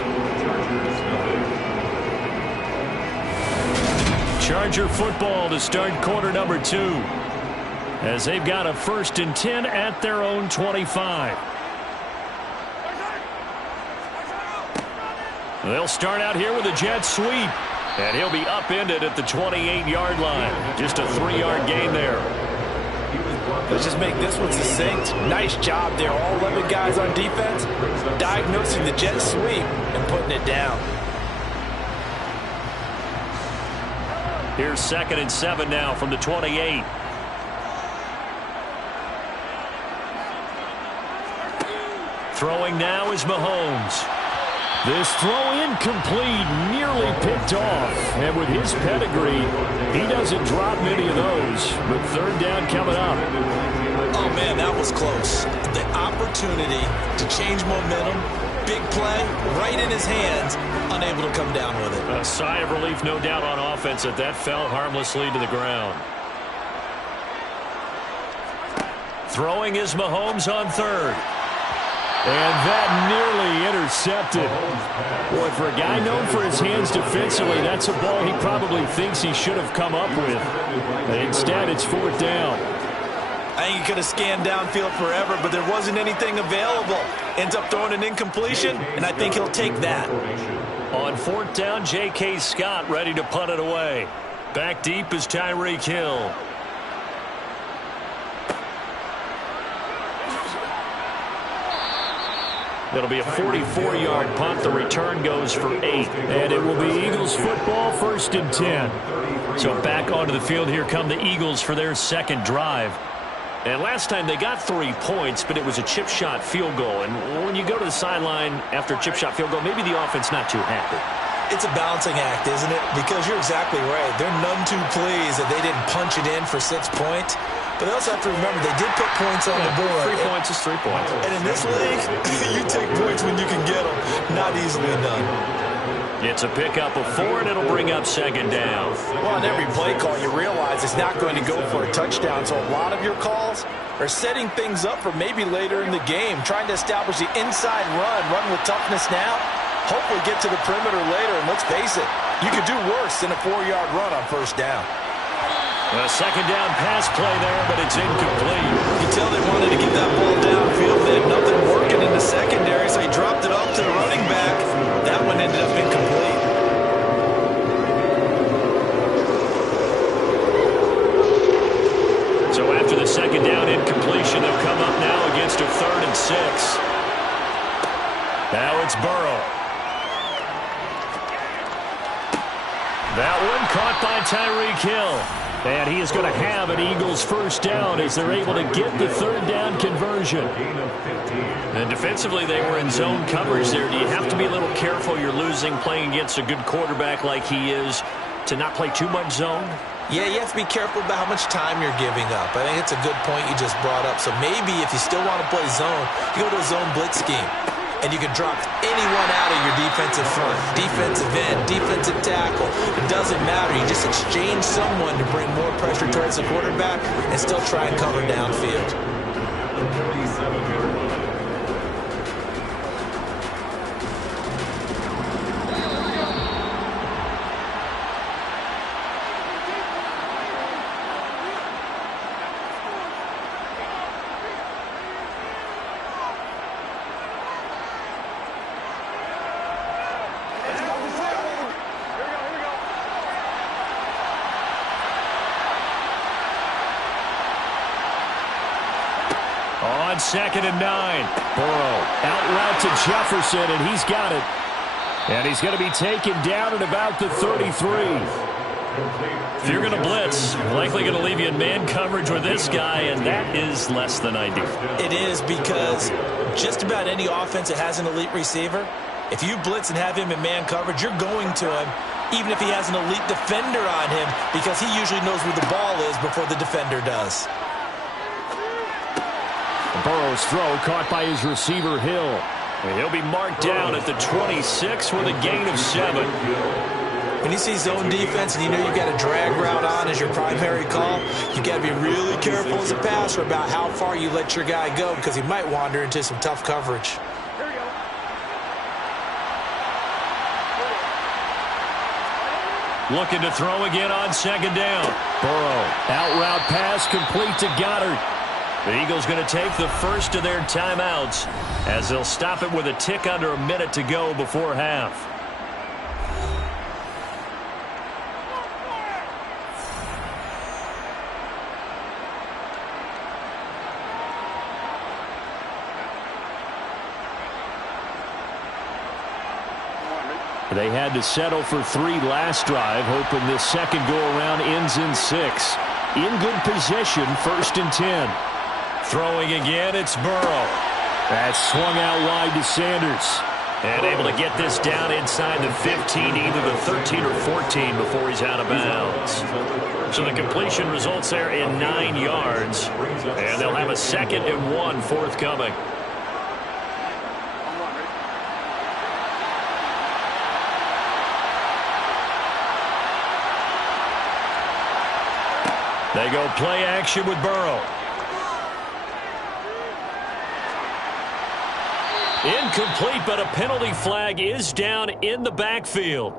Charger football to start quarter number 2. As they've got a 1st and 10 at their own 25. They'll start out here with a jet sweep. And he'll be upended at the 28-yard line. Just a 3-yard gain there. Let's just make this one succinct. Nice job there. All 11 guys on defense diagnosing the jet sweep and putting it down. Here's 2nd and 7 now from the 28. Throwing now is Mahomes. This throw incomplete, nearly picked off. And with his pedigree, he doesn't drop many of those. But 3rd down coming up. Oh, man, that was close. The opportunity to change momentum, big play, right in his hands, unable to come down with it. A sigh of relief, no doubt, on offense that fell harmlessly to the ground. Throwing is Mahomes on 3rd. And that nearly intercepted. Boy, for a guy known for his hands defensively, that's a ball he probably thinks he should have come up with. Instead, it's 4th down. I think he could have scanned downfield forever, but there wasn't anything available. Ends up throwing an incompletion, and I think he'll take that. On 4th down, J.K. Scott ready to punt it away. Back deep is Tyreek Hill. It'll be a 44-yard punt. The return goes for 8. And it will be Eagles football, 1st and 10. So back onto the field, here come the Eagles for their 2nd drive. And last time they got 3 points, but it was a chip shot field goal. And when you go to the sideline after a chip shot field goal, maybe the offense not too happy. It's a balancing act, isn't it? Because you're exactly right. They're none too pleased that they didn't punch it in for 6 points. But they also have to remember they did put points on the board. 3 points is 3 points. And in this league, you take points when you can get them. Not easily done. It's a pickup of 4, and it'll bring up 2nd down. Well, on every play call, you realize it's not going to go for a touchdown. So a lot of your calls are setting things up for maybe later in the game, trying to establish the inside run with toughness now. hopefully get to the perimeter later. And let's face it, you could do worse than a 4-yard run on first down. A second down pass play there, but it's incomplete. You can tell they wanted to get that ball downfield. They had nothing working in the secondary, so he dropped it off to the running back. That one ended up incomplete. So after the second down incompletion, they'll come up now against a 3rd and 6. Now it's Burrow. That one caught by Tyreek Hill. And he is going to have an Eagles first down as they're able to get the 3rd down conversion. And defensively, they were in zone coverage there. Do you have to be a little careful? You're losing playing against a good quarterback like he is to not play too much zone? Yeah, you have to be careful about how much time you're giving up. I think it's a good point you just brought up. So maybe if you still want to play zone, you go to a zone blitz scheme. And you can drop anyone out of your defensive front, defensive end, defensive tackle. It doesn't matter. You just exchange someone to bring more pressure towards the quarterback and still try and cover downfield. On 2nd and 9, Burrow out route to Jefferson, and he's got it. And he's going to be taken down at about the 33. If you're going to blitz, likely going to leave you in man coverage with this guy, and that is less than ideal. It is, because just about any offense that has an elite receiver, if you blitz and have him in man coverage, you're going to him, even if he has an elite defender on him, because he usually knows where the ball is before the defender does. Burrow's throw caught by his receiver, Hill. And he'll be marked down at the 26 with a gain of 7. When you see zone defense and you know you've got a drag route on as your primary call, you've got to be really careful as a passer about how far you let your guy go, because he might wander into some tough coverage. Looking to throw again on 2nd down. Burrow, out route pass complete to Goddard. The Eagles going to take the first of their timeouts as they'll stop it with a tick under a minute to go before half. They had to settle for 3 last drive, hoping this second go-around ends in 6. In good position, 1st and 10. Throwing again, it's Burrow. That's swung out wide to Sanders. And able to get this down inside the 15, either the 13 or 14 before he's out of bounds. So the completion results there in 9 yards. And they'll have a 2nd and 1 forthcoming. They go play action with Burrow. Incomplete, but a penalty flag is down in the backfield.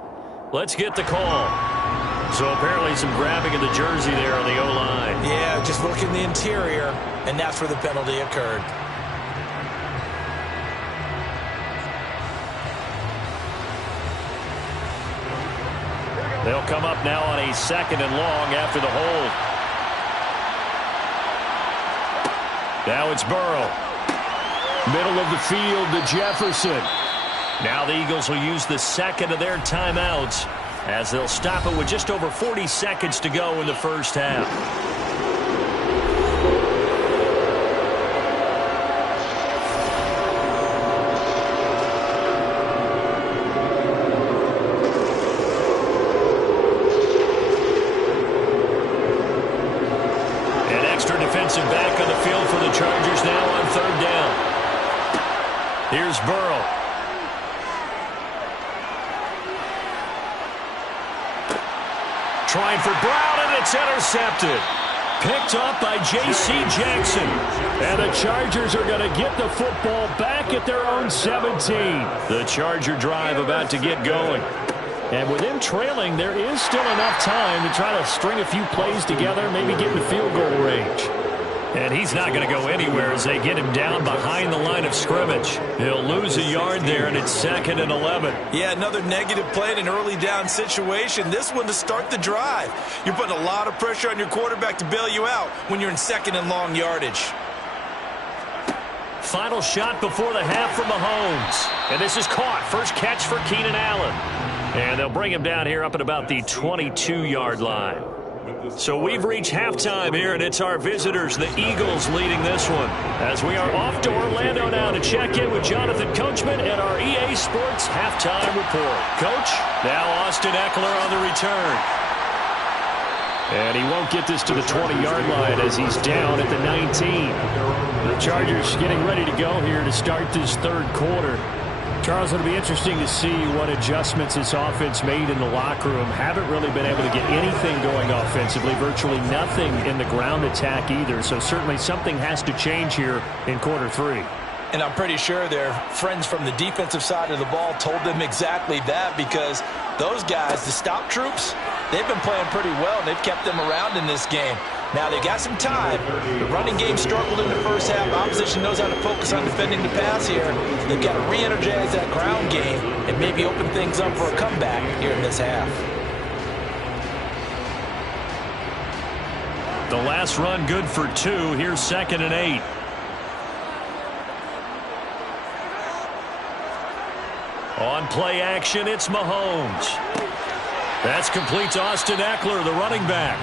Let's get the call. So apparently some grabbing of the jersey there on the O-line. Yeah, just working the interior, and that's where the penalty occurred. They'll come up now on a 2nd and long after the hold. Now it's Burrow. Middle of the field to Jefferson. Now the Eagles will use the 2nd of their timeouts as they'll stop it with just over 40 seconds to go in the first half. An extra defensive back on the field for the Chargers now on 3rd down. Here's Burrow. Trying for Brown, and it's intercepted. Picked up by J.C. Jackson. And the Chargers are going to get the football back at their own 17. The Charger drive about to get going. And with them trailing, there is still enough time to try to string a few plays together, maybe get in field goal range. And he's not going to go anywhere as they get him down behind the line of scrimmage. He'll lose a yard there, and it's 2nd and 11. Yeah, another negative play in an early down situation. This one to start the drive. You're putting a lot of pressure on your quarterback to bail you out when you're in 2nd and long yardage. Final shot before the half from Mahomes. And this is caught. First catch for Keenan Allen. And they'll bring him down here up at about the 22-yard line. So we've reached halftime here, and it's our visitors, the Eagles, leading this one. As we are off to Orlando now to check in with Jonathan Coachman and our EA Sports Halftime Report. Coach, now Austin Ekeler on the return. And he won't get this to the 20-yard line as he's down at the 19. The Chargers getting ready to go here to start this third quarter. Charles, it'll be interesting to see what adjustments this offense made in the locker room. Haven't really been able to get anything going offensively, virtually nothing in the ground attack either. So certainly something has to change here in quarter 3. And I'm pretty sure their friends from the defensive side of the ball told them exactly that, because those guys, the stop troops, they've been playing pretty well, and they've kept them around in this game. Now, they got some time. The running game struggled in the first half. Opposition knows how to focus on defending the pass here. They've got to re-energize that ground game and maybe open things up for a comeback here in this half. The last run good for 2. Here's 2nd and 8. On play action, it's Mahomes. That's complete to Austin Ekeler, the running back.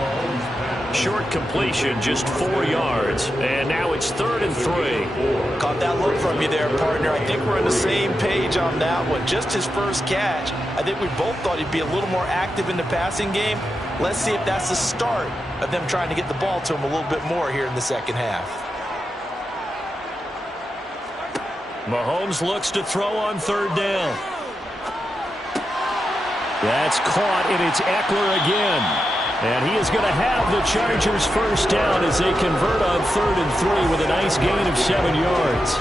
Short completion, just 4 yards. And now it's 3rd and 3. Caught that look from you there, partner. I think we're on the same page on that one. Just his first catch. I think we both thought he'd be a little more active in the passing game. Let's see if that's the start of them trying to get the ball to him a little bit more here in the second half. Mahomes looks to throw on 3rd down. That's caught, and it's Ekeler again. And he is going to have the Chargers first down as they convert on 3rd and 3 with a nice gain of 7 yards.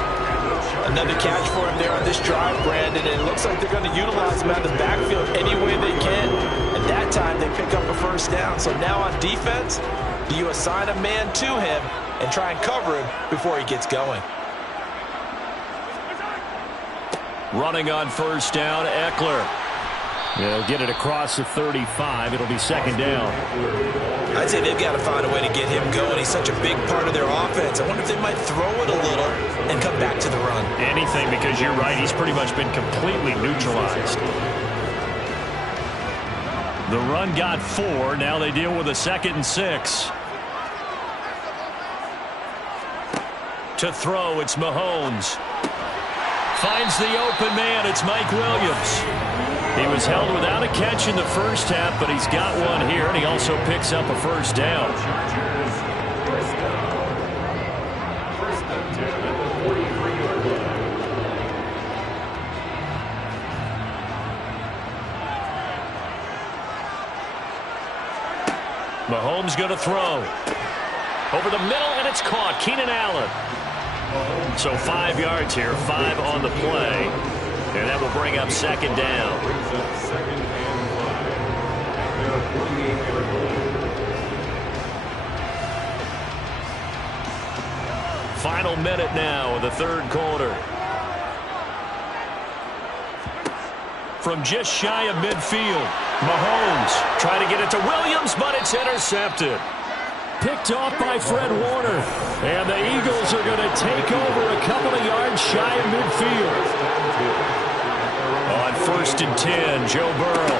Another catch for him there on this drive, Brandon, and it looks like they're going to utilize him out of the backfield any way they can. And that time they pick up a first down. So now on defense, do you assign a man to him and try and cover him before he gets going? Running on first down, Ekeler. They'll get it across the 35. It'll be 2nd down. I'd say they've got to find a way to get him going. He's such a big part of their offense. I wonder if they might throw it a little and come back to the run. Anything, because you're right. He's pretty much been completely neutralized. The run got 4. Now they deal with a 2nd and 6. To throw, it's Mahomes. Finds the open man. It's Mike Williams. He was held without a catch in the first half, but he's got one here, and he also picks up a first down. Mahomes going to throw. Over the middle, and it's caught. Keenan Allen. So 5 yards here, 5 on the play. And that will bring up 2nd down. Final minute now of the third quarter. From just shy of midfield, Mahomes trying to get it to Williams, but it's intercepted. Picked off by Fred Warner. And the Eagles are going to take over a couple of yards shy of midfield. On 1st and 10, Joe Burrow.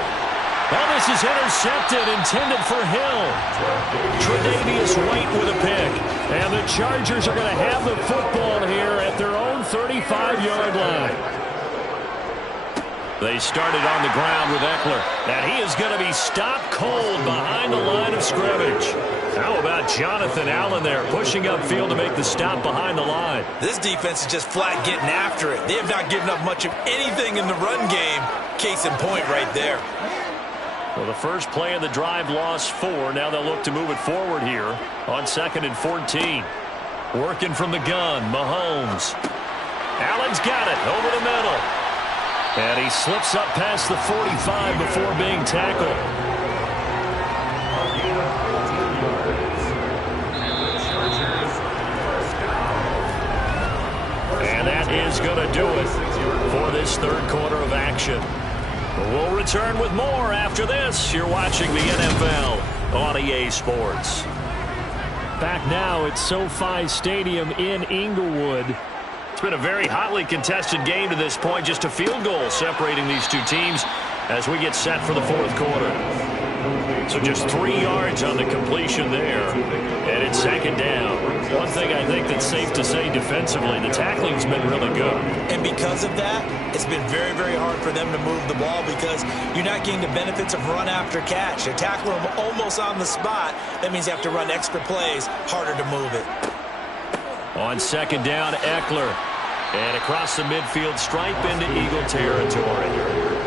Well, this is intercepted, intended for Hill. Tre'Davious White with a pick. And the Chargers are going to have the football here at their own 35-yard line. They started on the ground with Ekeler. And he is going to be stopped cold behind the line of scrimmage. How about Jonathan Allen there pushing upfield to make the stop behind the line? This defense is just flat getting after it. They have not given up much of anything in the run game. Case in point right there. Well, the first play of the drive lost 4. Now they'll look to move it forward here on 2nd and 14. Working from the gun, Mahomes. Allen's got it over the middle. And he slips up past the 45 before being tackled. And that is going to do it for this third quarter of action. We'll return with more after this. You're watching the NFL on EA Sports. Back now at SoFi Stadium in Inglewood. It's been a very hotly contested game to this point. Just a field goal separating these two teams as we get set for the fourth quarter. So just 3 yards on the completion there. And it's 2nd down. One thing I think that's safe to say defensively, the tackling's been really good. And because of that, it's been very, very hard for them to move the ball because you're not getting the benefits of run after catch. They're tackling them almost on the spot. That means you have to run extra plays, harder to move it. On 2nd down, Eckler. And across the midfield stripe into Eagle territory.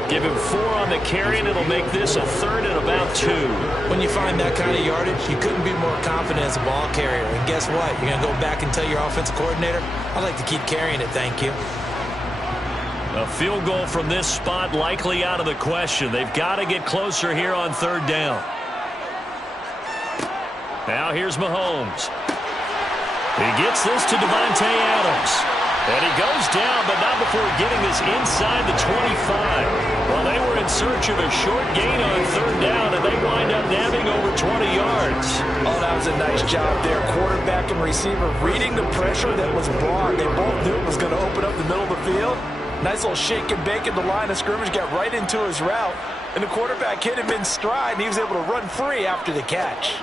Give him 4 on the carry, and it'll make this a 3rd and about 2. When you find that kind of yardage, you couldn't be more confident as a ball carrier. And guess what? You're going to go back and tell your offensive coordinator, I'd like to keep carrying it, thank you. A field goal from this spot likely out of the question. They've got to get closer here on 3rd down. Now here's Mahomes. He gets this to Davante Adams. And he goes down, but not before getting this inside the 25. Well, they were in search of a short gain on 3rd down, and they wind up nabbing over 20 yards. Oh, that was a nice job there. Quarterback and receiver reading the pressure that was brought. They both knew it was going to open up the middle of the field. Nice little shake and bake at the line of scrimmage, got right into his route. And the quarterback hit him in stride, and he was able to run free after the catch.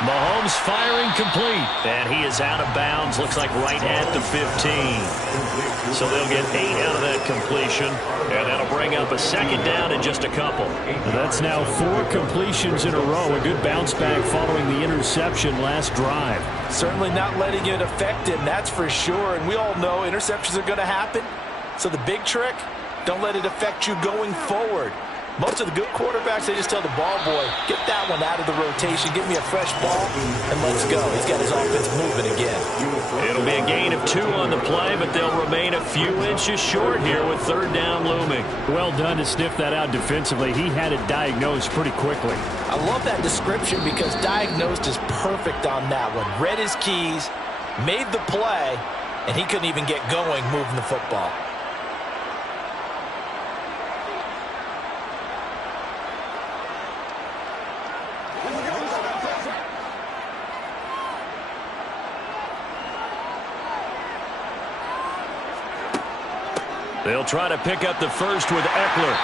Mahomes firing complete. And he is out of bounds. Looks like right at the 15. So they'll get 8 out of that completion. And that'll bring up a 2nd down in just a couple. That's now 4 completions in a row. A good bounce back following the interception last drive. Certainly not letting it affect him, that's for sure. And we all know interceptions are going to happen. So the big trick, don't let it affect you going forward. Most of the good quarterbacks, they just tell the ball boy, get that one out of the rotation, give me a fresh ball, and let's go. He's got his offense moving again. It'll be a gain of 2 on the play, but they'll remain a few inches short here with 3rd down looming. Well done to sniff that out defensively. He had it diagnosed pretty quickly. I love that description because diagnosed is perfect on that one. Read his keys, made the play, and he couldn't even get going moving the football. They'll try to pick up the first with Eckler,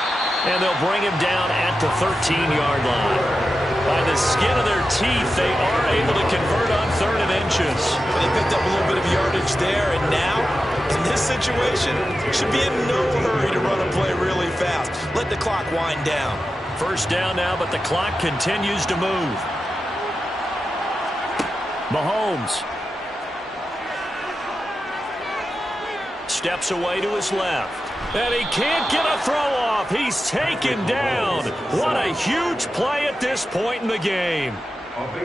and they'll bring him down at the 13-yard line. By the skin of their teeth, they are able to convert on 3rd and inches. Well, they picked up a little bit of yardage there, and now, in this situation, should be in no hurry to run a play really fast. Let the clock wind down. 1st down now, but the clock continues to move. Mahomes steps away to his left. And he can't get a throw off. He's taken down. What a huge play at this point in the game.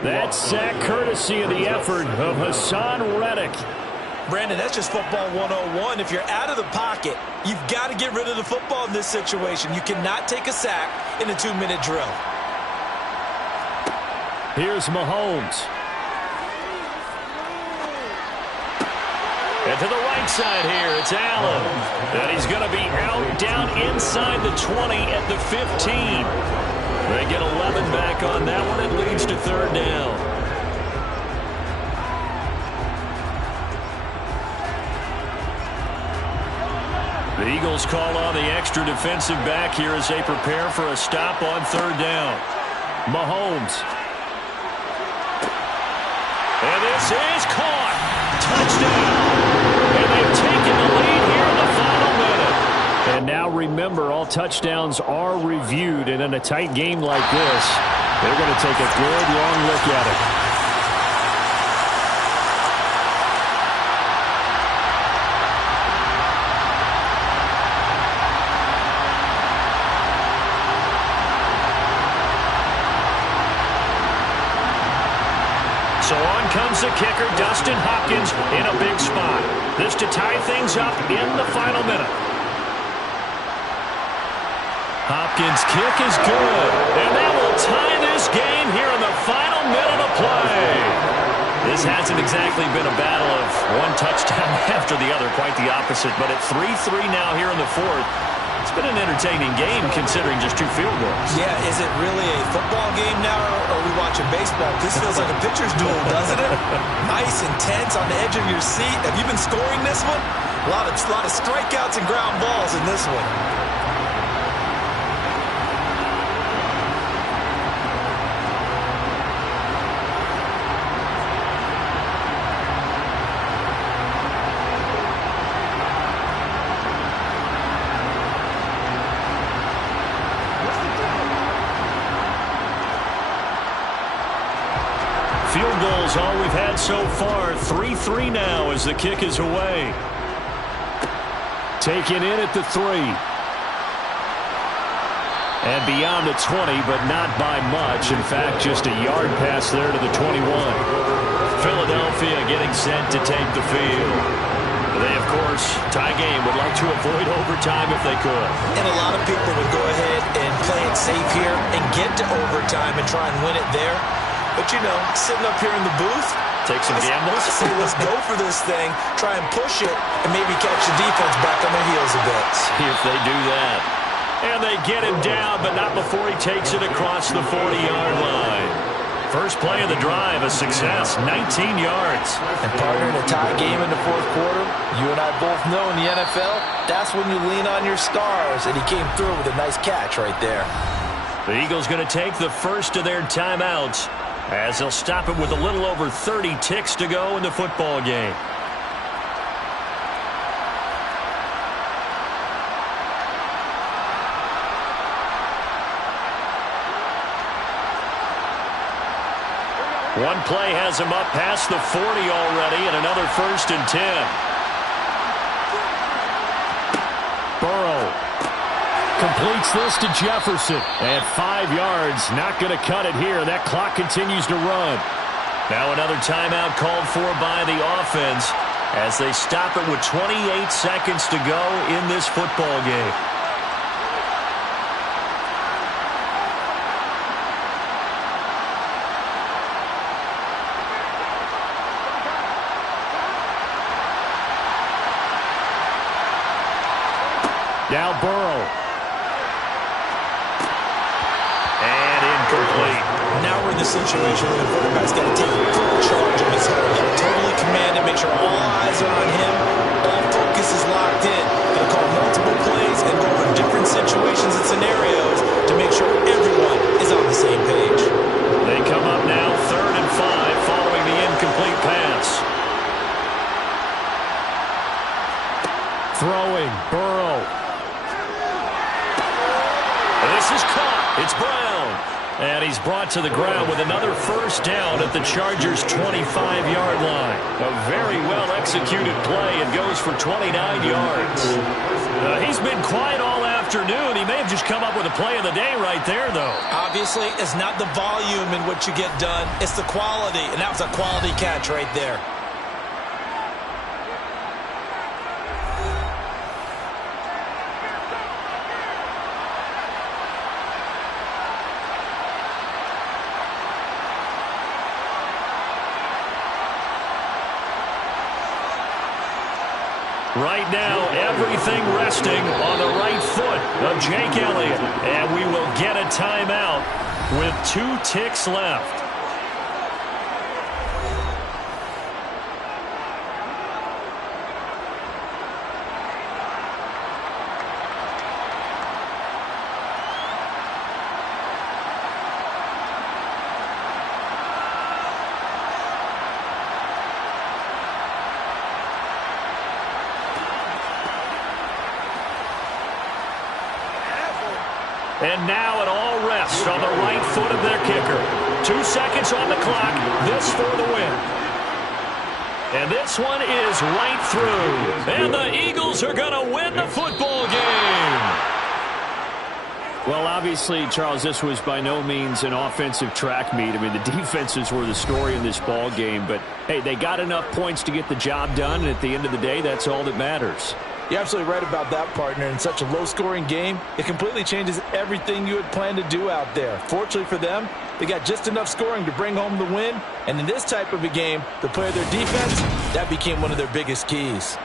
That sack courtesy of the effort of Hassan Reddick. Brandon, that's just football 101. If you're out of the pocket, you've got to get rid of the football in this situation. You cannot take a sack in a 2-minute drill. Here's Mahomes. And to the right side here, it's Allen. And he's going to be out down inside the 20 at the 15. They get 11 back on that one. It leads to 3rd down. The Eagles call on the extra defensive back here as they prepare for a stop on 3rd down. Mahomes. And this is caught. Touchdown. And they've taken the lead here in the final minute. And now remember, all touchdowns are reviewed. And in a tight game like this, they're going to take a good long look at it. comes the kicker, Dustin Hopkins, in a big spot. This to tie things up in the final minute. Hopkins' kick is good, and that will tie this game here in the final minute of play. This hasn't exactly been a battle of one touchdown after the other, quite the opposite. But at 3-3 now here in the fourth, it's been an entertaining game considering just 2 field goals. Yeah, is it really a football game now, or are we watching baseball? This feels like a pitcher's duel, doesn't it? Nice, intense, on the edge of your seat. Have you been scoring this one? A lot of strikeouts and ground balls in this one. Field goals all we've had so far. 3-3 now as the kick is away. Taken in at the 3. And beyond the 20, but not by much. In fact, just a yard pass there to the 21. Philadelphia getting set to take the field. They, of course, tie game, would like to avoid overtime if they could. And a lot of people would go ahead and play it safe here and get to overtime and try and win it there. But, you know, sitting up here in the booth, take some gambles. I say let's go for this thing, try and push it, and maybe catch the defense back on their heels a bit. See if they do that. And they get him down, but not before he takes it across the 40-yard line. First play of the drive, a success, 19 yards. And partner, in a tie game in the fourth quarter, you and I both know in the NFL, that's when you lean on your stars, and he came through with a nice catch right there. The Eagles going to take the first of their timeouts, as they'll stop it with a little over 30 ticks to go in the football game. One play has him up past the 40 already, and another 1st and 10. Burrow completes this to Jefferson. At 5 yards, not going to cut it here. That clock continues to run. Now another timeout called for by the offense as they stop it with 28 seconds to go in this football game. Now Burrow. And incomplete. Now we're in the situation where the quarterback's got to take full charge of his home. Totally commanded, make sure all eyes are on him. All focus is locked in. Going to call multiple plays and go over different situations and scenarios to make sure everyone is on the same page. They come up now 3rd and 5 following the incomplete pass. Throwing, Burrow. This is caught. It's Brown. And he's brought to the ground with another first down at the Chargers' 25-yard line. A very well-executed play. It goes for 29 yards. He's been quiet all afternoon. He may have just come up with a play of the day right there, though. Obviously, it's not the volume in what you get done. It's the quality, and that was a quality catch right there. Right now, everything resting on the right foot of Jake Elliott. And we will get a timeout with 2 ticks left. And now it all rests on the right foot of their kicker. 2 seconds on the clock. This for the win. And this one is right through. And the Eagles are going to win the football game. Well, obviously, Charles, this was by no means an offensive track meet. I mean, the defenses were the story in this ball game. But, hey, they got enough points to get the job done, and at the end of the day, that's all that matters. You're absolutely right about that, partner. In such a low-scoring game, it completely changes everything you had planned to do out there. Fortunately for them, they got just enough scoring to bring home the win. And in this type of a game, to play their defense, that became one of their biggest keys.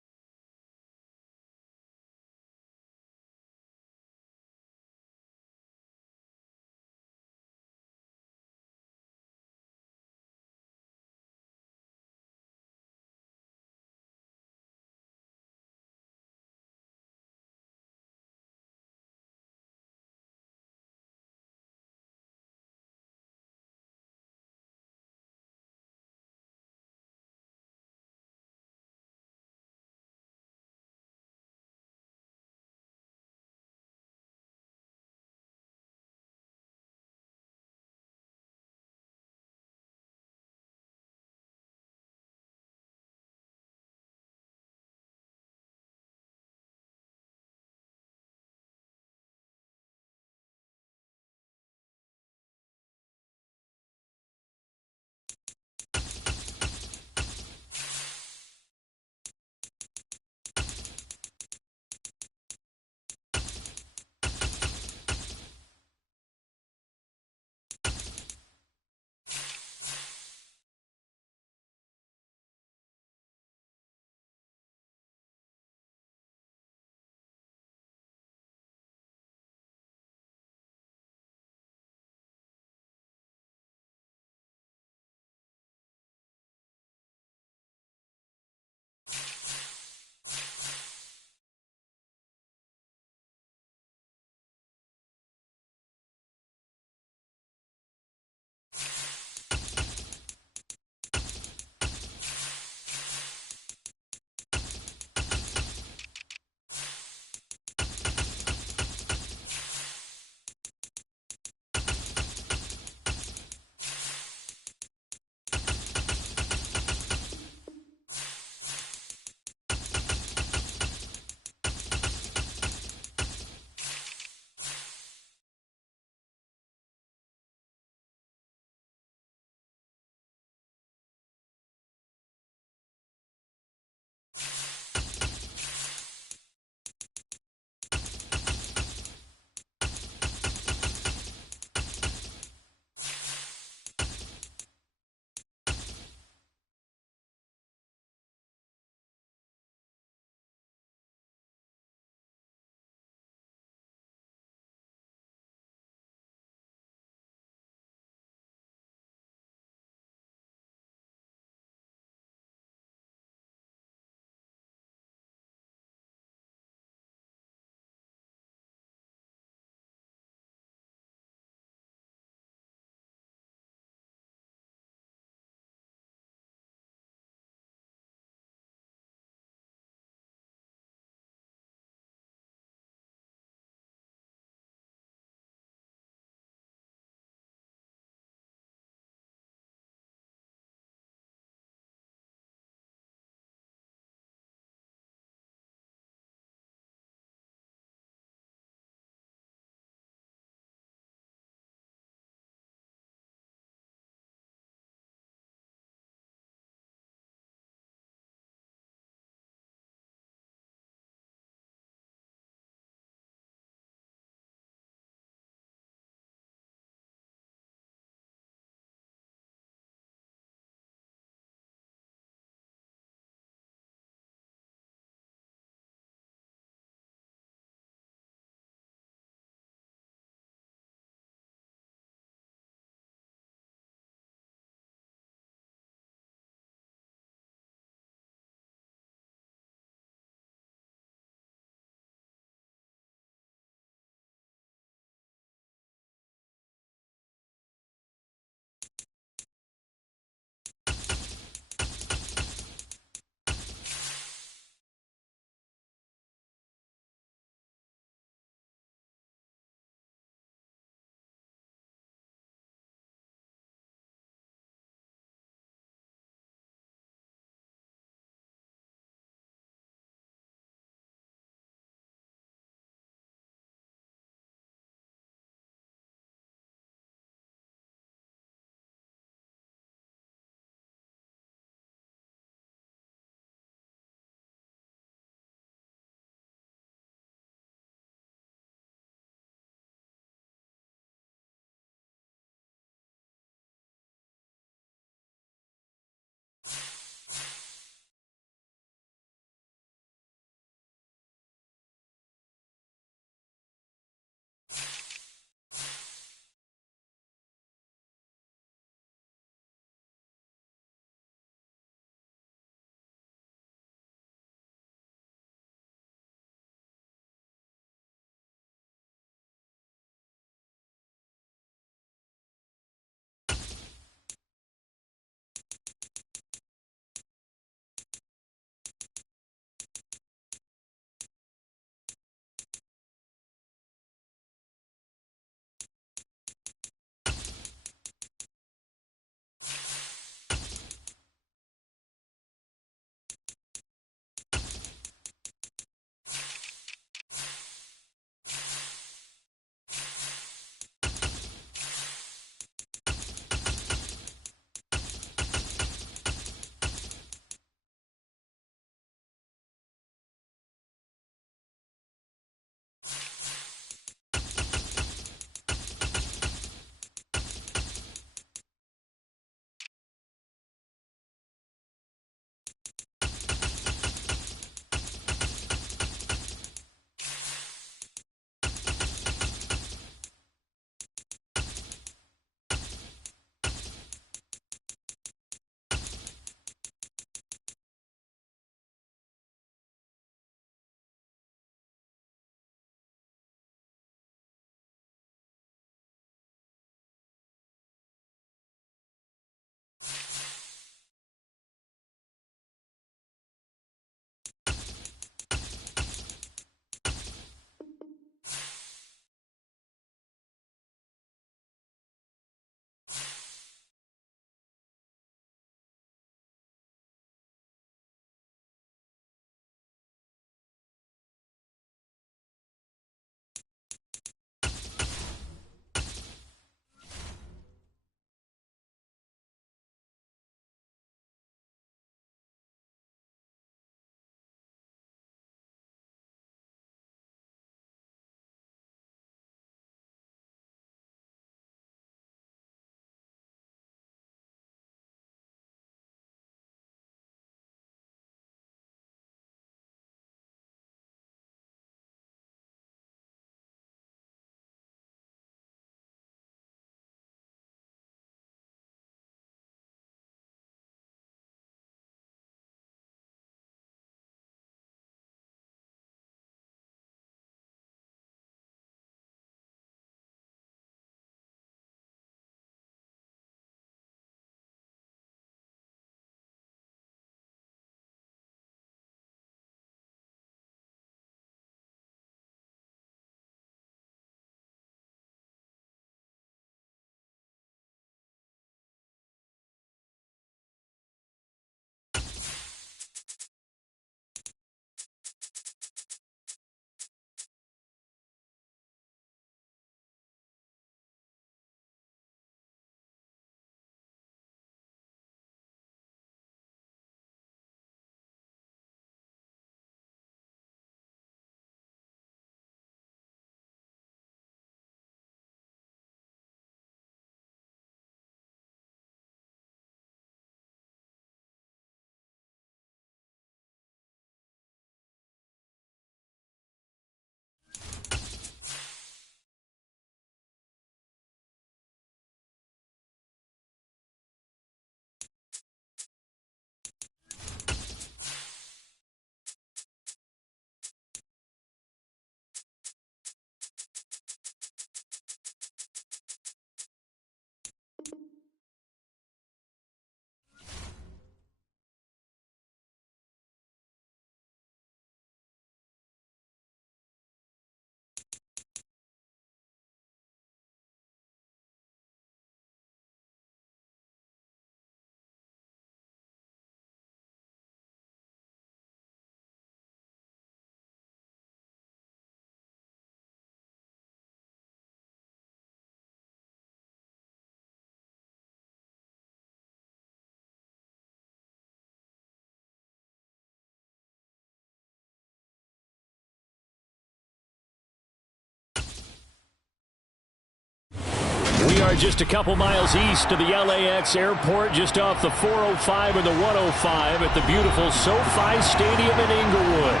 are just a couple miles east of the LAX airport, just off the 405 and the 105 at the beautiful SoFi Stadium in Inglewood.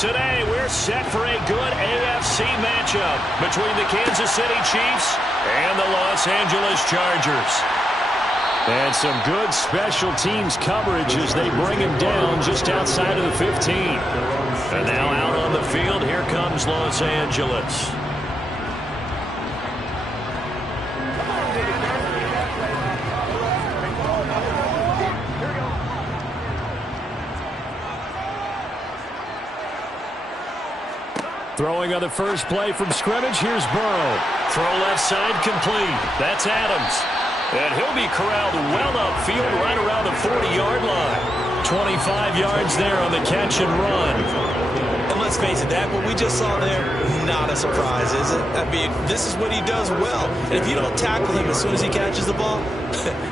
Today, we're set for a good AFC matchup between the Kansas City Chiefs and the Los Angeles Chargers. And some good special teams coverage as they bring him down just outside of the 15. And now out on the field, here comes Los Angeles. Throwing on the first play from scrimmage, here's Burrow. Throw left side complete. That's Adams. And he'll be corralled well upfield right around the 40-yard line. 25 yards there on the catch and run. And let's face it, that what we just saw there, not a surprise, is it? I mean, this is what he does well. And if you don't tackle him as soon as he catches the ball,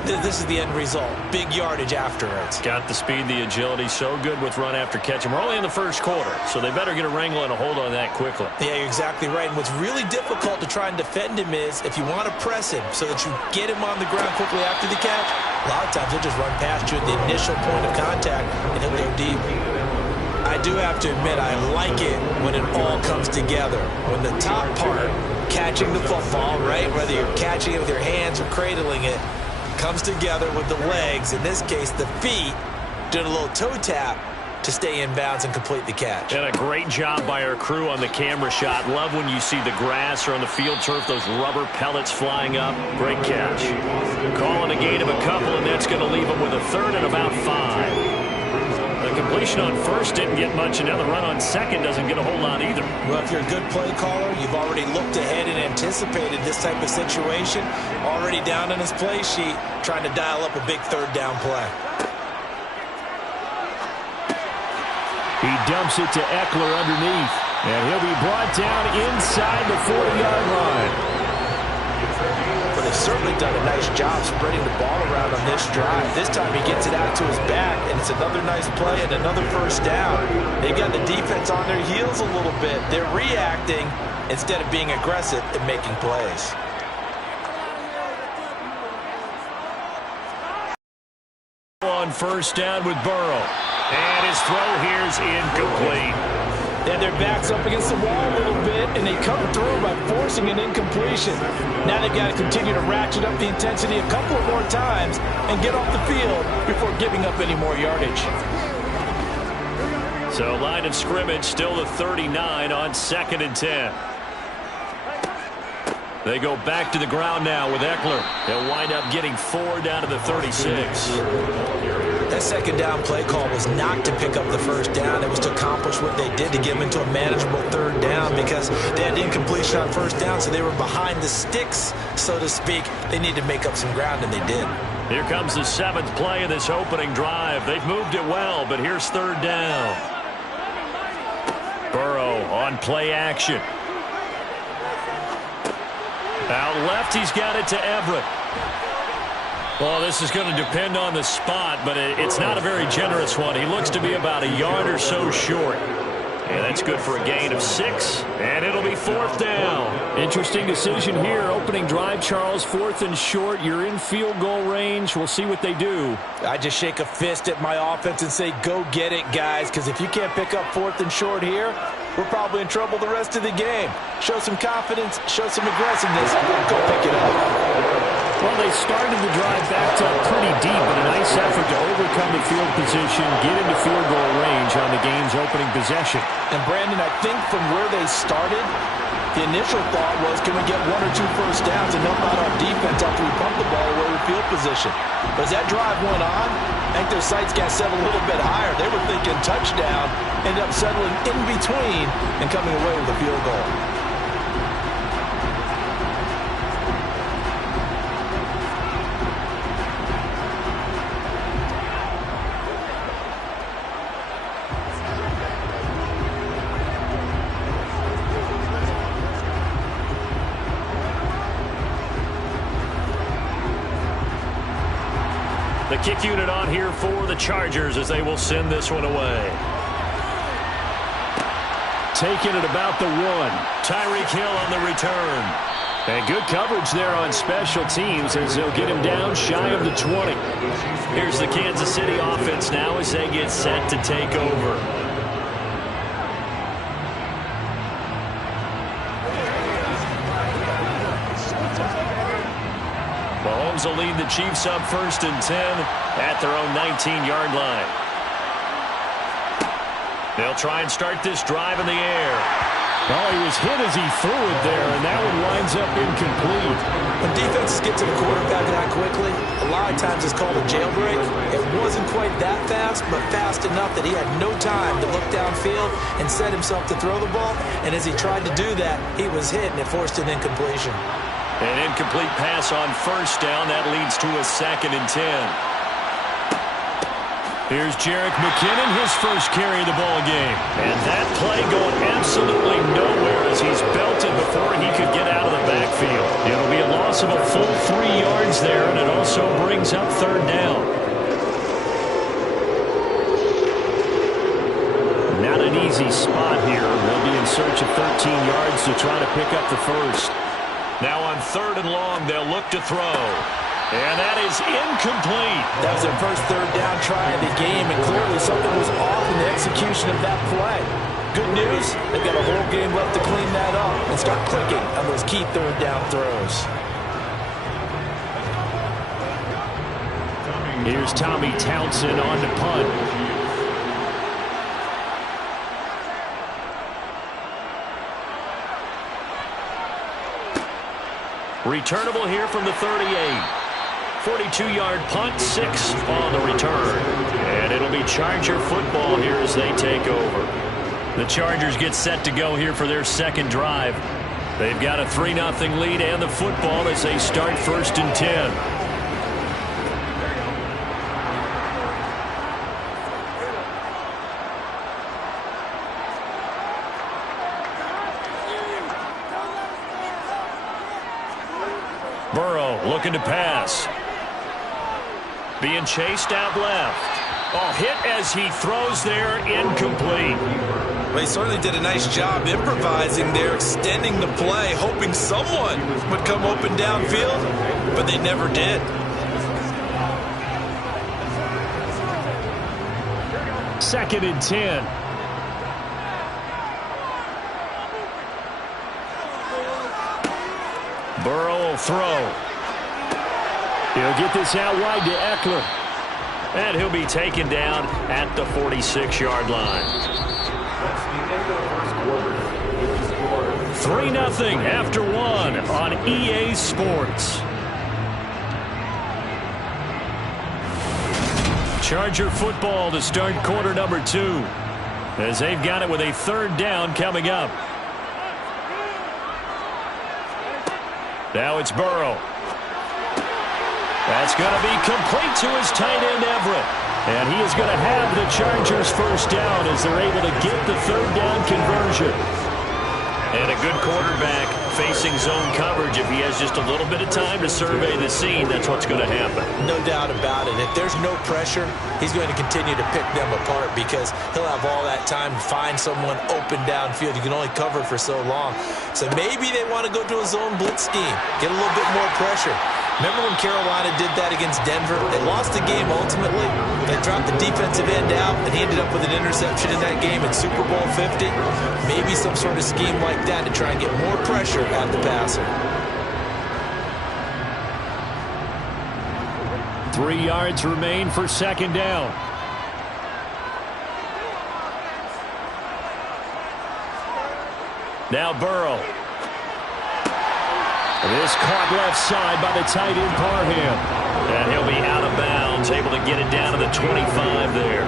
this is the end result. Big yardage afterwards. Got the speed, the agility, so good with run after catch. And we're only in the first quarter, so they better get a wrangle and a hold on that quickly. Yeah, you're exactly right. And what's really difficult to try and defend him is if you want to press him so that you get him on the ground quickly after the catch, a lot of times he'll just run past you at the initial point of contact, and he'll go deep. I do have to admit, I like it when it all comes together. When the top part, catching the football, right, whether you're catching it with your hands or cradling it, comes together with the legs, in this case the feet, doing a little toe tap to stay in bounds and complete the catch. And a great job by our crew on the camera shot. Love when you see the grass or on the field turf, those rubber pellets flying up. Great catch. Calling a gain of a couple, and that's going to leave them with a third and about 5. The completion on first didn't get much, and now the run on second doesn't get a whole lot either. Well, if you're a good play caller, you've already looked ahead and anticipated this type of situation. Already down on his play sheet, trying to dial up a big third down play. He dumps it to Eckler underneath, and he'll be brought down inside the 40-yard line. But they've certainly done a nice job spreading the ball around on this drive. This time he gets it out to his back, and it's another nice play and another first down. They've got the defense on their heels a little bit. They're reacting instead of being aggressive and making plays. On first down with Burrow. And his throw here is incomplete. They had their backs up against the wall a little bit, and they come through by forcing an incompletion. Now they've got to continue to ratchet up the intensity a couple of more times and get off the field before giving up any more yardage. So line of scrimmage still the 39 on 2nd and 10. They go back to the ground now with Eckler. They'll wind up getting 4 down to the 36. That second down play call was not to pick up the first down. It was to accomplish what they did, to get them into a manageable third down, because they had incompletion on first down, so they were behind the sticks, so to speak. They needed to make up some ground, and they did. Here comes the 7th play of this opening drive. They've moved it well, but here's third down. Burrow on play action. Out left, he's got it to Everett. Well, this is going to depend on the spot, but it's not a very generous one. He looks to be about a yard or so short. And that's good for a gain of 6, and it'll be 4th down. Interesting decision here. Opening drive, Charles, 4th and short. You're in field goal range. We'll see what they do. I just shake a fist at my offense and say, go get it, guys, because if you can't pick up 4th and short here, we're probably in trouble the rest of the game. Show some confidence, show some aggressiveness, go pick it up. Well, they started the drive backed up pretty deep, but a nice effort to overcome the field position, get into field goal range on the game's opening possession. And, Brandon, I think from where they started, the initial thought was, can we get 1 or 2 first downs and help out our defense after we pump the ball away with field position? But as that drive went on, I think their sights got set a little bit higher. They were thinking touchdown, ended up settling in between and coming away with a field goal. The kick unit on here for the Chargers as they will send this one away. Taking it about the 1. Tyreek Hill on the return. And good coverage there on special teams as they'll get him down shy of the 20. Here's the Kansas City offense now as they get set to take over. Mahomes will lead the Chiefs up 1st and 10 at their own 19-yard line. They'll try and start this drive in the air. Oh, he was hit as he threw it there, and that one winds up incomplete. When defenses get to the quarterback that quickly, a lot of times it's called a jailbreak. It wasn't quite that fast, but fast enough that he had no time to look downfield and set himself to throw the ball. And as he tried to do that, he was hit, and it forced an incompletion. An incomplete pass on 1st down. That leads to a 2nd and 10. Here's Jerick McKinnon, his first carry of the ball game. And that play going absolutely nowhere as he's belted before he could get out of the backfield. It'll be a loss of a full 3 yards there, and it also brings up 3rd down. Not an easy spot here. They'll be in search of 13 yards to try to pick up the first. Now on 3rd and long, they'll look to throw. And that is incomplete. That was their first 3rd down try of the game, and clearly something was off in the execution of that play. Good news, they've got a whole game left to clean that up and start clicking on those key 3rd down throws. Here's Tommy Townsend on to punt. Returnable here from the 38. 42-yard punt, 6 on the return. And it'll be Charger football here as they take over. The Chargers get set to go here for their 2nd drive. They've got a 3-0 lead and the football as they start 1st and 10. Burrow looking to pass. Being chased out left. Oh, hit as he throws there, incomplete. Well, he certainly did a nice job improvising there, extending the play, hoping someone would come open downfield, but they never did. Second and 10. Burrow will throw. He'll get this out wide to Eckler. And he'll be taken down at the 46-yard line. 3-0 after 1 on EA Sports. Charger football to start quarter number 2. As they've got it with a 3rd down coming up. Now it's Burrow. That's going to be complete to his tight end, Everett. And he is going to have the Chargers' 1st down as they're able to get the 3rd down conversion. And a good quarterback facing zone coverage. If he has just a little bit of time to survey the scene, that's what's going to happen. No doubt about it. If there's no pressure, he's going to continue to pick them apart because he'll have all that time to find someone open downfield. You can only cover for so long. So maybe they want to go to a zone blitz scheme, get a little bit more pressure. Remember when Carolina did that against Denver? They lost the game ultimately. They dropped the defensive end out, and he ended up with an interception in that game in Super Bowl 50. Maybe some sort of scheme like that to try and get more pressure at the passer. 3 yards remain for 2nd down. Now Burrow. This caught left side by the tight end Parham. And he'll be out of bounds, able to get it down to the 25 there.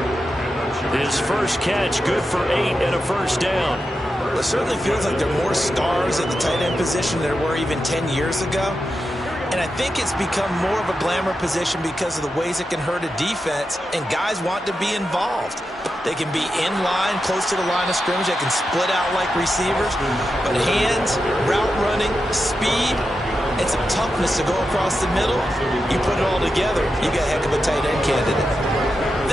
His first catch, good for 8 and a 1st down. It certainly feels like there are more stars at the tight end position than there were even 10 years ago. And I think it's become more of a glamour position because of the ways it can hurt a defense, and guys want to be involved. They can be in line, close to the line of scrimmage. They can split out like receivers. But hands, route running, speed, and some toughness to go across the middle, you put it all together, you got a heck of a tight end candidate.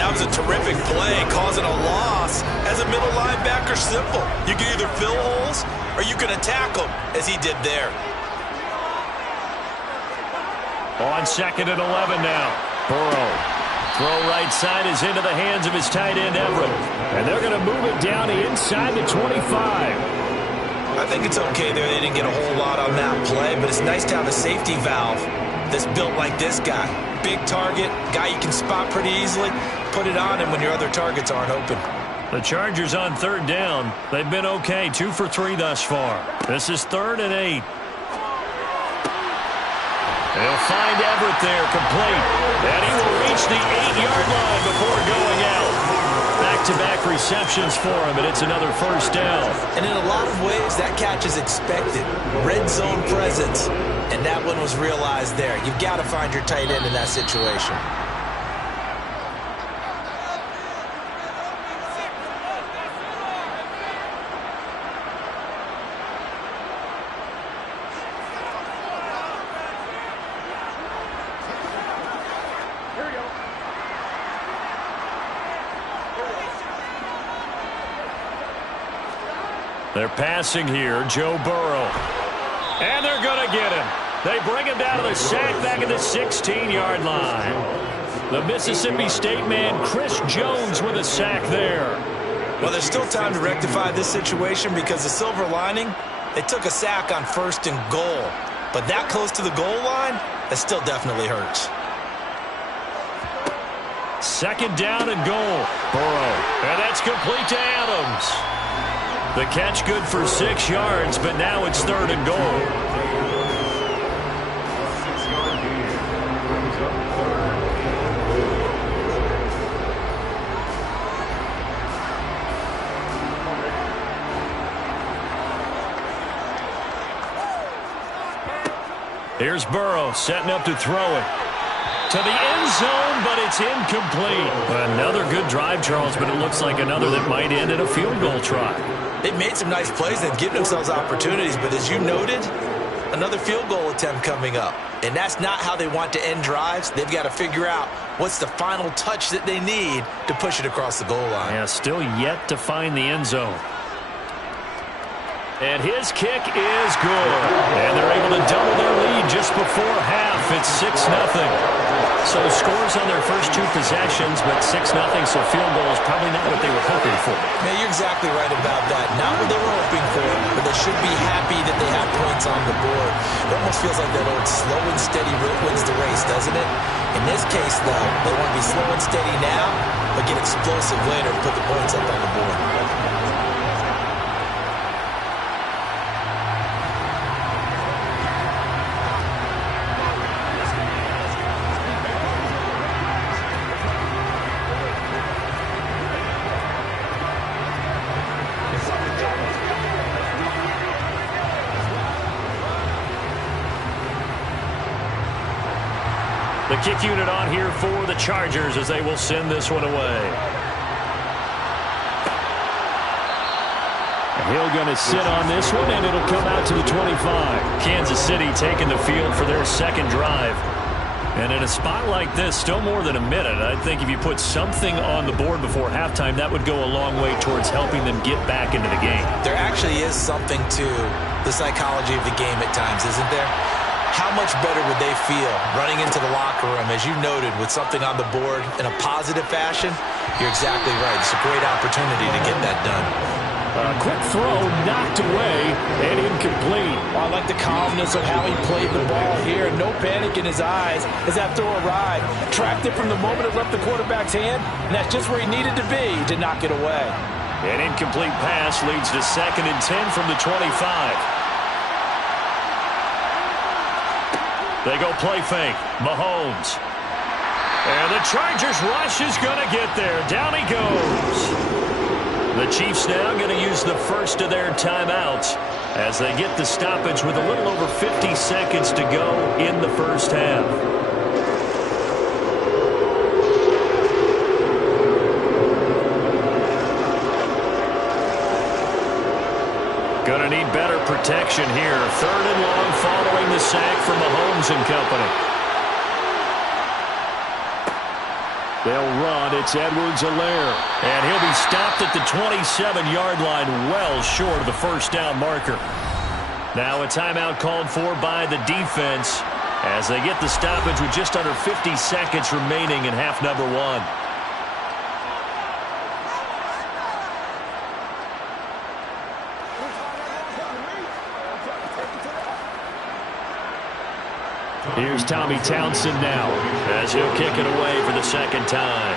That was a terrific play, causing a loss. As a middle linebacker, simple. You can either fill holes or you can attack them, as he did there. On 2nd and 11 now. Burrow. Throw right side is into the hands of his tight end, Everett. And they're going to move it down to inside the 25. I think it's okay there. They didn't get a whole lot on that play, but it's nice to have a safety valve that's built like this guy. Big target, guy you can spot pretty easily. Put it on him when your other targets aren't open. The Chargers on 3rd down. They've been okay, 2 for 3 thus far. This is 3rd and 8. They'll find Everett there, complete. And he will reach the 8-yard line before going out. Back-to-back receptions for him, and it's another 1st down. And in a lot of ways, that catch is expected. Red zone presence, and that one was realized there. You've got to find your tight end in that situation. They're passing here, Joe Burrow. And they're going to get him. They bring him down to the sack back at the 16-yard line. The Mississippi State man, Chris Jones, with a sack there. Well, there's still time to rectify this situation because the silver lining, they took a sack on 1st and goal. But that close to the goal line, that still definitely hurts. 2nd down and goal. Burrow. And that's complete to Adams. The catch good for 6 yards, but now it's 3rd and goal. Here's Burrow setting up to throw it. To the end zone, but it's incomplete. Another good drive, Charles, but it looks like another that might end in a field goal try. They've made some nice plays. They've given themselves opportunities, but as you noted, another field goal attempt coming up. And that's not how they want to end drives. They've got to figure out what's the final touch that they need to push it across the goal line. Yeah, still yet to find the end zone. And his kick is good. And they're able to double their lead just before half. It's 6-0. So scores on their first 2 possessions, but 6-0, so field goal is probably not what they were hoping for. Yeah, you're exactly right about that. Not what they were hoping for, but they should be happy that they have points on the board. It almost feels like that old slow and steady wins the race, doesn't it? In this case, though, they want to be slow and steady now, but get explosive later and put the points up on the board. The kick unit on here for the Chargers as they will send this one away. Hill going to sit on this one, and it'll come out to the 25. Kansas City taking the field for their 2nd drive. And in a spot like this, still more than a minute, I think if you put something on the board before halftime, that would go a long way towards helping them get back into the game. There actually is something to the psychology of the game at times, isn't there? How much better would they feel running into the locker room, as you noted, with something on the board in a positive fashion? You're exactly right. It's a great opportunity to get that done. A quick throw knocked away and incomplete. Well, I like the calmness of how he played the ball here. No panic in his eyes as that throw arrived. Tracked it from the moment it left the quarterback's hand, and that's just where he needed to be to knock it away. An incomplete pass leads to 2nd and 10 from the 25. They go play fake. Mahomes. And the Chargers rush is going to get there. Down he goes. The Chiefs now going to use the first of their timeouts as they get the stoppage with a little over 50 seconds to go in the first half. Going to need better protection here. 3rd and long following the sack from Mahomes and company. They'll run. It's Edwards-Helaire. And he'll be stopped at the 27-yard line, well short of the 1st down marker. Now a timeout called for by the defense as they get the stoppage with just under 50 seconds remaining in half number one. Here's Tommy Townsend now as he'll kick it away for the second time.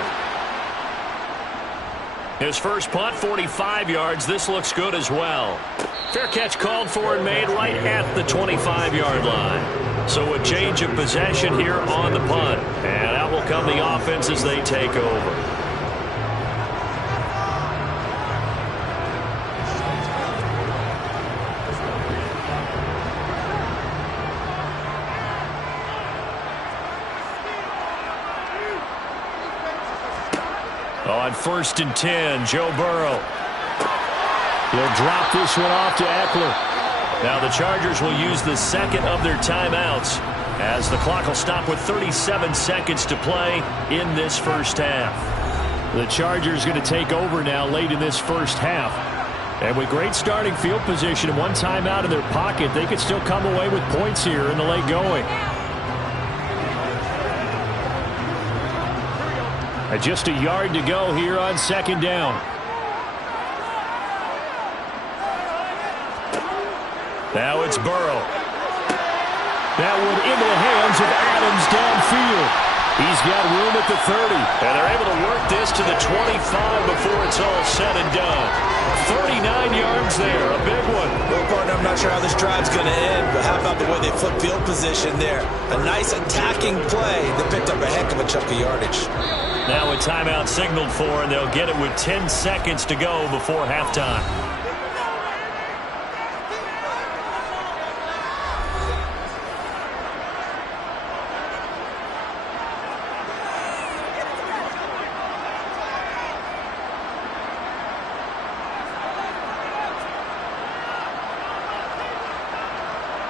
His first punt, 45 yards. This looks good as well. Fair catch called for and made right at the 25-yard line. So a change of possession here on the punt. And out will come the offense as they take over. On 1st and 10, Joe Burrow. He'll drop this one off to Eckler. Now the Chargers will use the second of their timeouts as the clock will stop with 37 seconds to play in this first half. The Chargers going to take over now late in this first half. And with great starting field position and one timeout in their pocket, they could still come away with points here in the late going. Just a yard to go here on second down. Now it's Burrow. That one into the hands of Adams downfield. He's got room at the 30. And they're able to work this to the 25 before it's all said and done. 39 yards there, a big one. Well, partner, I'm not sure how this drive's going to end, but how about the way they flip field position there? A nice attacking play that picked up a heck of a chunk of yardage. Now a timeout signaled for, and they'll get it with 10 seconds to go before halftime.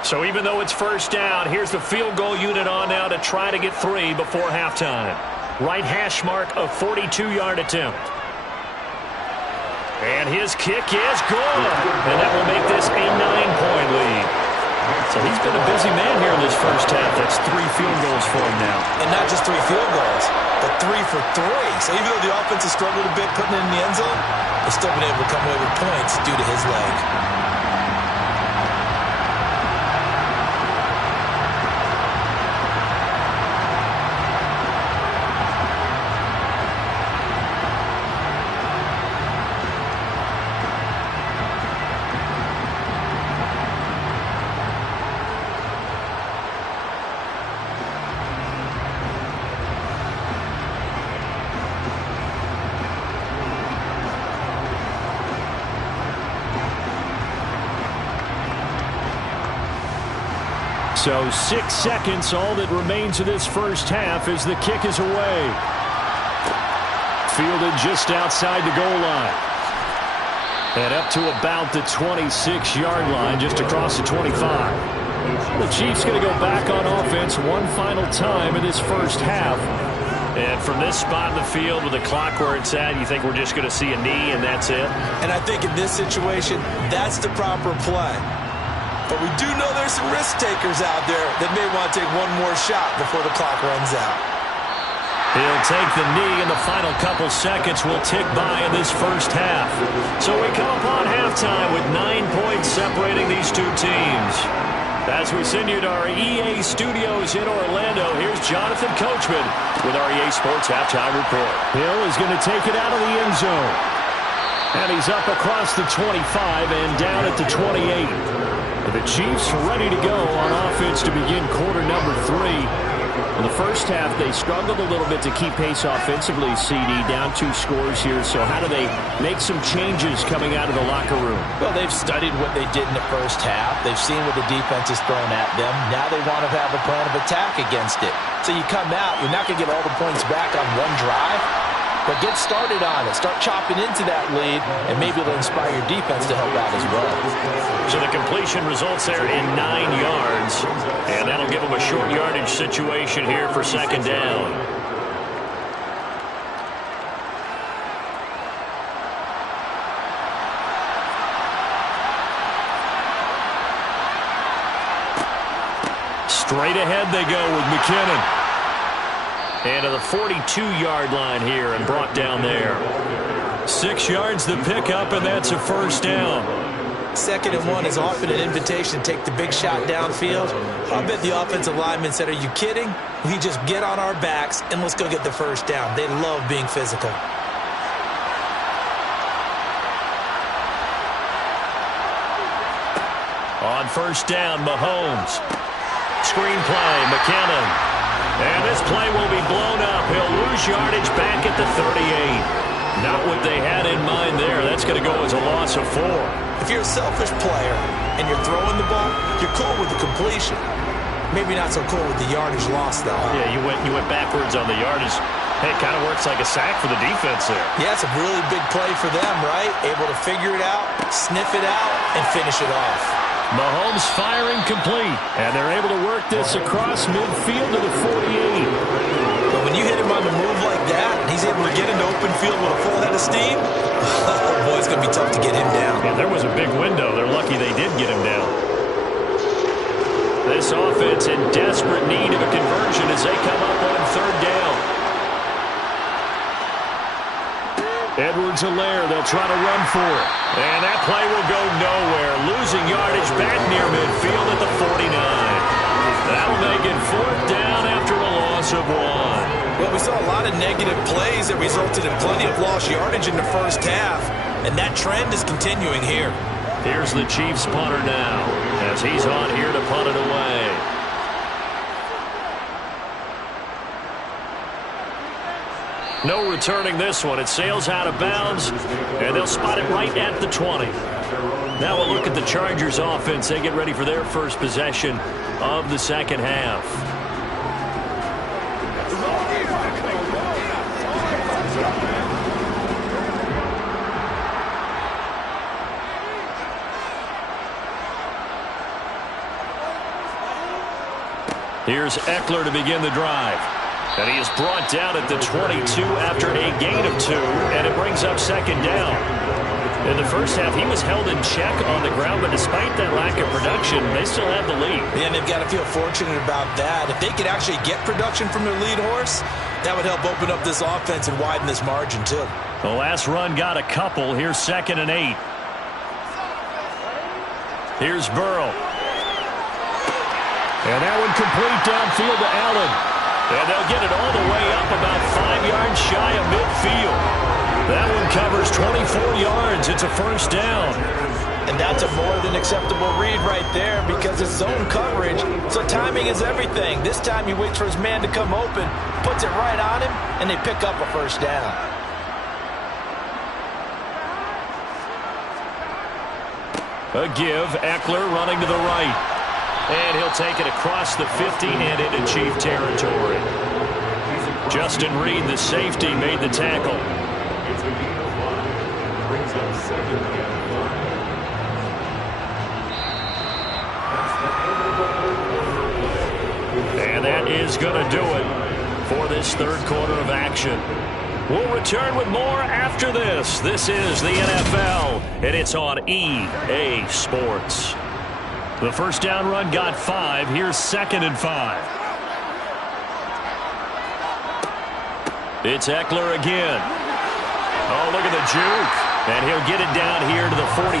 So even though it's first down, here's the field goal unit on now to try to get 3 before halftime. Right hash mark, a 42-yard attempt. And his kick is good. And that will make this a 9-point lead. So he's been a busy man here in this first half. That's 3 field goals for him now. And not just 3 field goals, but 3 for 3. So even though the offense has struggled a bit putting it in the end zone, they've still been able to come away with points due to his leg. So 6 seconds, all that remains of this first half as the kick is away. Fielded just outside the goal line. And up to about the 26-yard line, just across the 25. The Chiefs going to go back on offense one final time in this first half. And from this spot in the field with the clock where it's at, you think we're just going to see a knee and that's it? And I think in this situation, that's the proper play. But we do know there's some risk takers out there that may want to take one more shot before the clock runs out. He'll take the knee, and the final couple seconds will tick by in this first half. So we come upon halftime with 9 points separating these two teams. As we send you to our EA studios in Orlando, here's Jonathan Coachman with our EA Sports Halftime Report. Hill is going to take it out of the end zone. And he's up across the 25 and down at the 28. The Chiefs ready to go on offense to begin quarter number 3. In the first half, they struggled a little bit to keep pace offensively, CD, down 2 scores here. So how do they make some changes coming out of the locker room? Well, they've studied what they did in the first half. They've seen what the defense is throwing at them. Now they want to have a plan of attack against it. So you come out, you're not going to get all the points back on one drive, but get started on it. Start chopping into that lead, and maybe it'll inspire your defense to help out as well. So the completion results there in 9 yards, and that'll give them a short yardage situation here for second down. Straight ahead they go with McKinnon. And to the 42-yard line here and brought down there. 6 yards to pick up, and that's a first down. 2nd and 1 is often an invitation to take the big shot downfield. I bet the offensive lineman said, are you kidding? We just get on our backs and let's go get the first down. They love being physical. On first down, Mahomes. Screenplay, McKinnon. And this play will be blown up. He'll lose yardage back at the 38. Not what they had in mind there. That's going to go as a loss of 4. If you're a selfish player and you're throwing the ball, you're cool with the completion. Maybe not so cool with the yardage loss, though. Yeah, you went backwards on the yardage. Hey, it kind of works like a sack for the defense there. Yeah, it's a really big play for them, right? Able to figure it out, sniff it out, and finish it off. Mahomes firing complete, and they're able to work this across midfield to the 48. But when you hit him on the move like that, and he's able to get into open field with a full head of steam, oh boy, it's going to be tough to get him down. Yeah, there was a big window. They're lucky they did get him down. This offense in desperate need of a conversion as they come up on 3rd down. Edwards-Helaire, they'll try to run for it. And that play will go nowhere. Losing yardage back near midfield at the 49. That'll make it 4th down after a loss of 1. Well, we saw a lot of negative plays that resulted in plenty of lost yardage in the first half. And that trend is continuing here. Here's the Chiefs punter now as he's on here to punt it away. No returning this one. It sails out of bounds, and they'll spot it right at the 20. Now we'll look at the Chargers offense. They get ready for their first possession of the second half. Here's Eckler to begin the drive. And he is brought down at the 22 after a gain of 2, and it brings up 2nd down. In the first half, he was held in check on the ground, but despite that lack of production, they still have the lead. Yeah, and they've got to feel fortunate about that. If they could actually get production from their lead horse, that would help open up this offense and widen this margin, too. The last run got a couple. Here's 2nd and 8. Here's Burrow. And that one complete downfield to Allen. And they'll get it all the way up about 5 yards shy of midfield. That one covers 24 yards. It's a first down. And that's a more than acceptable read right there because it's zone coverage, so timing is everything. This time he waits for his man to come open, puts it right on him, and they pick up a first down. A give, Eckler running to the right. And he'll take it across the 50 and into Chief territory. Justin Reed, the safety, made the tackle. And that is going to do it for this 3rd quarter of action. We'll return with more after this. This is the NFL, and it's on EA Sports. The first down run got 5. Here's 2nd and 5. It's Eckler again. Oh, look at the juke. And he'll get it down here to the 43.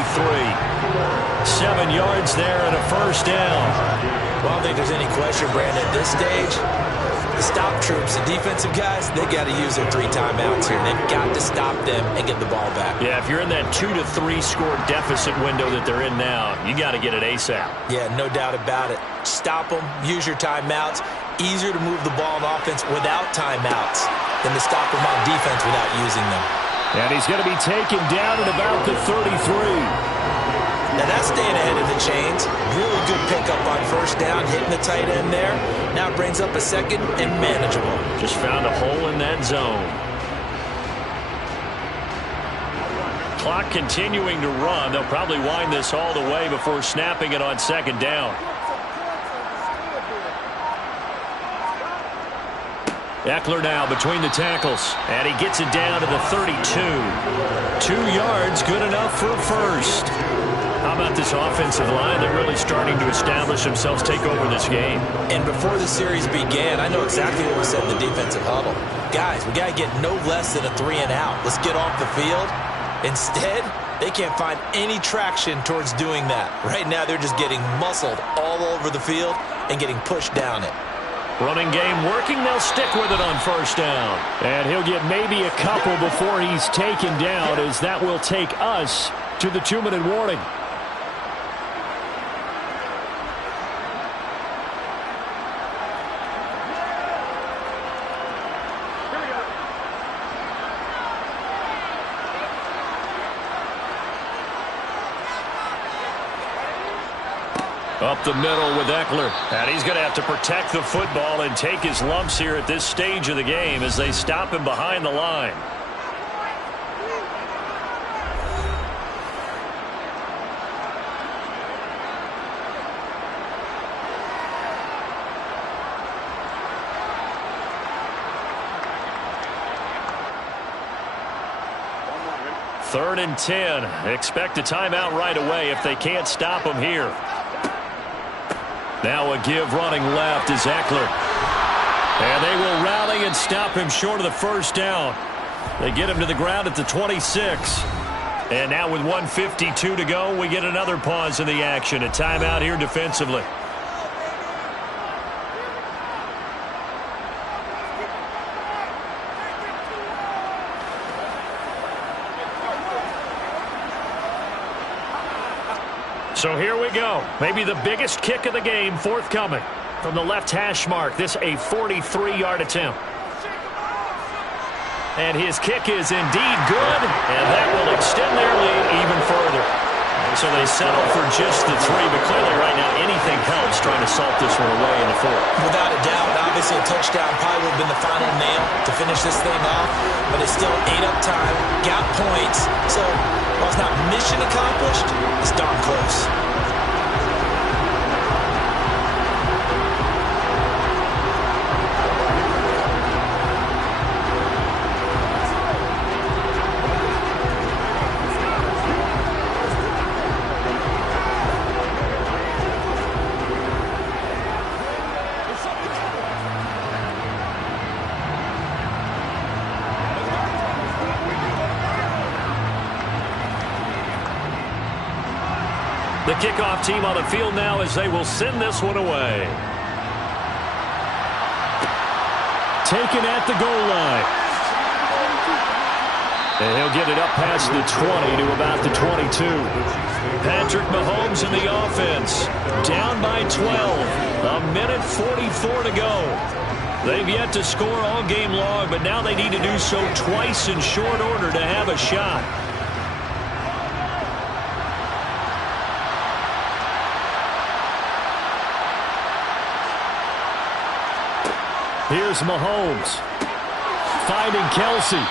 7 yards there and a first down. Well, I don't think there's any question, Brandon, at this stage. The stop troops, the defensive guys, they got to use their 3 timeouts here. They've got to stop them and get the ball back. Yeah, if you're in that 2 to 3 score deficit window that they're in now, you got to get it ASAP. Yeah, no doubt about it. Stop them, use your timeouts. Easier to move the ball on offense without timeouts than to stop them on defense without using them. And he's going to be taken down at about the 33. Now that's staying ahead of the chains. Really good pickup on first down, hitting the tight end there. Now it brings up a 2nd and manageable. Just found a hole in that zone. Clock continuing to run. They'll probably wind this all the way before snapping it on 2nd down. Eckler now between the tackles, and he gets it down to the 32. 2 yards, good enough for a first. How about this offensive line? They're really starting to establish themselves, take over this game. And before the series began, I know exactly what was said in the defensive huddle. Guys, we got to get no less than a 3-and-out. Let's get off the field. Instead, they can't find any traction towards doing that. Right now, they're just getting muscled all over the field and getting pushed down it. Running game working. They'll stick with it on first down. And he'll get maybe a couple before he's taken down, as that will take us to the 2-minute warning. Up the middle with Eckler. And he's going to have to protect the football and take his lumps here at this stage of the game as they stop him behind the line. Third and 10. Expect a timeout right away if they can't stop him here. Now a give running left is Eckler. And they will rally and stop him short of the first down. They get him to the ground at the 26. And now with 1:52 to go, we get another pause in the action. A timeout here defensively. So here we go. Maybe the biggest kick of the game forthcoming from the left hash mark. This a 43-yard attempt. And his kick is indeed good, and that will extend their lead even further. So they settle for just the 3, but clearly right now anything helps trying to salt this one away in the 4th. Without a doubt, obviously a touchdown probably would have been the final nail to finish this thing off, but it's still ate up time, got points, so while it's not mission accomplished, it's darn close. The kickoff team on the field now as they will send this one away. Taken at the goal line. And he'll get it up past the 20 to about the 22. Patrick Mahomes in the offense. Down by 12. A minute 44 to go. They've yet to score all game long, but now they need to do so twice in short order to have a shot. Here's Mahomes finding Kelsey.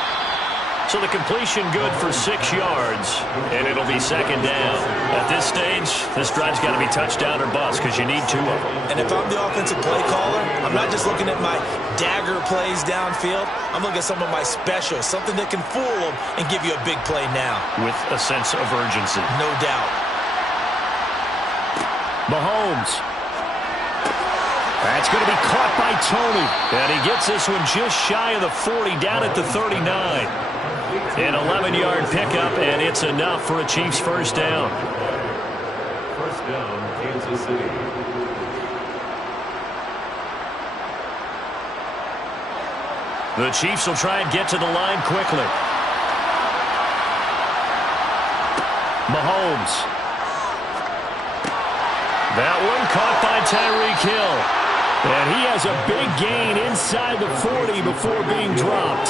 So the completion good for 6 yards, and it'll be second down. At this stage, this drive's got to be touchdown or bust because you need 2 of them. And if I'm the offensive play caller, I'm not just looking at my dagger plays downfield. I'm looking at some of my specials, something that can fool them and give you a big play now. With a sense of urgency. No doubt. Mahomes. That's going to be caught by Tony. And he gets this one just shy of the 40, down at the 39. An 11-yard pickup, and it's enough for a Chiefs first down. First down, Kansas City. The Chiefs will try and get to the line quickly. Mahomes. That one caught by Tyreek Hill. And he has a big gain inside the 40 before being dropped.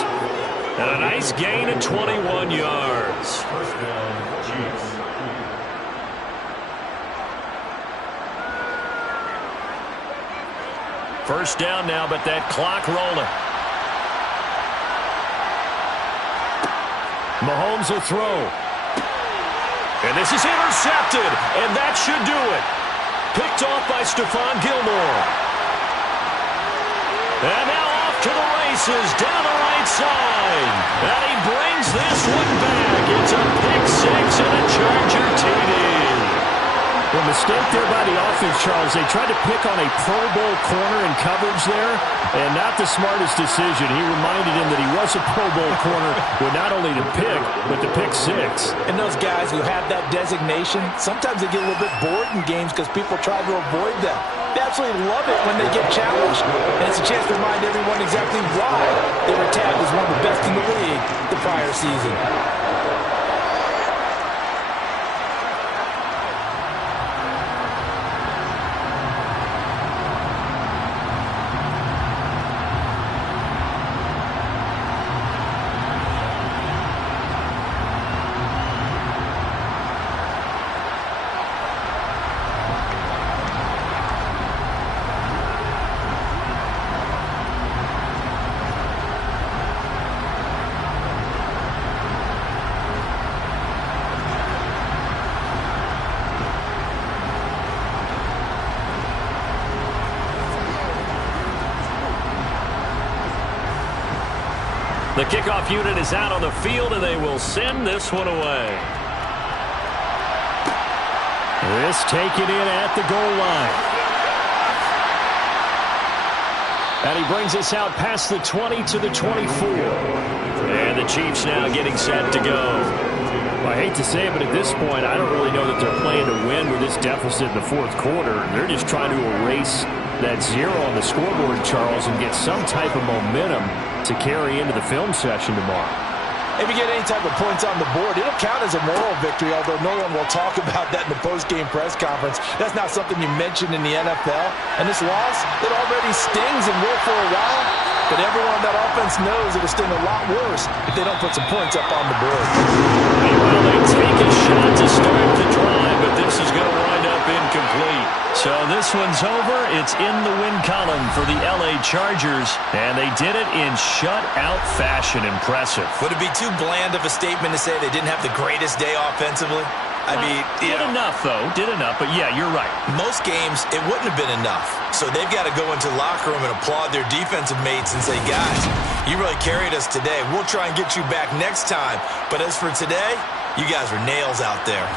And a nice gain of 21 yards. First down, Chiefs. First down now, but that clock rolling. Mahomes will throw. And this is intercepted, and that should do it. Picked off by Stephon Gilmore. And now off to the races down the right side. And he brings this one back. It's a pick 6 and a Charger TD. mistake there by the offense, Charles. They tried to pick on a Pro Bowl corner in coverage there, and not the smartest decision. He reminded him that he was a Pro Bowl corner with not only the pick, but the pick six. And those guys who have that designation, sometimes they get a little bit bored in games because people try to avoid them. They absolutely love it when they get challenged, and it's a chance to remind everyone exactly why they were tagged as one of the best in the league the prior season. The kickoff unit is out on the field, and they will send this one away. This taken in at the goal line. And he brings us out past the 20 to the 24. And the Chiefs now getting set to go. Well, I hate to say it, but at this point, I don't really know that they're playing to win with this deficit in the fourth quarter. They're just trying to erase that zero on the scoreboard, Charles, and get some type of momentum to carry into the film session tomorrow. If you get any type of points on the board, it'll count as a moral victory, although no one will talk about that in the post-game press conference. That's not something you mention in the NFL. And this loss, it already stings and will for a while. But everyone on that offense knows it'll sting a lot worse if they don't put some points up on the board. Well, they take a shot to start the drive, but this is going to wind up incomplete. So this one's over. It's in the win column for the L.A. Chargers, and they did it in shutout fashion. Impressive. Would it be too bland of a statement to say they didn't have the greatest day offensively? I mean, did enough, though. Did enough, but yeah, you're right. Most games, it wouldn't have been enough. So they've got to go into the locker room and applaud their defensive mates and say, guys, you really carried us today. We'll try and get you back next time. But as for today, you guys were nails out there.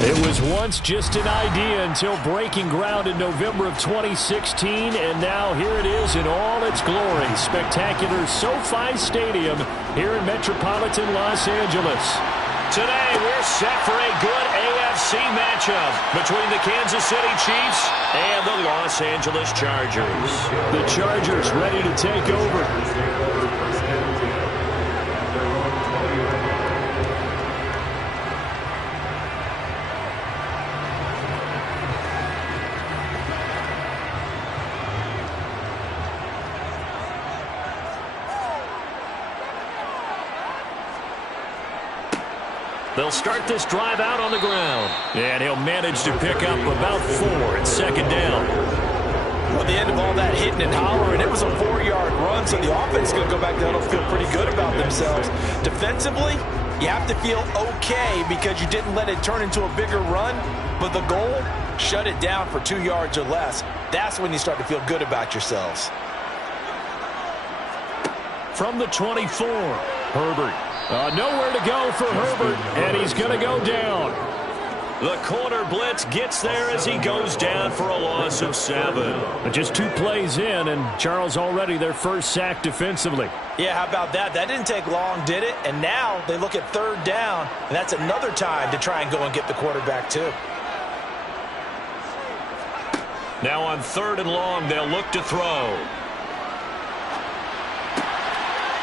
It was once just an idea until breaking ground in November of 2016, and now here it is in all its glory. Spectacular SoFi Stadium here in metropolitan Los Angeles. Today, we're set for a good AFC matchup between the Kansas City Chiefs and the Los Angeles Chargers. The Chargers ready to take over. They'll start this drive out on the ground. And he'll manage to pick up about 4 at second down. Well, at the end of all that hitting and hollering, it was a 4-yard run, so the offense is going to go back down and feel pretty good about themselves. Defensively, you have to feel okay because you didn't let it turn into a bigger run, but the goal, shut it down for 2 yards or less. That's when you start to feel good about yourselves. From the 24, Herbert. Nowhere to go for Herbert, and he's going to go down. The corner blitz gets there as he goes down for a loss of 7. But just 2 plays in, and Charles already their first sack defensively. Yeah, how about that? That didn't take long, did it? And now they look at 3rd down, and that's another time to try and go and get the quarterback too. Now on 3rd and long, they'll look to throw.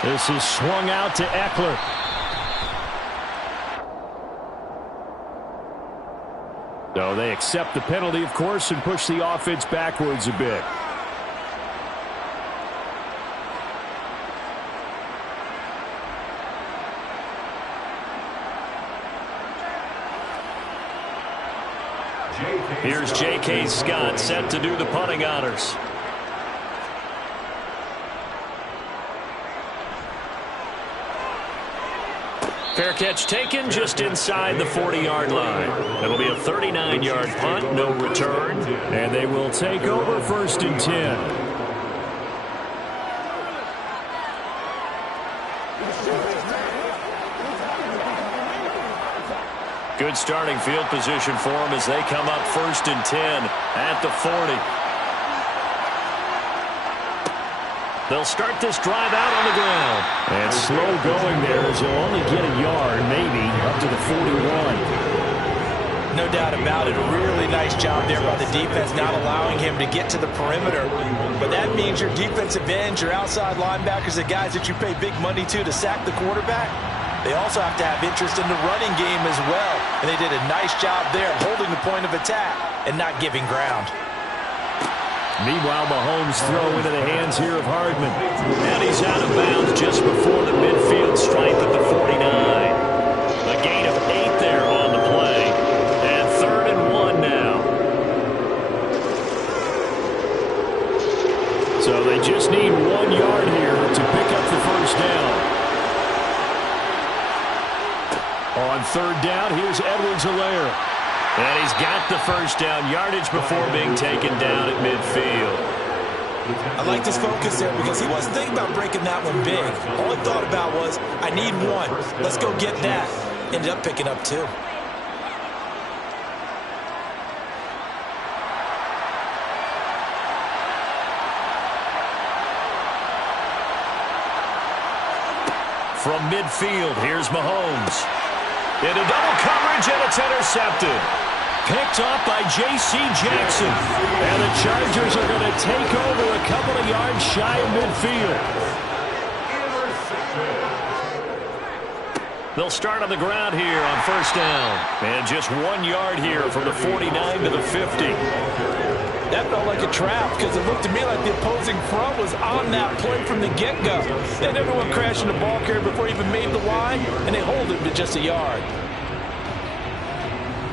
This is swung out to Eckler. So they accept the penalty, of course, and push the offense backwards a bit. Here's J.K. Scott set to do the punting honors. Fair catch taken just inside the 40-yard line. It'll be a 39-yard punt, no return. And they will take over 1st and 10. Good starting field position for them as they come up 1st and 10 at the 40. They'll start this drive out on the ground. And slow going there as he'll only get a yard, maybe, up to the 41. No doubt about it. A really nice job there by the defense, not allowing him to get to the perimeter. But that means your defensive ends, your outside linebackers, the guys that you pay big money to sack the quarterback, they also have to have interest in the running game as well. And they did a nice job there holding the point of attack and not giving ground. Meanwhile, Mahomes throw into the hands here of Hardman. And he's out of bounds just before the midfield stripe at the 49. A gain of 8 there on the play. And 3rd and 1 now. So they just need 1 yard here to pick up the 1st down. On 3rd down, here's Edwards-Helaire. And he's got the 1st down yardage before being taken down at midfield. I like his focus there because he wasn't thinking about breaking that one big. All he thought about was, I need 1. Let's go get that. Ended up picking up 2. From midfield, here's Mahomes. Into double coverage, and it's intercepted. Picked off by J.C. Jackson. And the Chargers are going to take over a couple of yards shy of midfield. They'll start on the ground here on 1st down. And just 1 yard here from the 49 to the 50. That felt like a trap because it looked to me like the opposing front was on that play from the get-go. Then everyone crashed in the ball carrier before he even made the line, and they hold him to just a yard.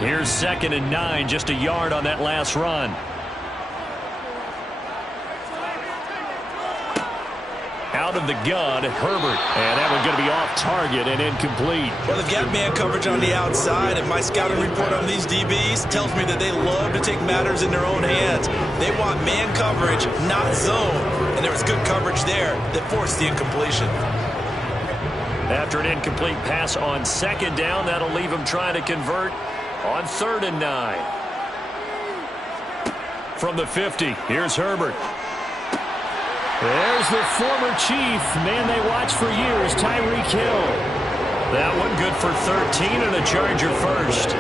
Here's 2nd and 9, just a yard on that last run. Out of the gun, Herbert. And that one's going to be off target and incomplete. Well, they've got man coverage on the outside, and my scouting report on these DBs tells me that they love to take matters in their own hands. They want man coverage, not zone. And there was good coverage there that forced the incompletion. After an incomplete pass on 2nd down, that'll leave him trying to convert On 3rd and 9. From the 50, here's Herbert. There's the former Chief, man they watched for years, Tyreek Hill. That one good for 13 and a Charger first.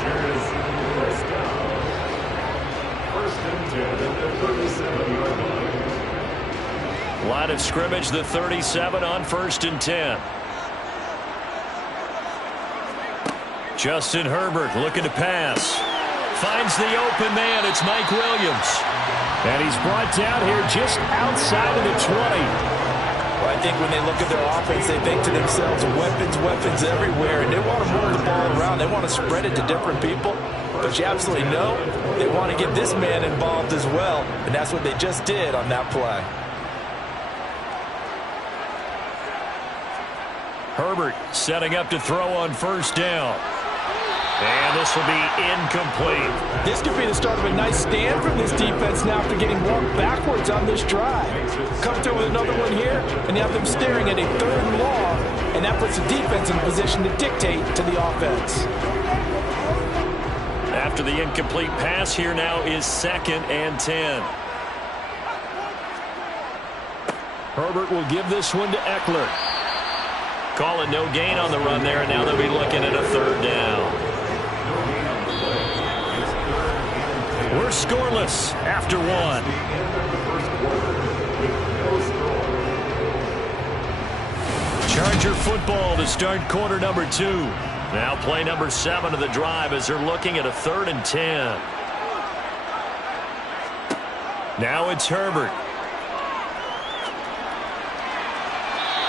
Chargers, first down. First and 10 at the 37-yard line. Line of scrimmage, the 37 on 1st and 10. Justin Herbert looking to pass. Finds the open man. It's Mike Williams. And he's brought down here just outside of the 20. Well, I think when they look at their offense, they think to themselves, weapons everywhere, and they want to move the ball around. They want to spread it to different people. But you absolutely know they want to get this man involved as well, and that's what they just did on that play. Herbert setting up to throw on 1st down. And this will be incomplete. This could be the start of a nice stand from this defense now after getting walked backwards on this drive. Come through with another one here, and you have them staring at a 3rd and long, and that puts the defense in a position to dictate to the offense. After the incomplete pass, here now is 2nd and 10. Herbert will give this one to Eckler. Call it no gain on the run there, and now they'll be looking at a 3rd down. We're scoreless after 1. Charger football to start quarter number 2. Now play number 7 of the drive as they're looking at a 3rd and 10. Now it's Herbert.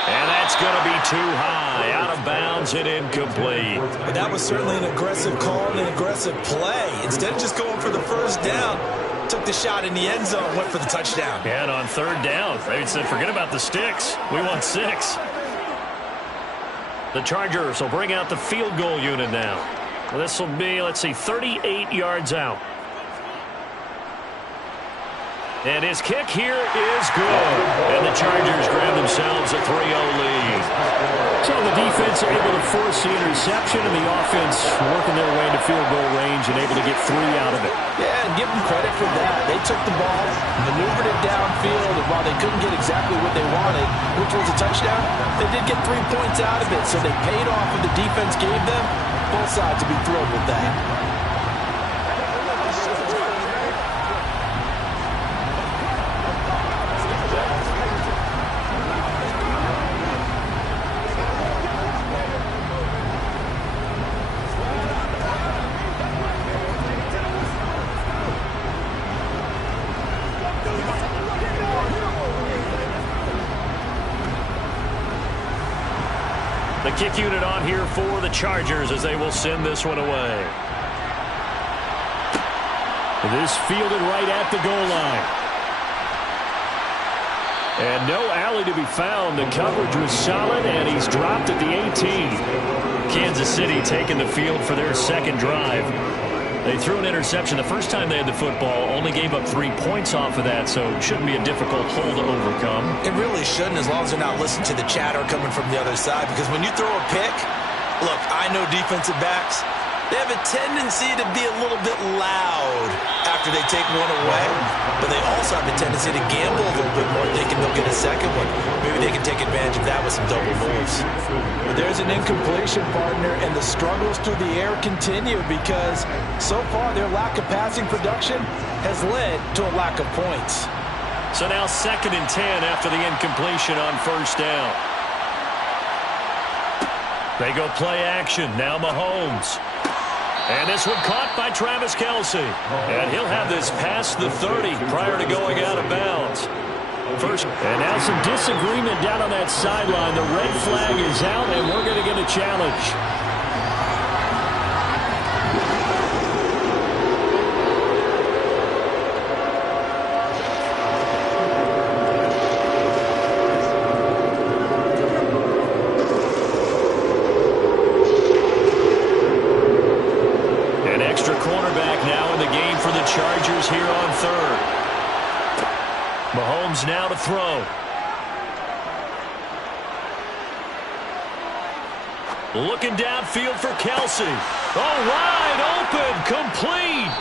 And that's going to be too high, out of bounds and incomplete. But that was certainly an aggressive call and an aggressive play. Instead of just going for the 1st down, took the shot in the end zone, went for the touchdown. And on 3rd down, they said, forget about the sticks. We want 6. The Chargers will bring out the field goal unit now. This will be, let's see, 38 yards out. And his kick here is good. And the Chargers grab themselves a 3-0 lead. So the defense able to force the interception, and the offense working their way into field goal range and able to get 3 out of it. Yeah, and give them credit for that. They took the ball, maneuvered it downfield, and while they couldn't get exactly what they wanted, which was a touchdown, they did get 3 points out of it. So they paid off what the defense gave them. Both sides will be thrilled with that. The kick unit on here for the Chargers as they will send this one away. This fielded right at the goal line. And no alley to be found. The coverage was solid, and he's dropped at the 18. Kansas City taking the field for their 2nd drive. They threw an interception the first time they had the football, only gave up 3 points off of that, so it shouldn't be a difficult hole to overcome. It really shouldn't, as long as they're not listening to the chatter coming from the other side, because when you throw a pick, look, I know defensive backs, they have a tendency to be a little bit loud after they take one away, but they also have a tendency to gamble a little bit more, thinking they'll get a second one. Maybe they can take advantage of that with some double moves. But there's an incompletion, partner, and the struggles through the air continue because so far their lack of passing production has led to a lack of points. So now 2nd and 10 after the incompletion on 1st down. They go play action. Now Mahomes. And this one caught by Travis Kelce. And he'll have this past the 30 prior to going out of bounds. First, and now some disagreement down on that sideline. The red flag is out, and we're going to get a challenge. Chargers here on 3rd. Mahomes now to throw. Looking downfield for Kelsey. Oh, wide open, complete.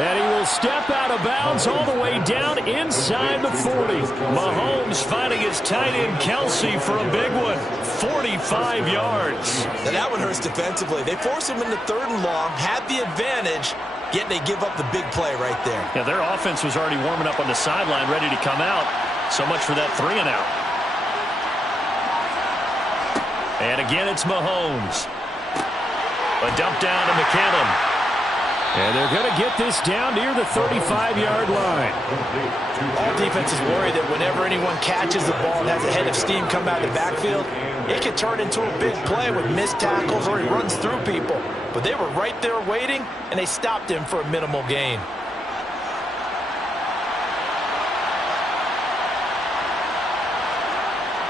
And he will step out of bounds all the way down inside the 40. Mahomes finding his tight end Kelsey for a big one. 45 yards. Now that one hurts defensively. They force him into 3rd and long, had the advantage, yet they give up the big play right there. Yeah, their offense was already warming up on the sideline, ready to come out. So much for that 3 and out. And again, it's Mahomes. A dump down to McKinnon. And they're going to get this down near the 35-yard line. All defenses worry that whenever anyone catches the ball and has a head of steam come out of the backfield, it can turn into a big play with missed tackles or he runs through people. But they were right there waiting, and they stopped him for a minimal gain.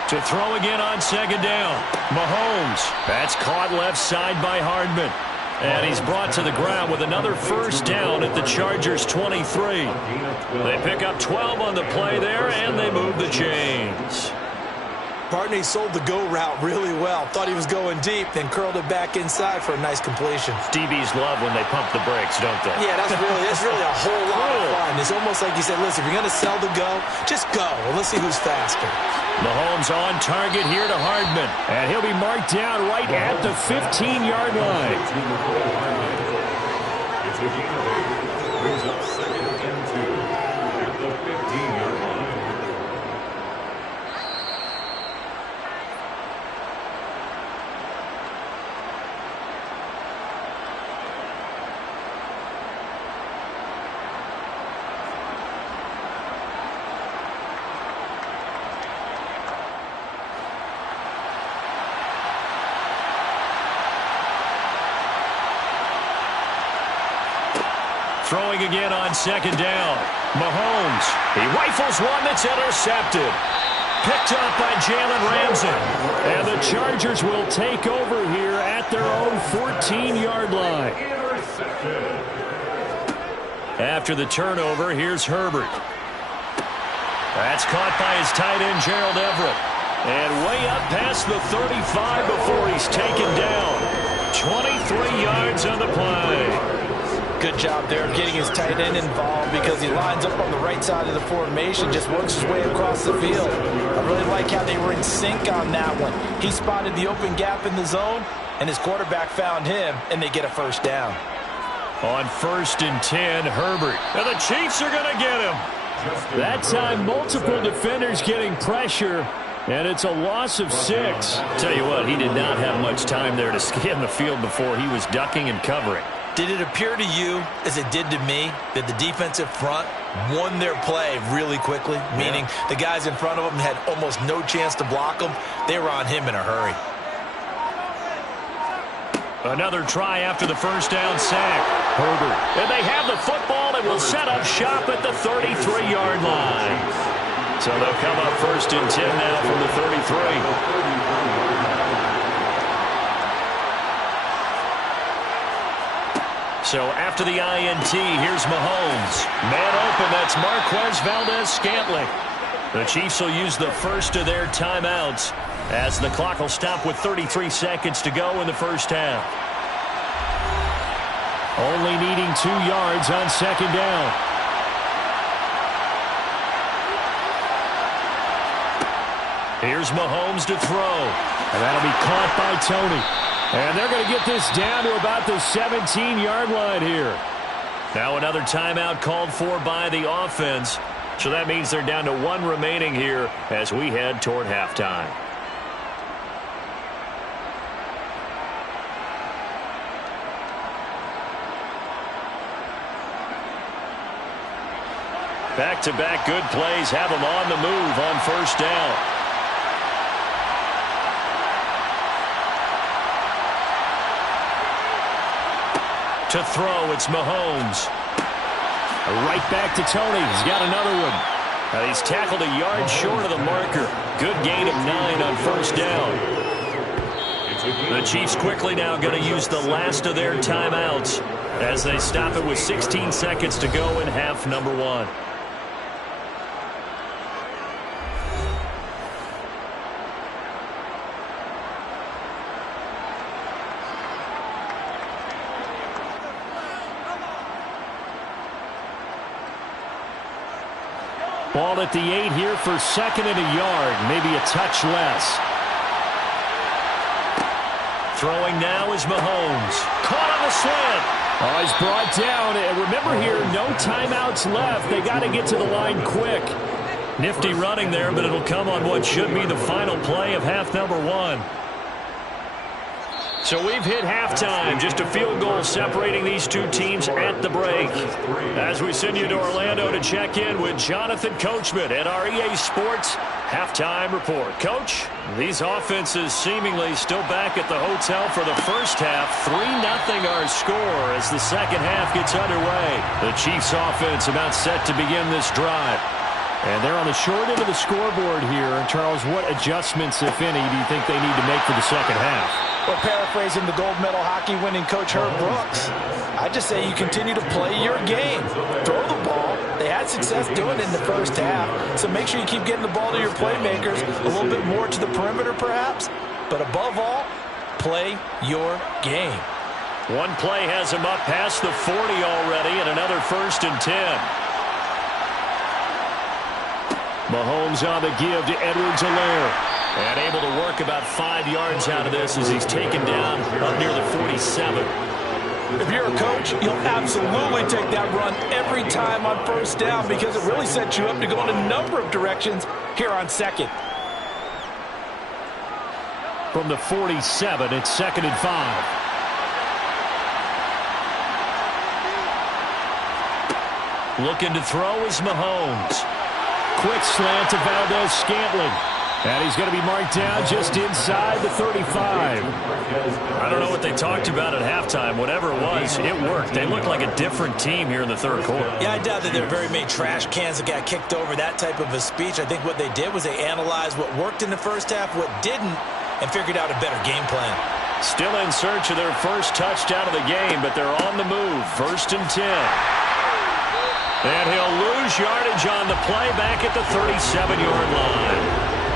To throw again on 2nd down. Mahomes. That's caught left side by Hardman. And he's brought to the ground with another 1st down at the Chargers' 23. They pick up 12 on the play there, and they move the chains. Partner, he sold the go route really well. Thought he was going deep, then curled it back inside for a nice completion. DBs love when they pump the brakes, don't they? Yeah, that's really a whole lot of fun. It's almost like you said, listen, if you're going to sell the go, just go. Well, let's see who's faster. Mahomes on target here to Hardman. And he'll be marked down right at the 15-yard line. It's a gain of 8. Brings up 2nd and 2 at the 15-yard line. Throwing again on 2nd down. Mahomes. He rifles one that's intercepted. Picked up by Jalen Ramsey. And the Chargers will take over here at their own 14-yard line. After the turnover, here's Herbert. That's caught by his tight end, Gerald Everett. And way up past the 35 before he's taken down. 23 yards on the play. Good job there getting his tight end involved because he lines up on the right side of the formation, just works his way across the field. I really like how they were in sync on that one. He spotted the open gap in the zone, and his quarterback found him, and they get a 1st down. On 1st and 10, Herbert. And the Chiefs are going to get him. That time, multiple defenders getting pressure, and it's a loss of 6. Tell you what, he did not have much time there to scan the field before he was ducking and covering. Did it appear to you, as it did to me, that the defensive front won their play really quickly? Meaning the guys in front of them had almost no chance to block them. They were on him in a hurry. Another try after the 1st down sack. Herbert. And they have the football and will set up shop at the 33-yard line. So they'll come up 1st and 10 now from the 33. So after the INT, here's Mahomes. Man open, that's Marquez Valdez-Scantling. The Chiefs will use the first of their timeouts as the clock will stop with 33 seconds to go in the 1st half. Only needing 2 yards on 2nd down. Here's Mahomes to throw. And that'll be caught by Tony. And they're going to get this down to about the 17-yard line here. Now another timeout called for by the offense. So that means they're down to 1 remaining here as we head toward halftime. Back-to-back good plays have them on the move on 1st down. To throw, it's Mahomes. Right back to Tony. He's got another one. Now he's tackled a yard short of the marker. Good gain of 9 on 1st down. The Chiefs quickly now going to use the last of their timeouts as they stop it with 16 seconds to go in half number 1. Ball at the 8 here for second and a yard. Maybe a touch less. Throwing now is Mahomes. Caught on the slant. Oh, he's brought down. And remember here, no timeouts left. They got to get to the line quick. Nifty running there, but it'll come on what should be the final play of half number 1. So we've hit halftime. Just a field goal separating these two teams at the break. As we send you to Orlando to check in with Jonathan Coachman at our EA Sports Halftime Report. Coach, these offenses seemingly still back at the hotel for the first half. 3-0 our score as the second half gets underway. The Chiefs offense about set to begin this drive. And they're on the short end of the scoreboard here. Charles, what adjustments, if any, do you think they need to make for the second half? Well, paraphrasing the gold medal hockey winning coach Herb Brooks, I just say you continue to play your game. Throw the ball. They had success doing it in the first half, so make sure you keep getting the ball to your playmakers, a little bit more to the perimeter perhaps, but above all, play your game. One play has him up past the 40 already, and another 1st and 10. Mahomes on the give to Edwards-Helaire. And able to work about 5 yards out of this as he's taken down up near the 47. If you're a coach, you'll absolutely take that run every time on first down because it really sets you up to go in a number of directions here on second. From the 47, it's 2nd and 5. Looking to throw is Mahomes. Quick slant to Valdez-Scantling. And he's going to be marked down just inside the 35. I don't know what they talked about at halftime. Whatever it was, it worked. They looked like a different team here in the third quarter. Yeah, I doubt that there are very many trash cans that got kicked over, that type of a speech. I think what they did was they analyzed what worked in the first half, what didn't, and figured out a better game plan. Still in search of their first touchdown of the game, but they're on the move. 1st and 10. And he'll lose yardage on the play back at the 37-yard line.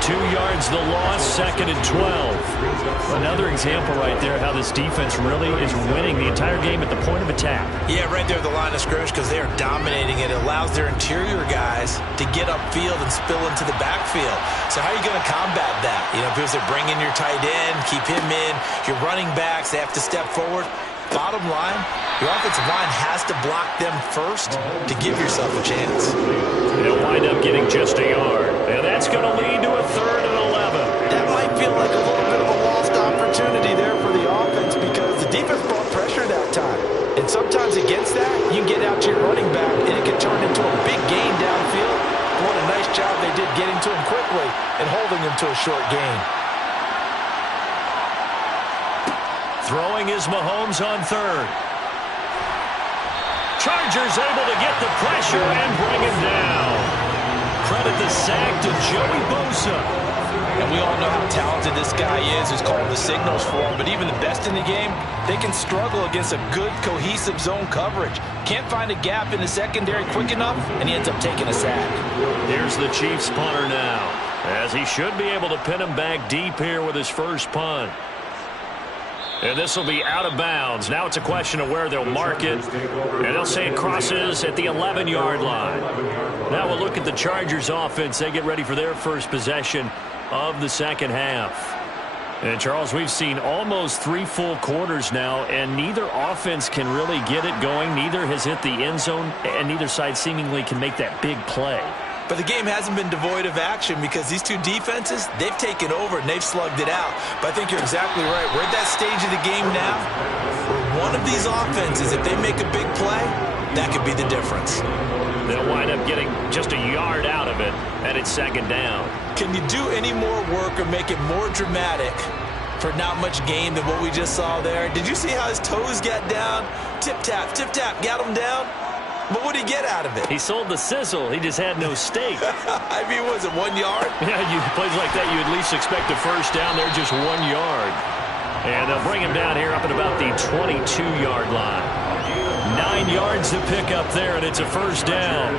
2 yards the loss, 2nd and 12. Another example right there how this defense really is winning the entire game at the point of attack. Yeah, right there at the line of scrimmage because they are dominating it. It allows their interior guys to get upfield and spill into the backfield. So how are you going to combat that? You know, because they bring in your tight end, keep him in. Your running backs, they have to step forward. Bottom line, your offensive line has to block them first to give yourself a chance. They'll wind up getting just a yard. And that's going to lead to a 3rd and 11. That might feel like a little bit of a lost opportunity there for the offense because the defense brought pressure that time. And sometimes against that, you can get out to your running back and it can turn into a big gain downfield. What a nice job they did getting to him quickly and holding him to a short gain. Throwing is Mahomes on 3rd. Chargers able to get the pressure and bring him down. Credit the sack to Joey Bosa. And we all know how talented this guy is who's calling the signals for him. But even the best in the game, they can struggle against a good, cohesive zone coverage. Can't find a gap in the secondary quick enough, and he ends up taking a sack. Here's the Chiefs punter now, as he should be able to pin him back deep here with his first punt. And this will be out of bounds. Now it's a question of where they'll mark it. And they'll say it crosses at the 11-yard line. Now we'll look at the Chargers offense. They get ready for their first possession of the second half. And, Charles, we've seen almost 3 full quarters now, and neither offense can really get it going. Neither has hit the end zone, and neither side seemingly can make that big play. But the game hasn't been devoid of action because these two defenses, they've taken over and they've slugged it out. But I think you're exactly right. We're at that stage of the game now where one of these offenses, if they make a big play, that could be the difference. They'll wind up getting just a yard out of it, and it's 2nd down. Can you do any more work or make it more dramatic for not much gain than what we just saw there? Did you see how his toes got down? Tip-tap, got him down. But what did he get out of it? He sold the sizzle. He just had no steak. I mean, was it 1 yard? Yeah, plays like that, you at least expect a first down there, just 1 yard. And they'll bring him down here up at about the 22-yard line. 9 yards to pick up there, and it's a first down.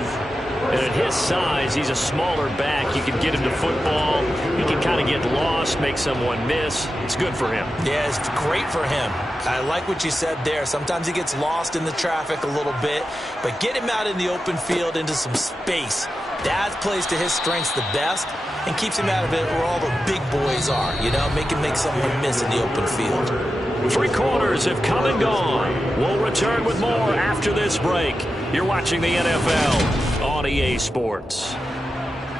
And at his size, he's a smaller back. You can get him to football. He can kind of get lost, make someone miss. It's good for him. Yeah, it's great for him. I like what you said there. Sometimes he gets lost in the traffic a little bit, but get him out in the open field into some space. That plays to his strengths the best and keeps him out of it where all the big boys are, you know, make him make someone miss in the open field. 3 quarters have come and gone. We'll return with more after this break. You're watching the NFL on EA Sports.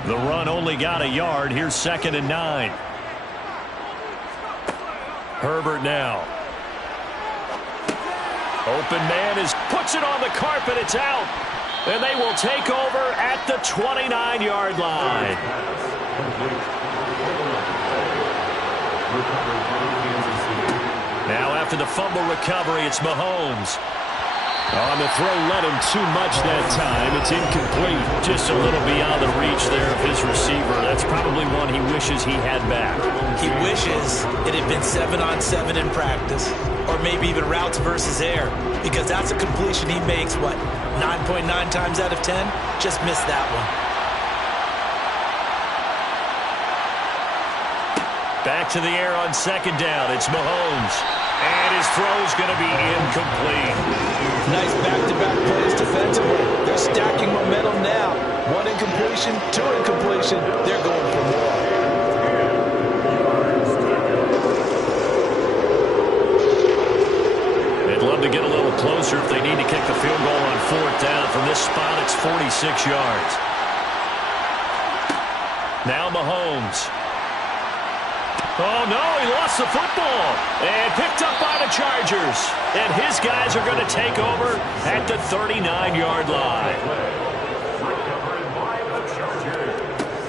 The run only got a yard. Here's 2nd and 9. Herbert now. Open man puts it on the carpet. It's out. And they will take over at the 29-yard line. Now after the fumble recovery, it's Mahomes. On the throw, led him too much that time. It's incomplete. Just a little beyond the reach there of his receiver. That's probably one he wishes he had back. He wishes it had been 7-on-7 in practice, or maybe even routes versus air, because that's a completion he makes, 9.9 times out of 10? Just missed that one. Back to the air on 2nd down. It's Mahomes. And his throw's going to be incomplete. Nice back-to-back plays defensively. They're stacking momentum now. 1 incompletion, 2 incompletion. They're going for more. They'd love to get a little closer if they need to kick the field goal on 4th down. From this spot, it's 46 yards. Now Mahomes. Oh, no, he lost the football. And picked up by the Chargers. And his guys are going to take over at the 39-yard line.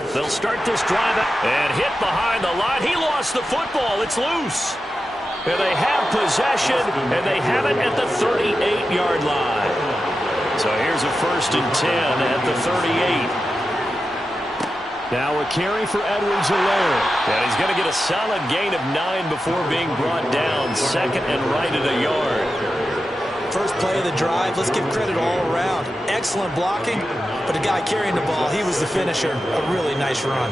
They'll start this drive and hit behind the line. He lost the football. It's loose. And they have possession, and they have it at the 38-yard line. So here's a 1st and 10 at the 38. Now a carry for Edwards-Helaire. And he's going to get a solid gain of 9 before being brought down. 2nd and right at a yard. First play of the drive, let's give credit all around. Excellent blocking, but the guy carrying the ball, he was the finisher. A really nice run.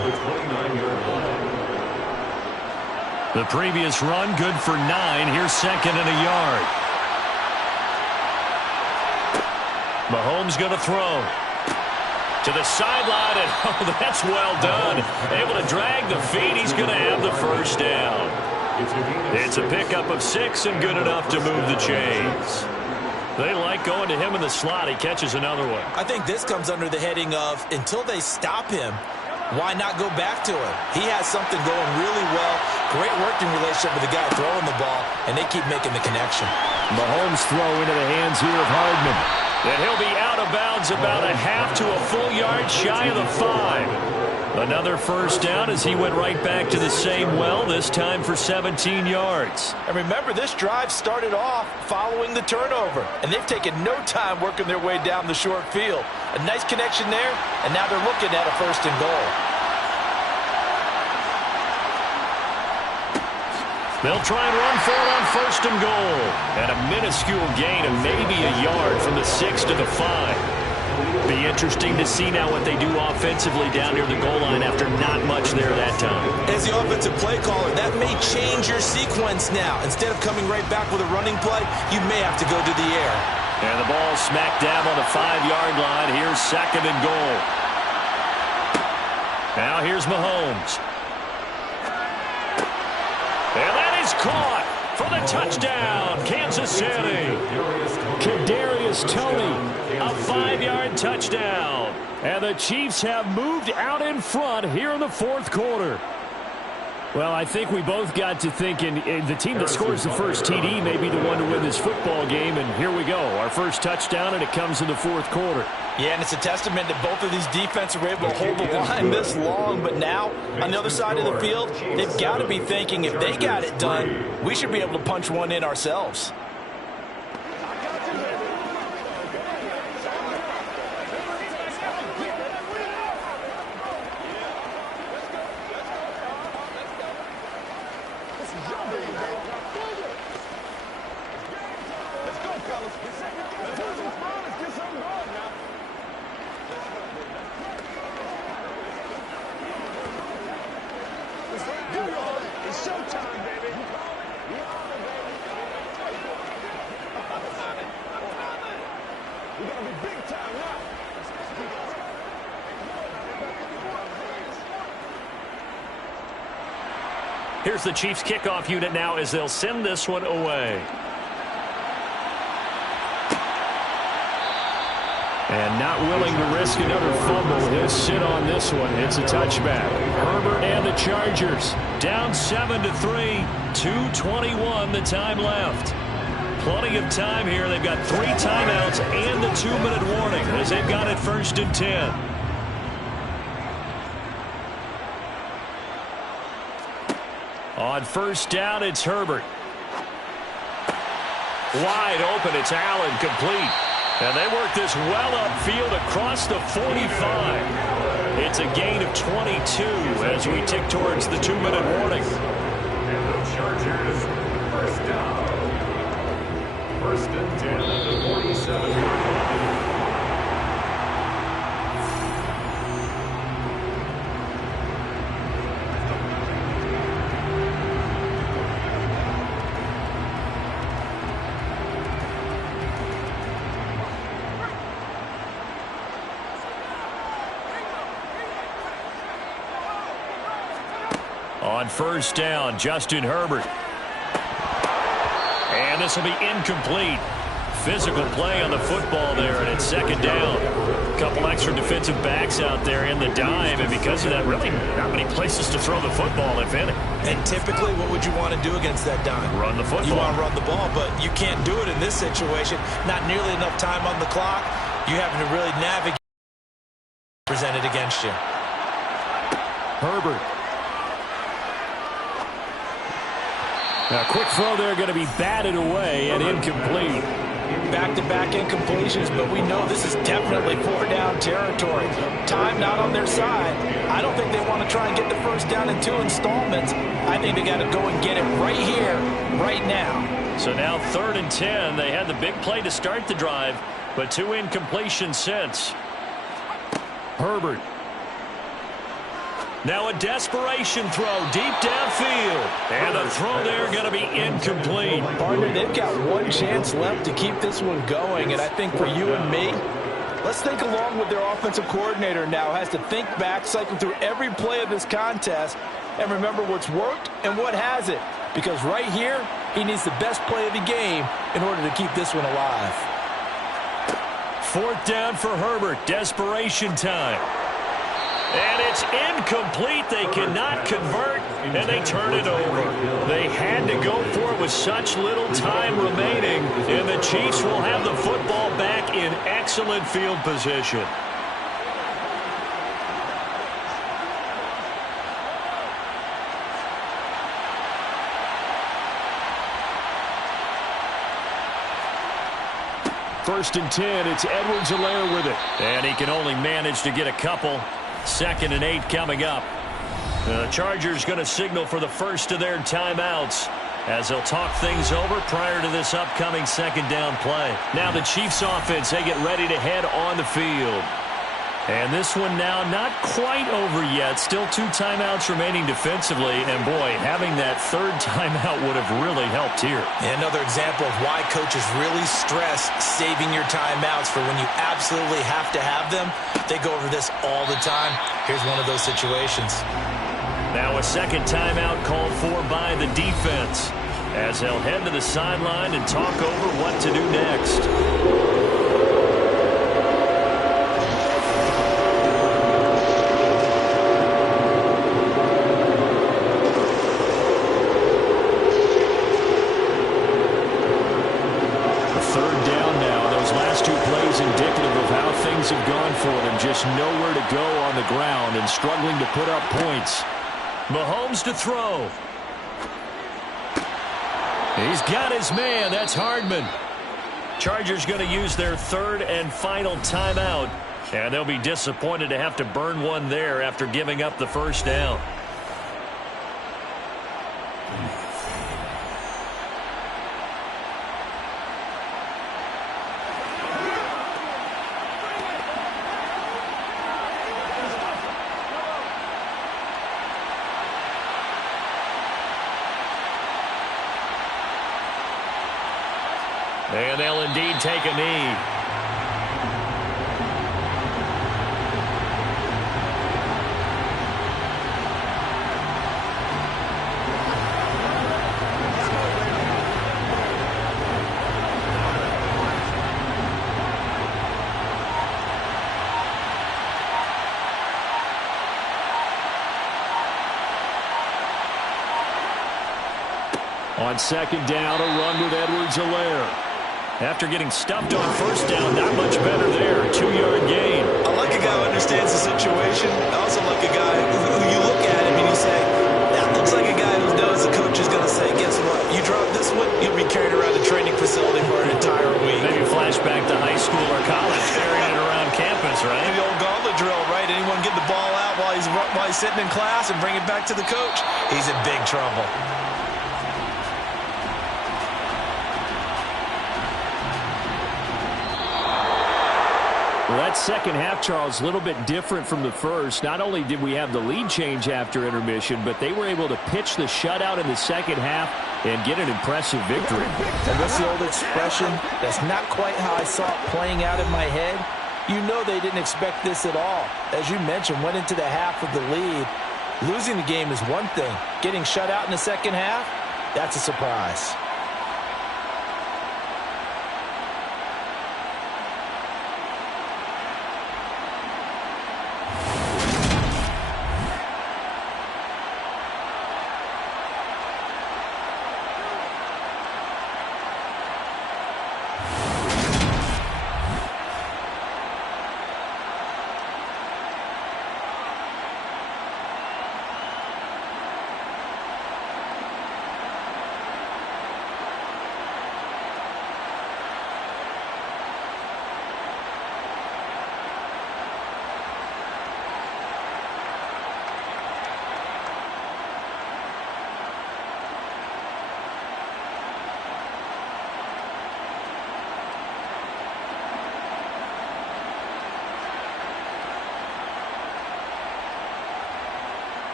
The previous run, good for 9. Here's 2nd and a yard. Mahomes going to throw. To the sideline, and oh, that's well done. Able to drag the feet. He's going to have the 1st down. It's a pickup of 6 and good enough to move the chains. They like going to him in the slot. He catches another one. I think this comes under the heading of, until they stop him, why not go back to him? He has something going really well. Great working relationship with the guy throwing the ball, and they keep making the connection. Mahomes throw into the hands here of Hardman. And he'll be out of bounds about a half to a full yard shy of the 5. Another 1st down as he went right back to the same well, this time for 17 yards. And remember, this drive started off following the turnover, and they've taken no time working their way down the short field. A nice connection there, and now they're looking at a 1st and goal. They'll try and run for it on 1st and goal. And a minuscule gain of maybe a yard from the 6 to the 5. Be interesting to see now what they do offensively down near the goal line after not much there that time. As the offensive play caller, that may change your sequence now. Instead of coming right back with a running play, you may have to go to the air. And the ball smack dab on the 5-yard line. Here's 2nd and goal. Now here's Mahomes. And that is caught for the touchdown, Kansas City. Kadarius Toney, a 5-yard touchdown. And the Chiefs have moved out in front here in the 4th quarter. Well, I think we both got to thinking the team that scores the first TD may be the one to win this football game. And here we go, our first touchdown, and it comes in the 4th quarter. Yeah, and it's a testament that both of these defenses were able to hold the line this long. But now, on the other side of the field, they've got to be thinking if they got it done, we should be able to punch one in ourselves. Here's the Chiefs kickoff unit now as they'll send this one away. And not willing to risk another fumble. He'll sit on this one. It's a touchback. Herbert and the Chargers down 7-3. 2:21 the time left. Plenty of time here. They've got 3 timeouts and the 2-minute warning as they've got it 1st and 10. On 1st down, it's Herbert. Wide open. It's Allen, complete. And they work this well upfield across the 45. It's a gain of 22 as we tick towards the 2-minute warning. And the Chargers, 1st down. 1st and 10 at the 47-yard line. On 1st down, Justin Herbert. And this will be incomplete. Physical play on the football there, and it's 2nd down. A couple extra defensive backs out there in the dime, and because of that, really not many places to throw the football, if any. And typically, what would you want to do against that dime? Run the football. You want to run the ball, but you can't do it in this situation. Not nearly enough time on the clock. You having to really navigate presented against you. Herbert. A quick throw there going to be batted away and incomplete. Back-to-back incompletions, but we know this is definitely 4-down territory. Time not on their side. I don't think they want to try and get the 1st down in 2 installments. I think they got to go and get it right here, right now. So now 3rd and 10. They had the big play to start the drive, but 2 incompletions since. Herbert. Now a desperation throw deep downfield. And the throw there going to be incomplete. Partner, they've got 1 chance left to keep this one going. And I think for you and me, let's think along with their offensive coordinator now. Has to think back, cycle through every play of this contest, and remember what's worked and what hasn't. Because right here, he needs the best play of the game in order to keep this one alive. 4th down for Herbert. Desperation time. And it's incomplete. They cannot convert, and they turn it over. They had to go for it with such little time remaining, and the Chiefs will have the football back in excellent field position. First and 10, it's Edwards-Helaire with it. And he can only manage to get a couple. 2nd and 8 coming up. The Chargers going to signal for the first of their timeouts as they'll talk things over prior to this upcoming 2nd down play. Now the Chiefs offense, they get ready to head on the field. And this one now not quite over yet. Still 2 timeouts remaining defensively. And, boy, having that 3rd timeout would have really helped here. And another example of why coaches really stress saving your timeouts for when you absolutely have to have them. They go over this all the time. Here's one of those situations. Now a 2nd timeout called for by the defense as they'll head to the sideline and talk over what to do next. Have gone for them, just nowhere to go on the ground and struggling to put up points. Mahomes to throw. He's got his man. That's Hardman. Chargers going to use their 3rd and final timeout, and they'll be disappointed to have to burn one there after giving up the 1st down. And they'll indeed take a knee. On second down, a run with Edwards-Helaire. After getting stuffed on first down, not much better there. 2-yard gain. I like a guy who understands the situation. I also like a guy who you look at him and you say, that looks like a guy who knows the coach is going to say, guess what? You drop this one, you'll be carried around the training facility for an entire week. Maybe flashback to high school or college, carrying it around campus, right? The old gauntlet drill, right? Anyone get the ball out while he's sitting in class and bring it back to the coach? He's in big trouble. Well, that second half, Charles, a little bit different from the first. Not only did we have the lead change after intermission, but they were able to pitch the shutout in the second half and get an impressive victory. And what's the old expression? That's not quite how I saw it playing out in my head. You know they didn't expect this at all. As you mentioned, went into the half with the lead. Losing the game is one thing. Getting shut out in the second half, that's a surprise.